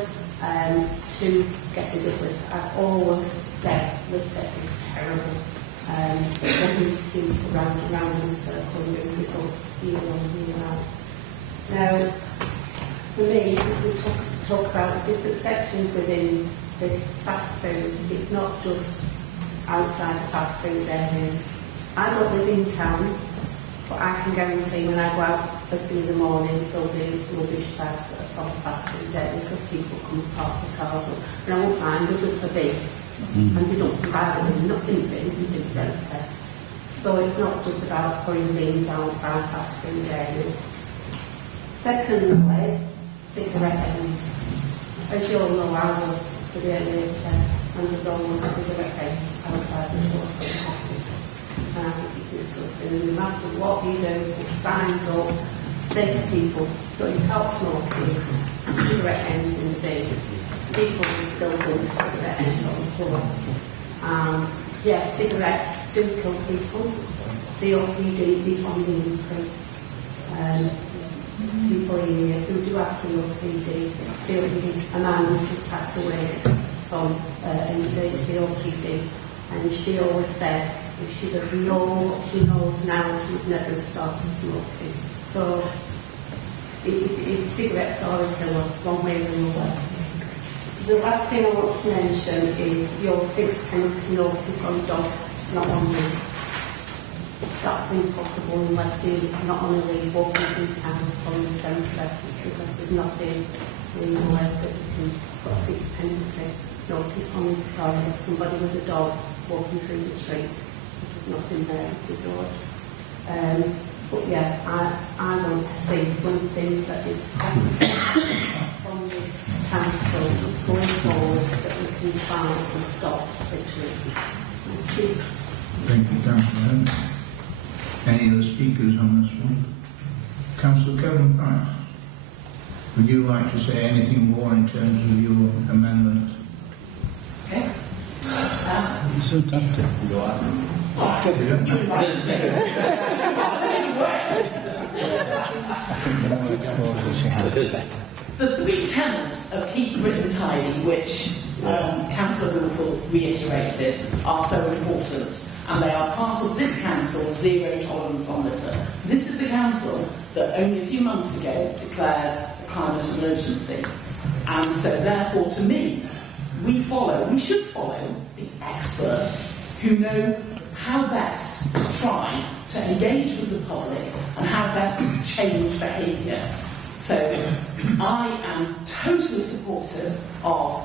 to get rid of litter. I've always said litter is terrible. Everybody seems to round and round in a circle and bring this up year on year out. Now, for me, we talk about the different sections within this fast food. It's not just outside the fast food areas. I don't live in town, but I can guarantee when I go out first thing in the morning, there'll be rubbish bags from the fast food areas because people come and park their cars up. And I won't mind, there's a bin. And they don't provide them, not in the bin, in the centre. So it's not just about putting things out by fast food areas. Secondly, cigarette ends. As you all know, I work for the NHS and there's always cigarette ends outside the door for the hospital. And I think it's disgusting. And no matter what you do, put signs up, say to people, don't you can't smoke here, cigarette ends in the bin. People will still do cigarette ends on the floor. Yes, cigarettes do kill people. COPD is on the increase. People here who do have COPD, a man who's just passed away from end-stage COPD, and she always said if she'd have known what she knows now, she would never have started smoking. So, cigarettes are a killer, one way or another. The last thing I want to mention is your fixed penalty notice on dogs, not on me. That's impossible unless they're not on a lead walking through town or in the centre, because there's nothing in the way that you can put a fixed penalty notice on somebody with a dog walking through the street. There's nothing there, it's ignored. But yeah, I want to see something that is positive from this council going forward that we can try and stop literally. Thank you. Thank you, Councillor. Any other speakers on this one? Councillor Kevin Price, would you like to say anything more in terms of your amendment? Okay. You shouldn't have to. You are. I think the more exposure she has, the better. The three tenets of keep written tidy, which Councillor Goulthorpe reiterated, are so important. And they are part of this council's zero tolerance on litter. This is the council that only a few months ago declared a climate emergency. And so therefore, to me, we should follow the experts who know how best to try to engage with the public and how best to change behaviour. So I am totally supportive of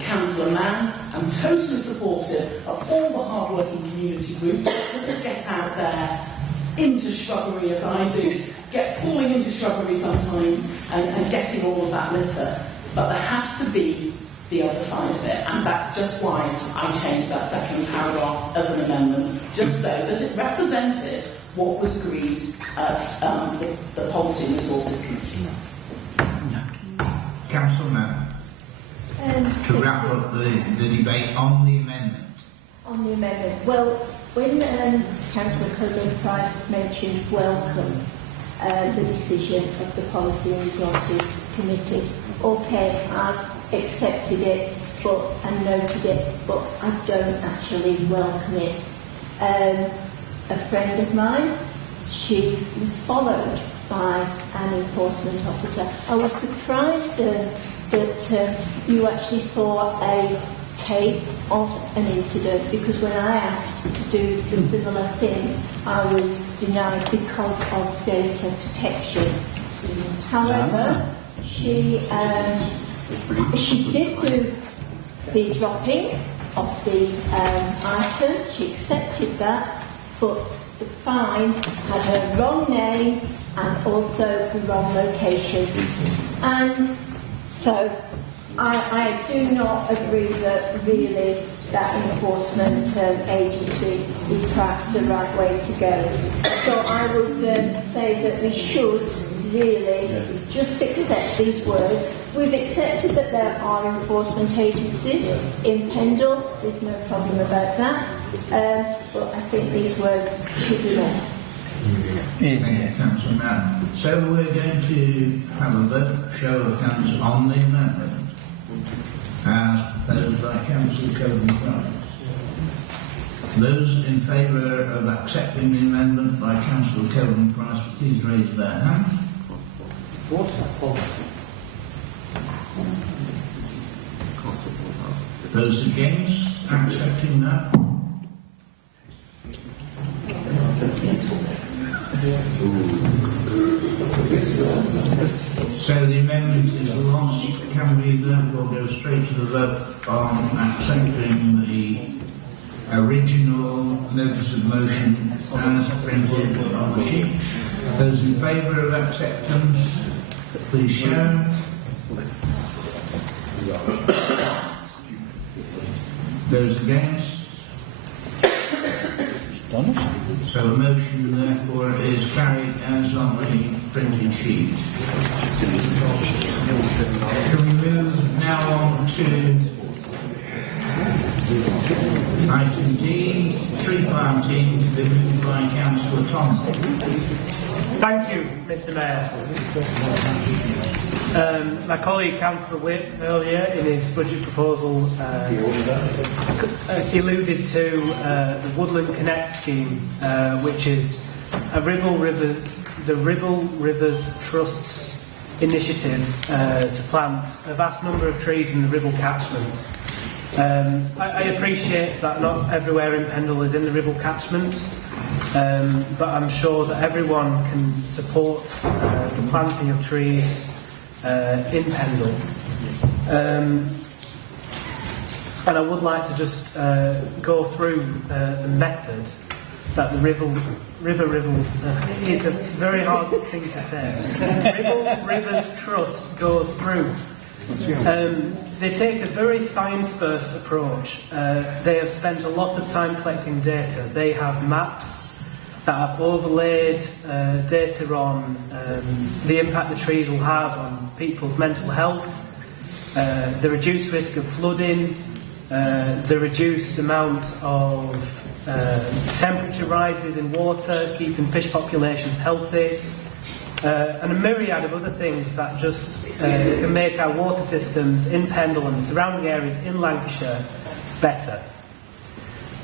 Councillor Mann. I'm totally supportive of all the hard-working community groups that get out there into shrubbery as I do, falling into shrubbery sometimes and getting all of that litter. But there has to be the other side of it, and that's just why I changed that second paragraph as an amendment, just so that it represented what was agreed at the Policy and Resources Committee. Councillor Mann. To wrap up the debate on the amendment. On the amendment. Well, when Councillor Kevin Price mentioned welcome the decision of the Policy and Resources Committee, okay, I've accepted it and noted it, but I don't actually welcome it. A friend of mine, she was followed by an enforcement officer. I was surprised that you actually saw a tape of an incident, because when I asked to do the similar thing, I was denied because of data protection. However, she did do the dropping of the item. She accepted that, but the fine had her wrong name and also the wrong location. And so I do not agree that really that enforcement agency is perhaps the right way to go. So I would say that we should really just accept these words. We've accepted that there are enforcement agencies in Pendle, there's no problem about that, but I think these words should be there. Thank you, Councillor Mann. So we're going to have a vote, show of hands on the amendment, as proposed by Councillor Coburn-Price. Those in favour of accepting the amendment by Councillor Coburn-Price, please raise their hand. Those against accepting that? So the amendment is lost. Can we therefore go straight to the vote on accepting the original notice of motion as printed on the sheet? Those in favour of acceptance, please show. Those against? So the motion therefore is carried as on the printed sheet. Can we move now on to item D, tree planting, to be moved by Councillor Thompson. Thank you, Mr Mayor. My colleague Councillor Whip earlier in his budget proposal alluded to the Woodland Connect scheme, which is the Ribble Rivers Trust's initiative to plant a vast number of trees in the Ribble catchment. I appreciate that not everywhere in Pendle is in the Ribble catchment, but I'm sure that everyone can support the planting of trees in Pendle. And I would like to just go through the method that the Ribble is a very hard thing to say. Ribble Rivers Trust goes through. They take a very science-first approach. They have spent a lot of time collecting data. They have maps that have overlaid data on the impact the trees will have on people's mental health, the reduced risk of flooding, the reduced amount of temperature rises in water, keeping fish populations healthy, and a myriad of other things that just can make our water systems in Pendle and the surrounding areas in Lancashire better.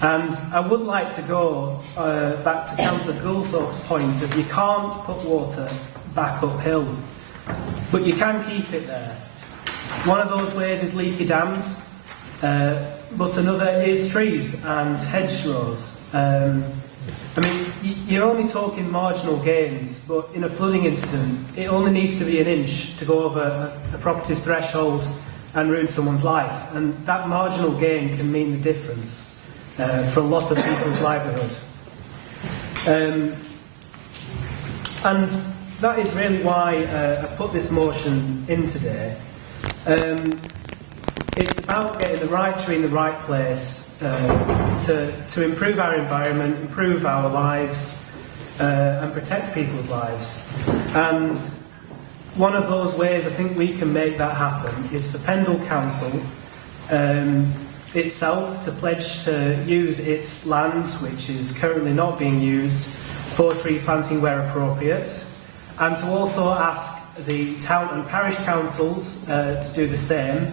And I would like to go back to Councillor Goulthorpe's point of you can't put water back uphill, but you can keep it there. One of those ways is leaky dams, but another is trees and hedgerows. I mean, you're only talking marginal gains, but in a flooding incident, it only needs to be an inch to go over a property's threshold and ruin someone's life. And that marginal gain can mean the difference for a lot of people's livelihood. And that is really why I put this motion in today. It's about getting the right tree in the right place to improve our environment, improve our lives, and protect people's lives. And one of those ways I think we can make that happen is for Pendle Council itself to pledge to use its land, which is currently not being used, for tree planting where appropriate, and to also ask the town and parish councils to do the same.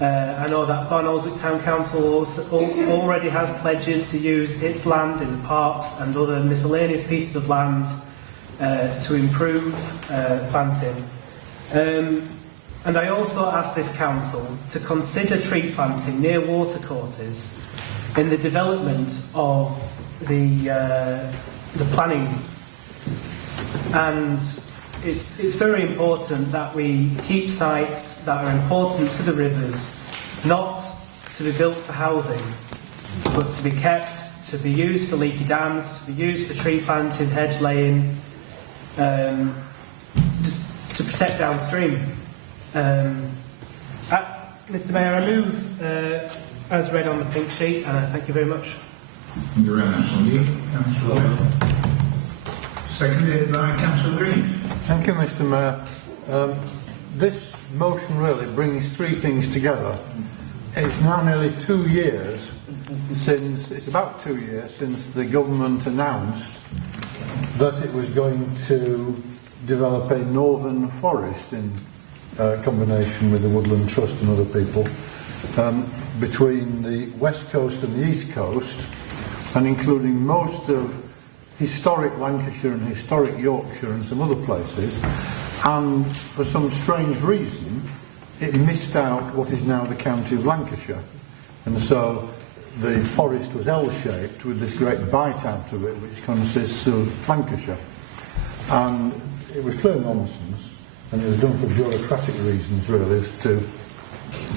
I know that Barnoldswick Town Council already has pledges to use its land in parks and other miscellaneous pieces of land to improve planting. And I also ask this council to consider tree planting near watercourses in the development of the planning. And it's very important that we keep sites that are important to the rivers, not to be built for housing, but to be kept, to be used for leaky dams, to be used for tree planting, hedge laying, just to protect downstream. Mr Mayor, I move as read on the pink sheet, and I thank you very much. Thank you very much indeed, Councillor. Seconded by Councillor Green. Thank you, Mr Mayor. This motion really brings three things together. It's now nearly 2 years since, it's about 2 years since the government announced that it was going to develop a northern forest in combination with the Woodland Trust and other people between the west coast and the east coast, and including most of historic Lancashire and historic Yorkshire and some other places, and for some strange reason it missed out what is now the county of Lancashire, and so the forest was L-shaped with this great bite out of it which consists of Lancashire, and it was clear nonsense, and it was done for bureaucratic reasons really as to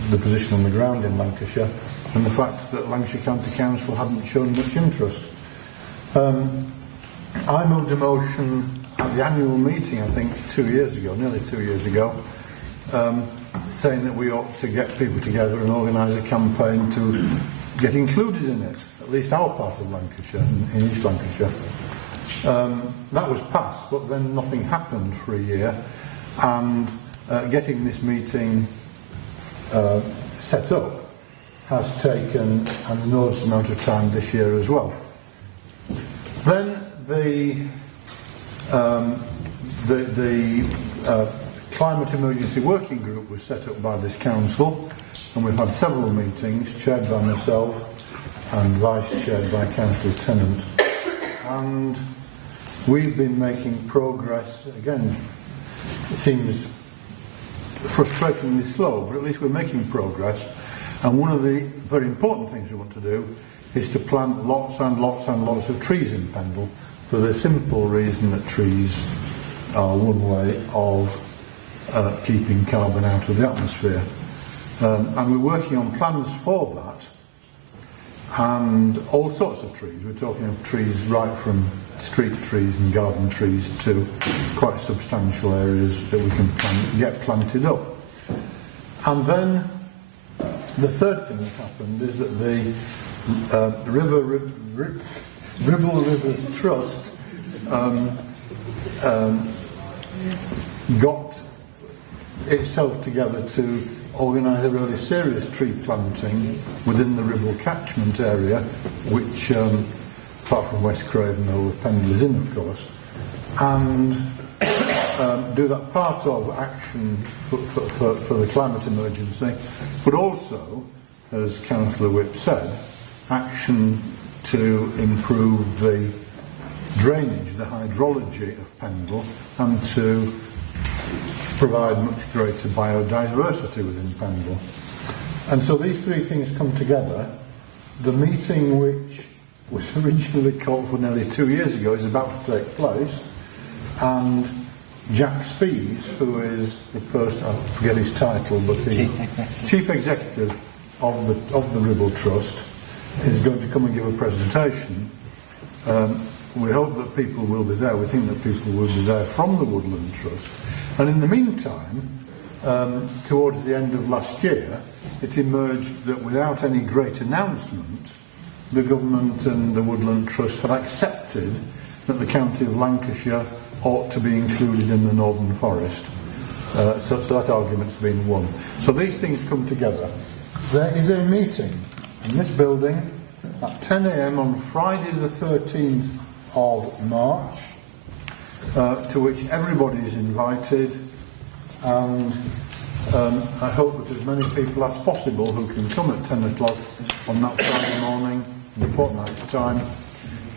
the position on the ground in Lancashire and the fact that Lancashire County Council hadn't shown much interest. I moved a motion at the annual meeting, I think 2 years ago, nearly 2 years ago, saying that we ought to get people together and organise a campaign to get included in it, at least our part of Lancashire, in East Lancashire. That was passed, but then nothing happened for a year, and getting this meeting set up has taken an enormous amount of time this year as well. Then the Climate Emergency Working Group was set up by this council, and we've had several meetings chaired by myself and vice chaired by Councillor Tennant, and we've been making progress. Again, it seems frustratingly slow, but at least we're making progress, and one of the very important things we want to do is to plant lots and lots and lots of trees in Pendle, for the simple reason that trees are one way of keeping carbon out of the atmosphere. And we're working on plans for that, and all sorts of trees. We're talking of trees right from street trees and garden trees to quite substantial areas that we can get planted up. And then the third thing that happened is that the Ribble Rivers Trust got itself together to organise a really serious tree planting within the Ribble catchment area, which, apart from West Craven, all of Pendle is in, of course, and do that part of action for the climate emergency, but also, as Councillor Whip said, action to improve the drainage, the hydrology of Pendle, and to provide much greater biodiversity within Pendle. And so these three things come together. The meeting, which was originally called for nearly 2 years ago, is about to take place, and Jack Spees, who is the person, I forget his title, but he's Chief Executive of the Ribble Trust, is going to come and give a presentation. We hope that people will be there. We think that people will be there from the Woodland Trust. And in the meantime, towards the end of last year, it emerged that without any great announcement, the government and the Woodland Trust had accepted that the county of Lancashire ought to be included in the Northern Forest. So that argument's been won. So these things come together. There is a meeting in this building at 10 a.m. on Friday the 13th of March, to which everybody is invited, and I hope that as many people as possible who can come at 10 o'clock on that Friday morning, in a fortnight's time,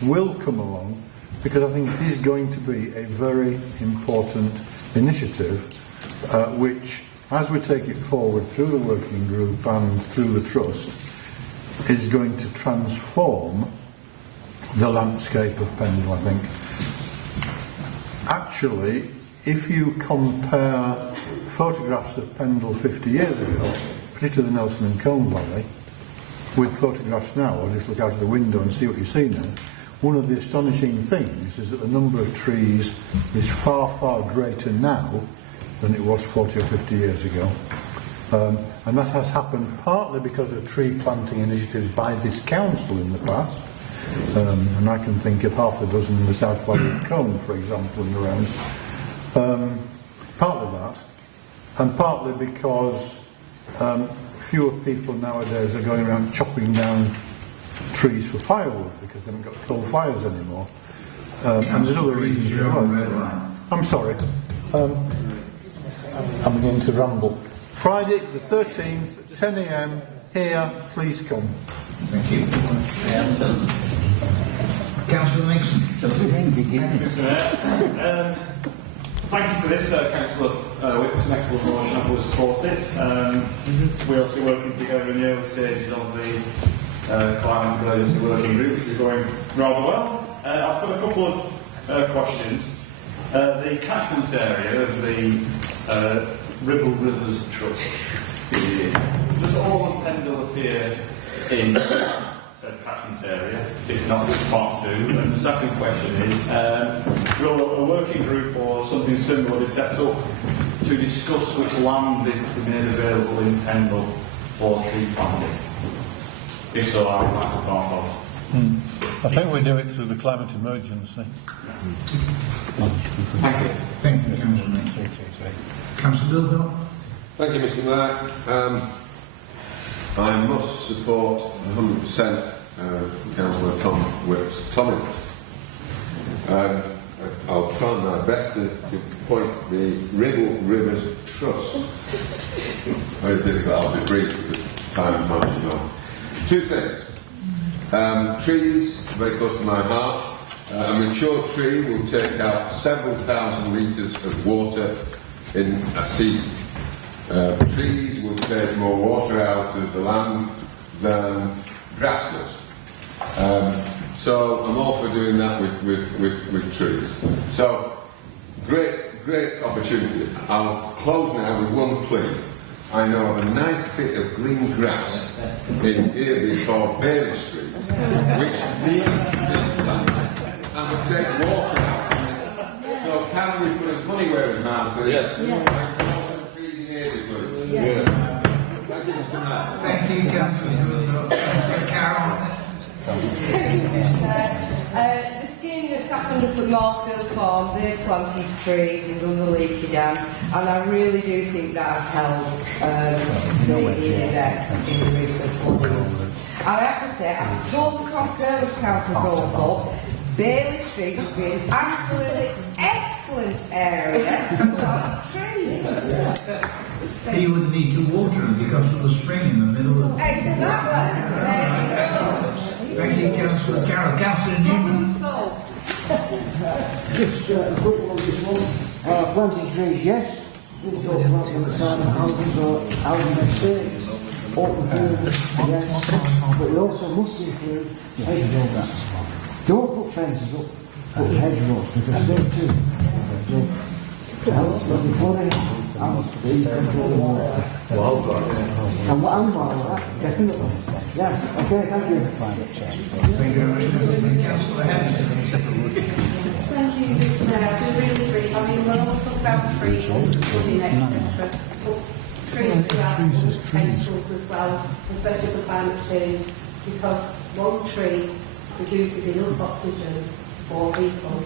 will come along, because I think it is going to be a very important initiative, which, as we take it forward through the working group and through the trust, is going to transform the landscape of Pendle, I think. Actually, if you compare photographs of Pendle 50 years ago, particularly the Nelson and Colne Valley, with photographs now, or just look out of the window and see what you see now, one of the astonishing things is that the number of trees is far, far greater now than it was 40 or 50 years ago. And that has happened partly because of tree planting initiatives by this council in the past, and I can think of half a dozen in the South Valley of Colne, for example, and around. Partly that, and partly because fewer people nowadays are going around chopping down trees for firewood because they haven't got coal fires anymore. and there's other reasons as well. I'm sorry. I'm beginning to ramble. Friday the 13th, 10 a.m. here. Please come. Thank you. Councillor Nixon. Thank you for this, Councillor Whip. It's an excellent motion. I fully support it. We're obviously working together in the early stages of the climate emergency working group, which is going rather well. I've got a couple of questions. The catchment area of the Ribble Rivers Trust, does all of Pendle appear in said catchment area? If not, it's part to do. And the second question is, will a working group or something similar be set up to discuss which land is to be made available in Pendle for tree planting? If so, I would like to part of. I think we do it through the climate emergency. Thank you. Thank you, Councillor Nixon. Councillor Bilville. Thank you, Mr. Mayor. I must support 100% Councillor Tom Whip's comments. I'll try my best to point the Ribble Rivers Trust. Very difficult, I'll be brief because time is marching on. Two things. Trees, very close to my heart. A mature tree will take out several thousand litres of water in a season. Trees will take more water out of the land than grass does. So I'm all for doing that with trees. So great opportunity. I'll close now with one plea. I know of a nice bit of green grass in Earby called Bailey Street, which needs trees planted and will take water out of it. So can we put his money where his mouth is? Yes. And grow some trees in Earby, please? Yeah. Thank you, Mr. Mayor. Thank you, Councillor Carroll. The scheme that's happened up at Moorfield Farm, they've planted trees and done the leaky dam, and I really do think that's helped the event in the recent floodings. And I have to say, I totally concur with Councillor Goldthorpe. Bailey Street would be an absolutely excellent area to plant trees. You would need to water them because of the spring in the middle of... Exactly. Thank you, Councillor Carroll. Councillor Newman. Solved. Just a quick one this one. Planting trees, yes. We've got plants on the side of houses or housing estates. Open fields, yes. But we also must include hedgerows. Don't put fences up, put hedgerows, because they too. So, help with the flooding and the control of water. And what I'm about that, definitely. Yeah, okay, thank you. Thank you very much. Councillor Henderson. Thank you, Mr. Mayor. I've been really brief. I mean, we're all talking about trees, wooding, etc. But trees do have potentials as well, especially for climate change, because one tree produces enough oxygen for people.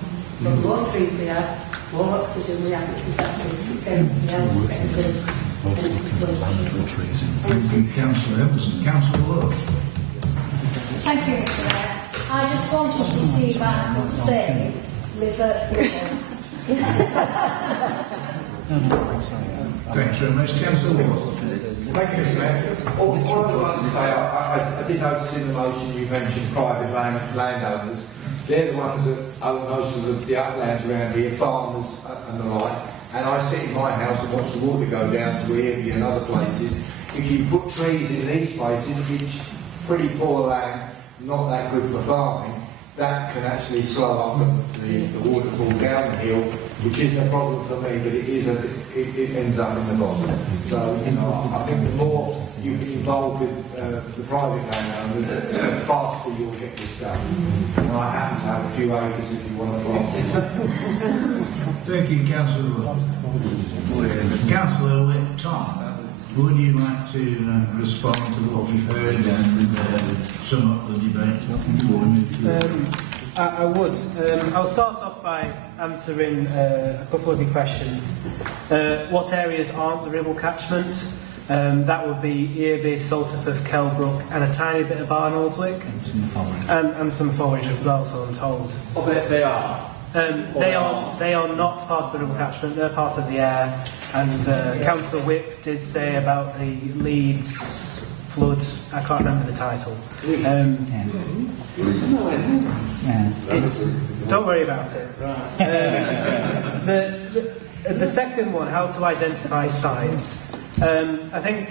So the more trees we have, more oxygen we have, which is actually against the health sector. Thank you, Councillor Henderson. Councillor Lewis. Thank you, Mr. Mayor. I just wanted to see if I could say Thanks very much, Councillor Lewis. Thank you, Mr. Mayor. All I would like to say, I did notice in the motion you mentioned private landowners. They're the ones that own most of the uplands around here, farmers and the like. And I sit in my house and watch the water go down to Earby and other places. If you put trees in these places, which pretty poor land, not that good for farming, that can actually slow up the waterfall downhill, which isn't a problem for me, but it ends up in the bottom. So, you know, I think the more you get involved with the private landowners, the faster you'll get this done. And I happen to have a few acres if you want to plant. Thank you, Councillor Lewis. Councillor Whip, Tom, would you like to respond to what we've heard and sum up the debate before we move to I would. I'll start off by answering a couple of your questions. What areas aren't the Ribble catchment? That would be Earby, Salterford, Kelbrook, and a tiny bit of Barnoldswick. And some forage as well, so I'm told. Oh, they are. They are not part of the Ribble catchment, they're part of the Air. And Councillor Whip did say about the Leeds flood, I can't remember the title. Don't worry about it. The second one, how to identify sites. I think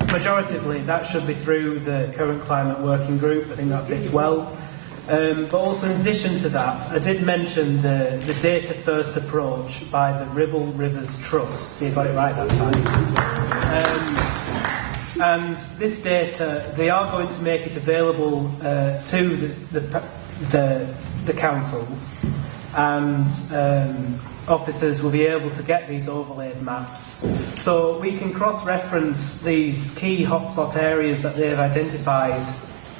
majoritively that should be through the current climate working group. I think that fits well. But also in addition to that, I did mention the data first approach by the Ribble Rivers Trust. See, I got it right that time. And this data, they are going to make it available to the councils, and officers will be able to get these overlaid maps. So we can cross-reference these key hotspot areas that they've identified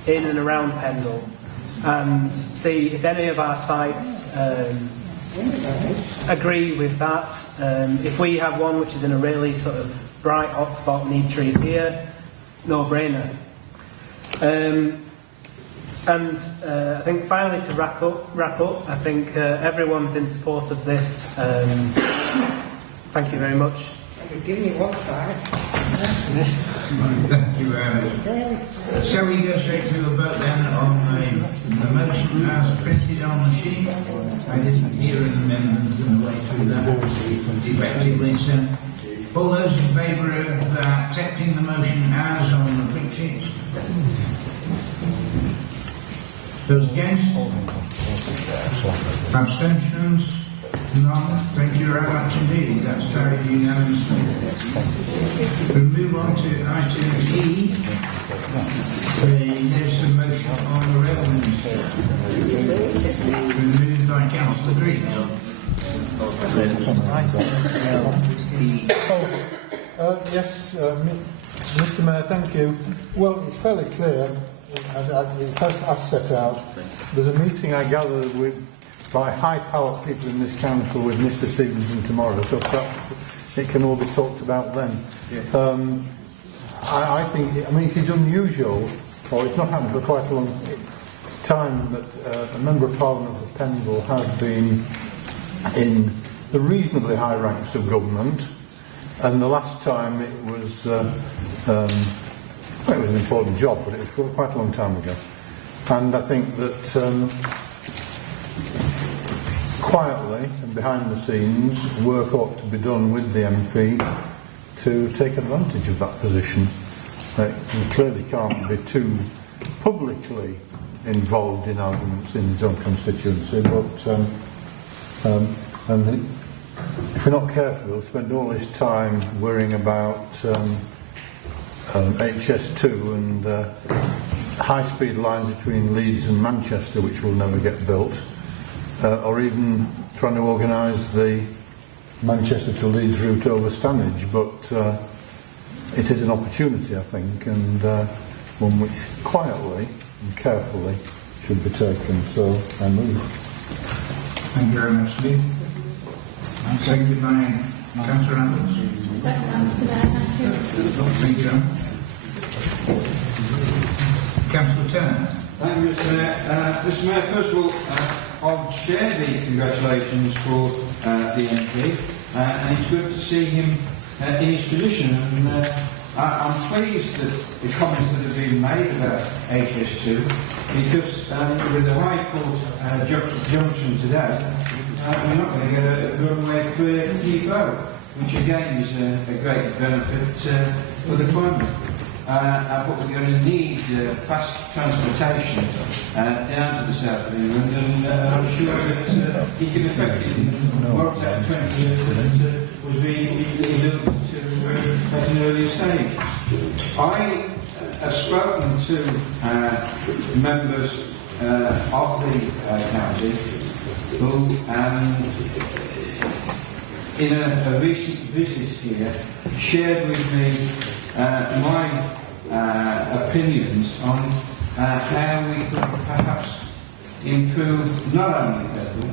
in and around Pendle, and see if any of our sites agree with that. If we have one which is in a really sort of bright hotspot, need trees here, no-brainer. And I think finally to wrap up, I think everyone's in support of this. Thank you very much. Give me one side. Thank you, shall we go straight to a vote then on the motion as printed on the sheet? I didn't hear an amendment on the way through that effectively, so all those in favour of accepting the motion as on the print sheet? Those against? Abstentions? None. Thank you very much indeed. That's carried unanimously. We move on to item E. There's a motion on the rail minister. Moved by Councillor Green. Yes, Mr. Mayor, thank you. Well, it's fairly clear, as set out. There's a meeting I gather by high-powered people in this council with Mr. Stevenson tomorrow, so perhaps it can all be talked about then. I think, I mean, it is unusual, or it's not happened for quite a long time, that a Member of Parliament for Pendle has been in the reasonably high ranks of government, and the last time it was an important job, but it was quite a long time ago. And I think that quietly and behind the scenes, work ought to be done with the MP to take advantage of that position. He clearly can't be too publicly involved in arguments in his own constituency, but and if we're not careful, he'll spend all his time worrying about HS2 and high-speed lines between Leeds and Manchester, which will never get built, or even trying to organise the Manchester to Leeds route over Stanage. But it is an opportunity, I think, and one which quietly and carefully should be taken. So I move. Thank you very much, Steve. I'm seconded by Councillor Andrews. Second, Mr. Mayor, thank you. Thank you. Councillor Turner. Thank you, Mr. Mayor. Mr. Mayor, first of all, I'll share the congratulations for the MP, and it's good to see him in his position. And I'm pleased that the comments that have been made about HS2, because with the High Court junction today, we're not going to get a runway clear Heathrow, which again is a great benefit for the climate. But we're going to need fast transportation down to the south of England, and I'm sure that he can effectively work out 20 years that was being alluded to at an earlier stage. I have spoken to members of the county who, in a recent visit here, shared with me my opinions on how we could perhaps improve not only Pendle,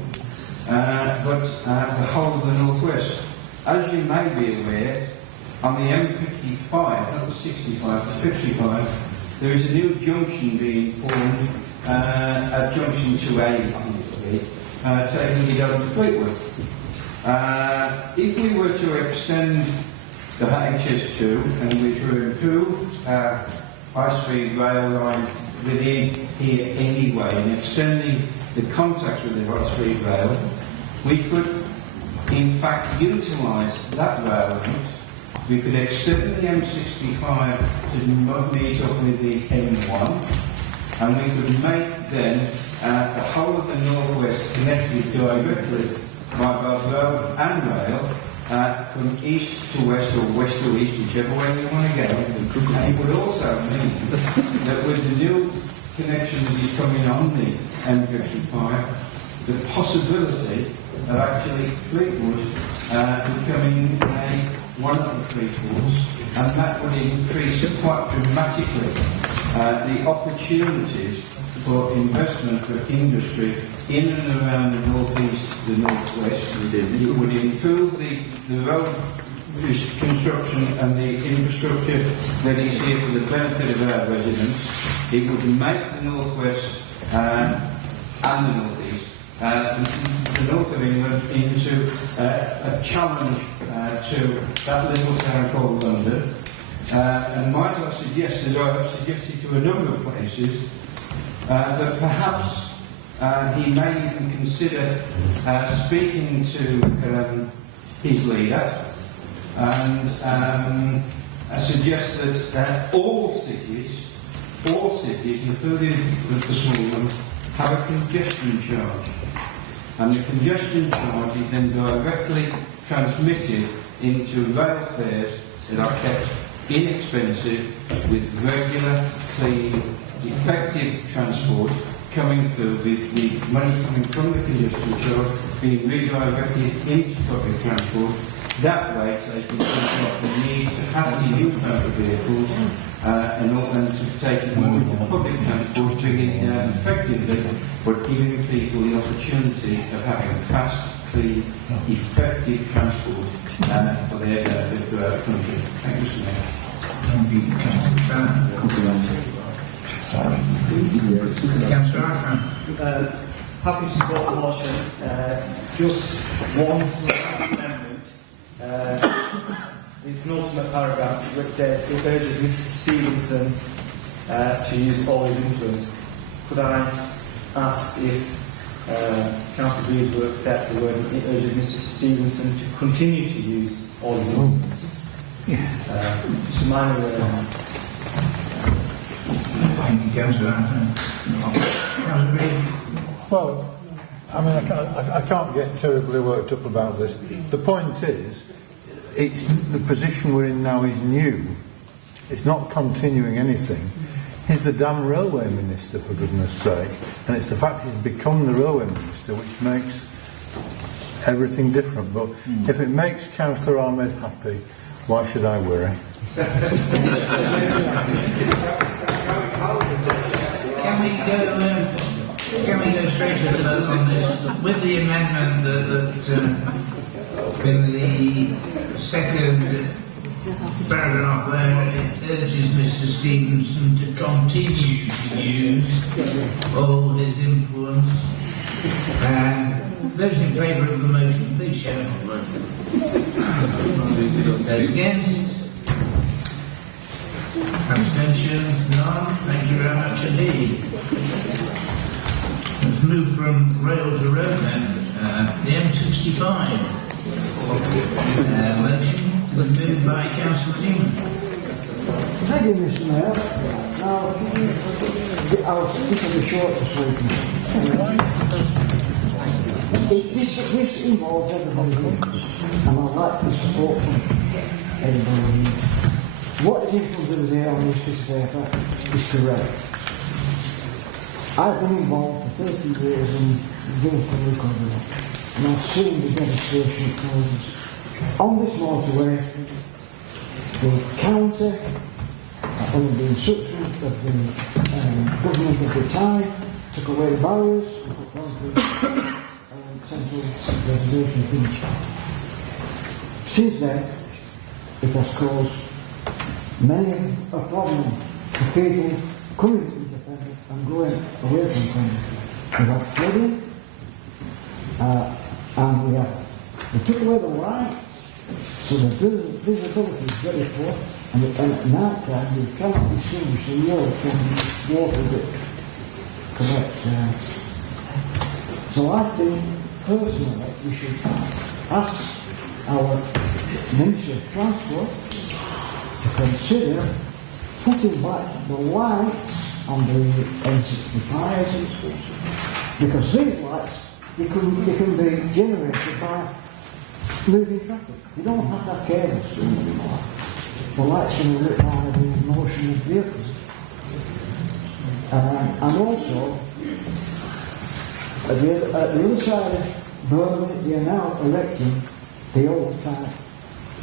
but the whole of the North West. As you may be aware, on the M55, not the 65, the 55, there is a new junction being formed at junction 2A, I think it will be, taking it over to Fleetwood. If we were to extend the HS2 and we were to improve our high-speed rail line within here anyway, and extending the contacts with the high-speed rail, we could in fact utilise that rail route. We could extend the M65 to meet up with the M1, and we could make then the whole of the northwest connected directly by both road and rail from east to west or west to east, whichever way you want to go. And it would also mean that with the new connection that is coming on the M55, the possibility of actually Fleetwood becoming one of the three ports, and that would increase quite dramatically the opportunities for investment for industry in and around the northeast, the northwest. It would improve the road construction and the infrastructure that is here for the benefit of our residents. It would make the northwest and the northeast, the north of England, into a challenge to that little town called London. And might I suggest, as I have suggested to a number of places, that perhaps he may even consider speaking to his leader and suggest that all cities, including the small ones, have a congestion charge. And the congestion charge is then directly transmitted into rail fares that are kept inexpensive with regular, clean, effective transport coming through, with the money coming from the congestion charge being redirected into public transport. That way, taking into account the need to have to use motor vehicles and to take it more into public transport, bringing it down effectively, but giving people the opportunity of having fast, clean, effective transport for their benefit throughout the country. Thank you, Mr. Happy to support the motion. Just one amendment. The penultimate paragraph which says it urges Mr. Stevenson to use all his influence. Could I ask if Councillor Breed will accept the word it urges Mr. Stevenson to continue to use all his influence? Yes. Just a minor word. Thank you, Councillor. Councillor Breed. Well, I mean, I can't get terribly worked up about this. The point is, it's the position we're in now is new. It's not continuing anything. He's the damn railway minister, for goodness sake, and it's the fact he's become the railway minister which makes everything different. But if it makes Councillor Ahmed happy, why should I worry? Can we go straight to the vote on this with the amendment that in the second paragraph there it urges Mr. Stevenson to continue to use all his influence. Those in favour of the motion, please show. Those against? Abstentions? None? Thank you very much indeed. Let's move from rail to road then. The M65. Motion was moved by Councillor Newman. Thank you, Mr. Mayor. Now, I'll keep it short this week. This involves everybody, and I'd like the support from everybody. What is influence here on this piece of paper is correct. I've been involved for 30 years in vehicle recovery, and I've seen the devastation it causes. On this motorway, the county, under the instructions of the government of the time, took away the barriers and put concrete central vegetation finish. Since then, it has caused many a problem for people coming into Pendle and going away from Pendle. We have flooding, and we took away the lights, so the visibility is very poor, and at night time you cannot distinguish the road from the water that collects. So I think personally we should ask our Ministry of Transport to consider putting back the lights on the M65, because these lights they can be generated by moving traffic. You don't have to have cables anymore. The lights can be lit by the motion of vehicles. And also, at the other side of Birmingham, they are now erecting the old type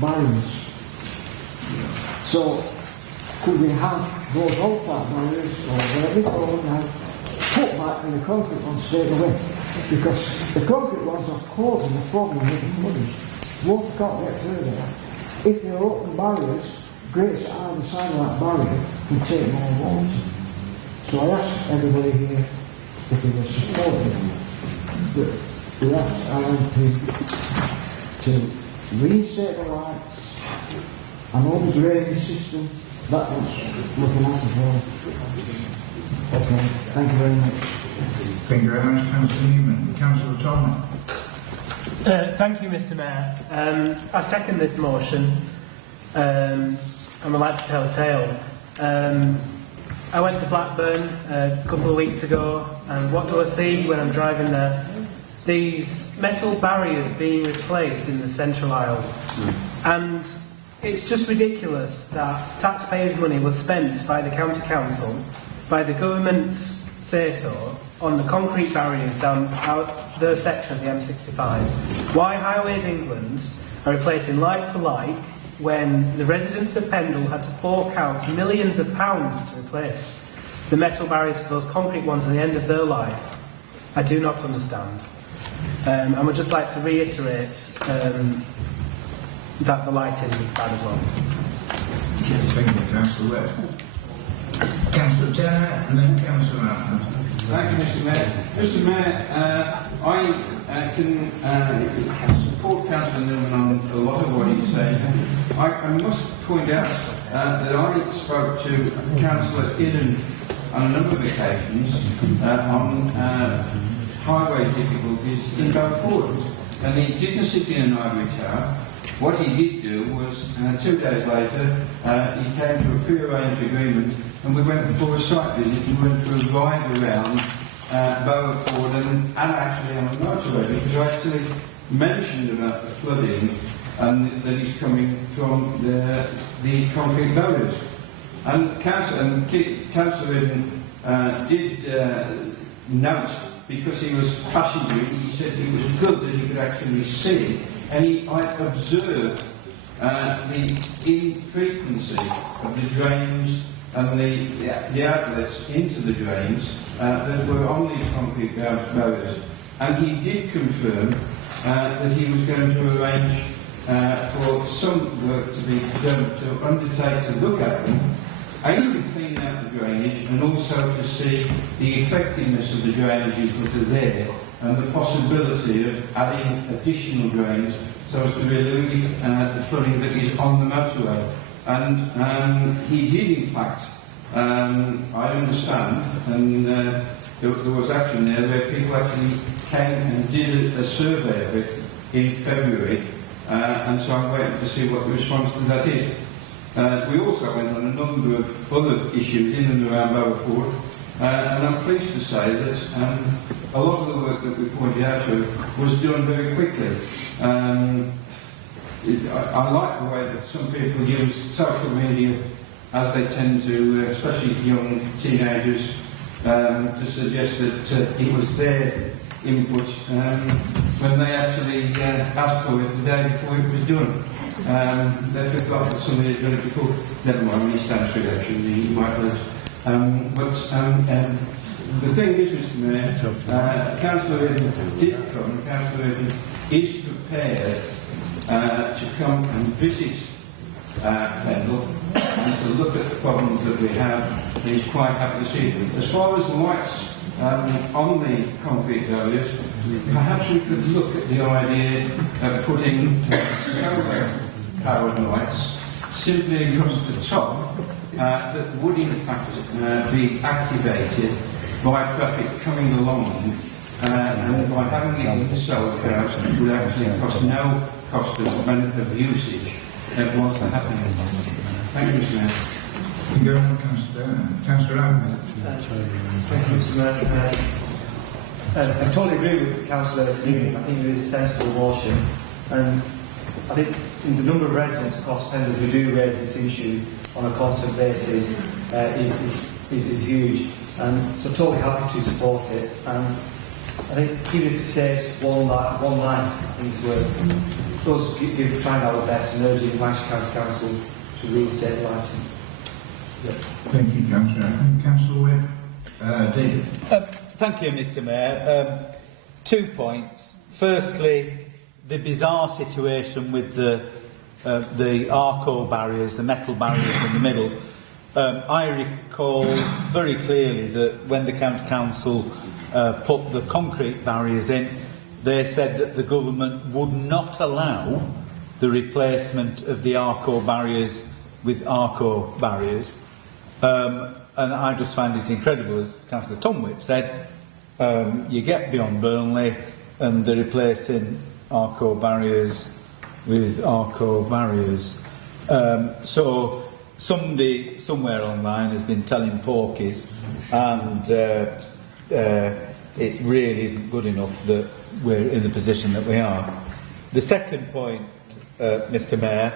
barriers. So, could we have those old type barriers, or whatever, or now put back in the concrete ones straight away? Because the concrete ones are causing a problem with the flooding. Water can't get through there. If there are open barriers, grates at either side of that barrier can take more water. So I asked everybody here if they were supportive, but we asked Alan to reinstate the lights and all the drainage system. That was looking at as well. Okay, thank you very much. Thank you very much, Councillor Newman. Councillor Tolman. Thank you, Mr. Mayor. I second this motion, and I'd like to tell a tale. I went to Blackburn a couple of weeks ago, and what do I see when I'm driving there? These metal barriers being replaced in the central aisle. And it's just ridiculous that taxpayers' money was spent by the county council, by the government's say-so, on the concrete barriers down their section of the M65. Why Highways England are replacing like for like when the residents of Pendle had to fork out millions of pounds to replace the metal barriers for those concrete ones at the end of their life, I do not understand. And I would just like to reiterate that the lighting is bad as well. Yes, thank you, Councillor Webb. Councillor Turner and then Councillor Allen. Thank you, Mr. Mayor. Mr. Mayor, I can support Councillor Newman on a lot of what he's saying. I must point out that I spoke to Councillor Innan on a number of occasions on highway difficulties in Beaufort, and he didn't sit in an ivory tower. What he did do was, 2 days later, he came to a pre-arranged agreement, and we went for a site visit. We went for a ride around Beaufort and actually on a motorway, because I actually mentioned about the flooding and that is coming from the concrete barriers. And Councillor did note, because he was passenger, he said it was good that he could actually see, and I observed the infrequency of the drains and the outlets into the drains that were on these concrete barriers. And he did confirm that he was going to arrange for some work to be done to undertake to look at them, aim to clean out the drainage, and also to see the effectiveness of the drainages that are there and the possibility of adding additional drains so as to relieve the flooding that is on the motorway. And he did, in fact, I understand, and there was action there where people actually came and did a survey of it in February, and so I'm waiting to see what the response to that is. We also went on a number of other issues in and around Beaufort, and I'm pleased to say that a lot of the work that we pointed out to was done very quickly. I like the way that some people use social media, as they tend to, especially young teenagers, to suggest that it was their input when they actually asked for it the day before it was done. They forgot that somebody had done it before. Never mind, he stands for election, he might have. The thing is, Mr. Mayor, Councillor Eden did come, Councillor Eden is prepared to come and visit Pendle and to look at the problems that we have. He's quite happy to see them. As far as the lights on the concrete barriers, perhaps we could look at the idea of putting solar powered lights simply across the top that would in fact be activated by traffic coming along, and by having it installed would actually cost no cost of usage once they're happening. Thank you, Mr. Mayor. Thank you very much, Councillor Ahmed. Thank you, Mr. Mayor. I totally agree with Councillor Ewing. I think it is a sensible motion, and I think the number of residents across Pendle who do raise this issue on a constant basis is huge. So totally happy to support it. And I think even if it saves one life, I think it's worth us trying our best and urging Lancashire County Council to reinstate lighting. Yep. Thank you, Councillor. Councillor Webb. David. Thank you, Mr. Mayor. 2 points. Firstly, the bizarre situation with the Arco barriers, the metal barriers in the middle. I recall very clearly that when the County Council put the concrete barriers in, they said that the government would not allow the replacement of the Arco barriers with Arco barriers. And I just find it incredible, as Councillor Tomwick said, you get beyond Burnley and they're replacing Arco barriers with Arco barriers. So somebody somewhere online has been telling porkies, and it really isn't good enough that we're in the position that we are. The second point, Mr. Mayor,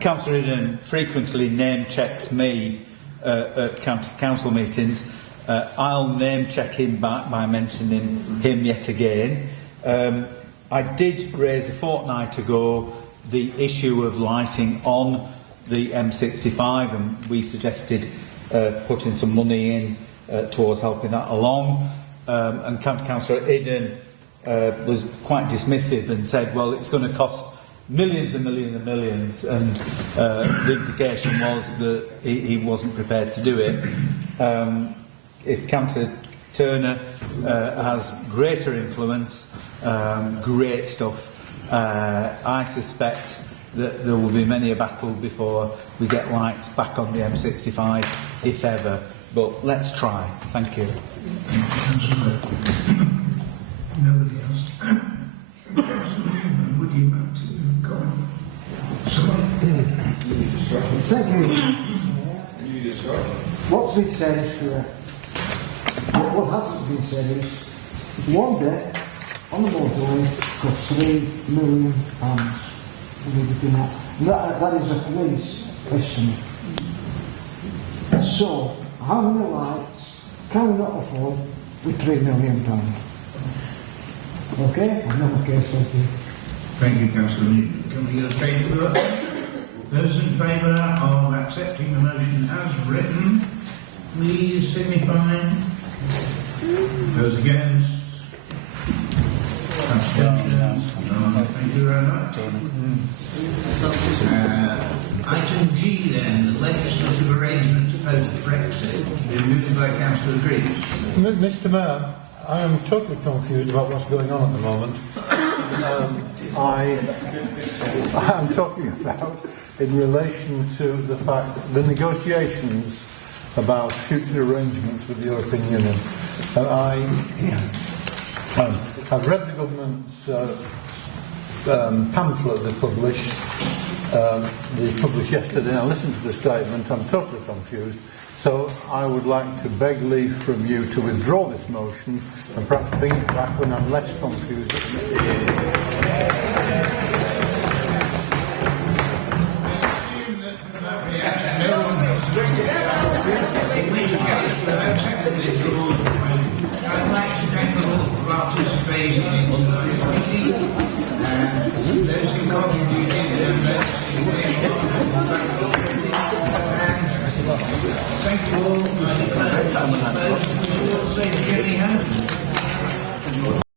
Councillor Eden frequently name checks me at county council meetings. I'll name check him back by mentioning him yet again. I did raise a fortnight ago the issue of lighting on the M65, and we suggested putting some money in towards helping that along. And County Councillor Eden was quite dismissive and said, well, it's going to cost millions and millions and millions, and the implication was that he wasn't prepared to do it. If Councillor Turner has greater influence, great stuff, I suspect that there will be many a battle before we get lights back on the M65, if ever. But let's try. Thank you. Nobody else. Councillor Newman, would you like to comment? Thank you. What's been said is correct. What hasn't been said is one day on the motorway costs £3 million. That is a police estimate. So, how many lights can we not afford with £3 million? Okay? I've not a case, thank you. Thank you, Councillor Newman. Can we get a straight vote? Those in favour of accepting the motion as written, please signify. Those against? Abstentions? No. Thank you very much. Item G then, the legislative arrangements post-Brexit, been moved by Councillor Greaves. Mr. Mayor, I am totally confused about what's going on at the moment. I am talking about in relation to the fact the negotiations about future arrangements with the European Union. I've read the government's pamphlet they published. They published yesterday. I listened to the statement. I'm totally confused. So I would like to beg leave from you to withdraw this motion and perhaps bring it back when I'm less confused. I'd like to thank all for participating in tonight's meeting, and those who contributed their thank you all. I declare the meeting closed. We will say the journey home.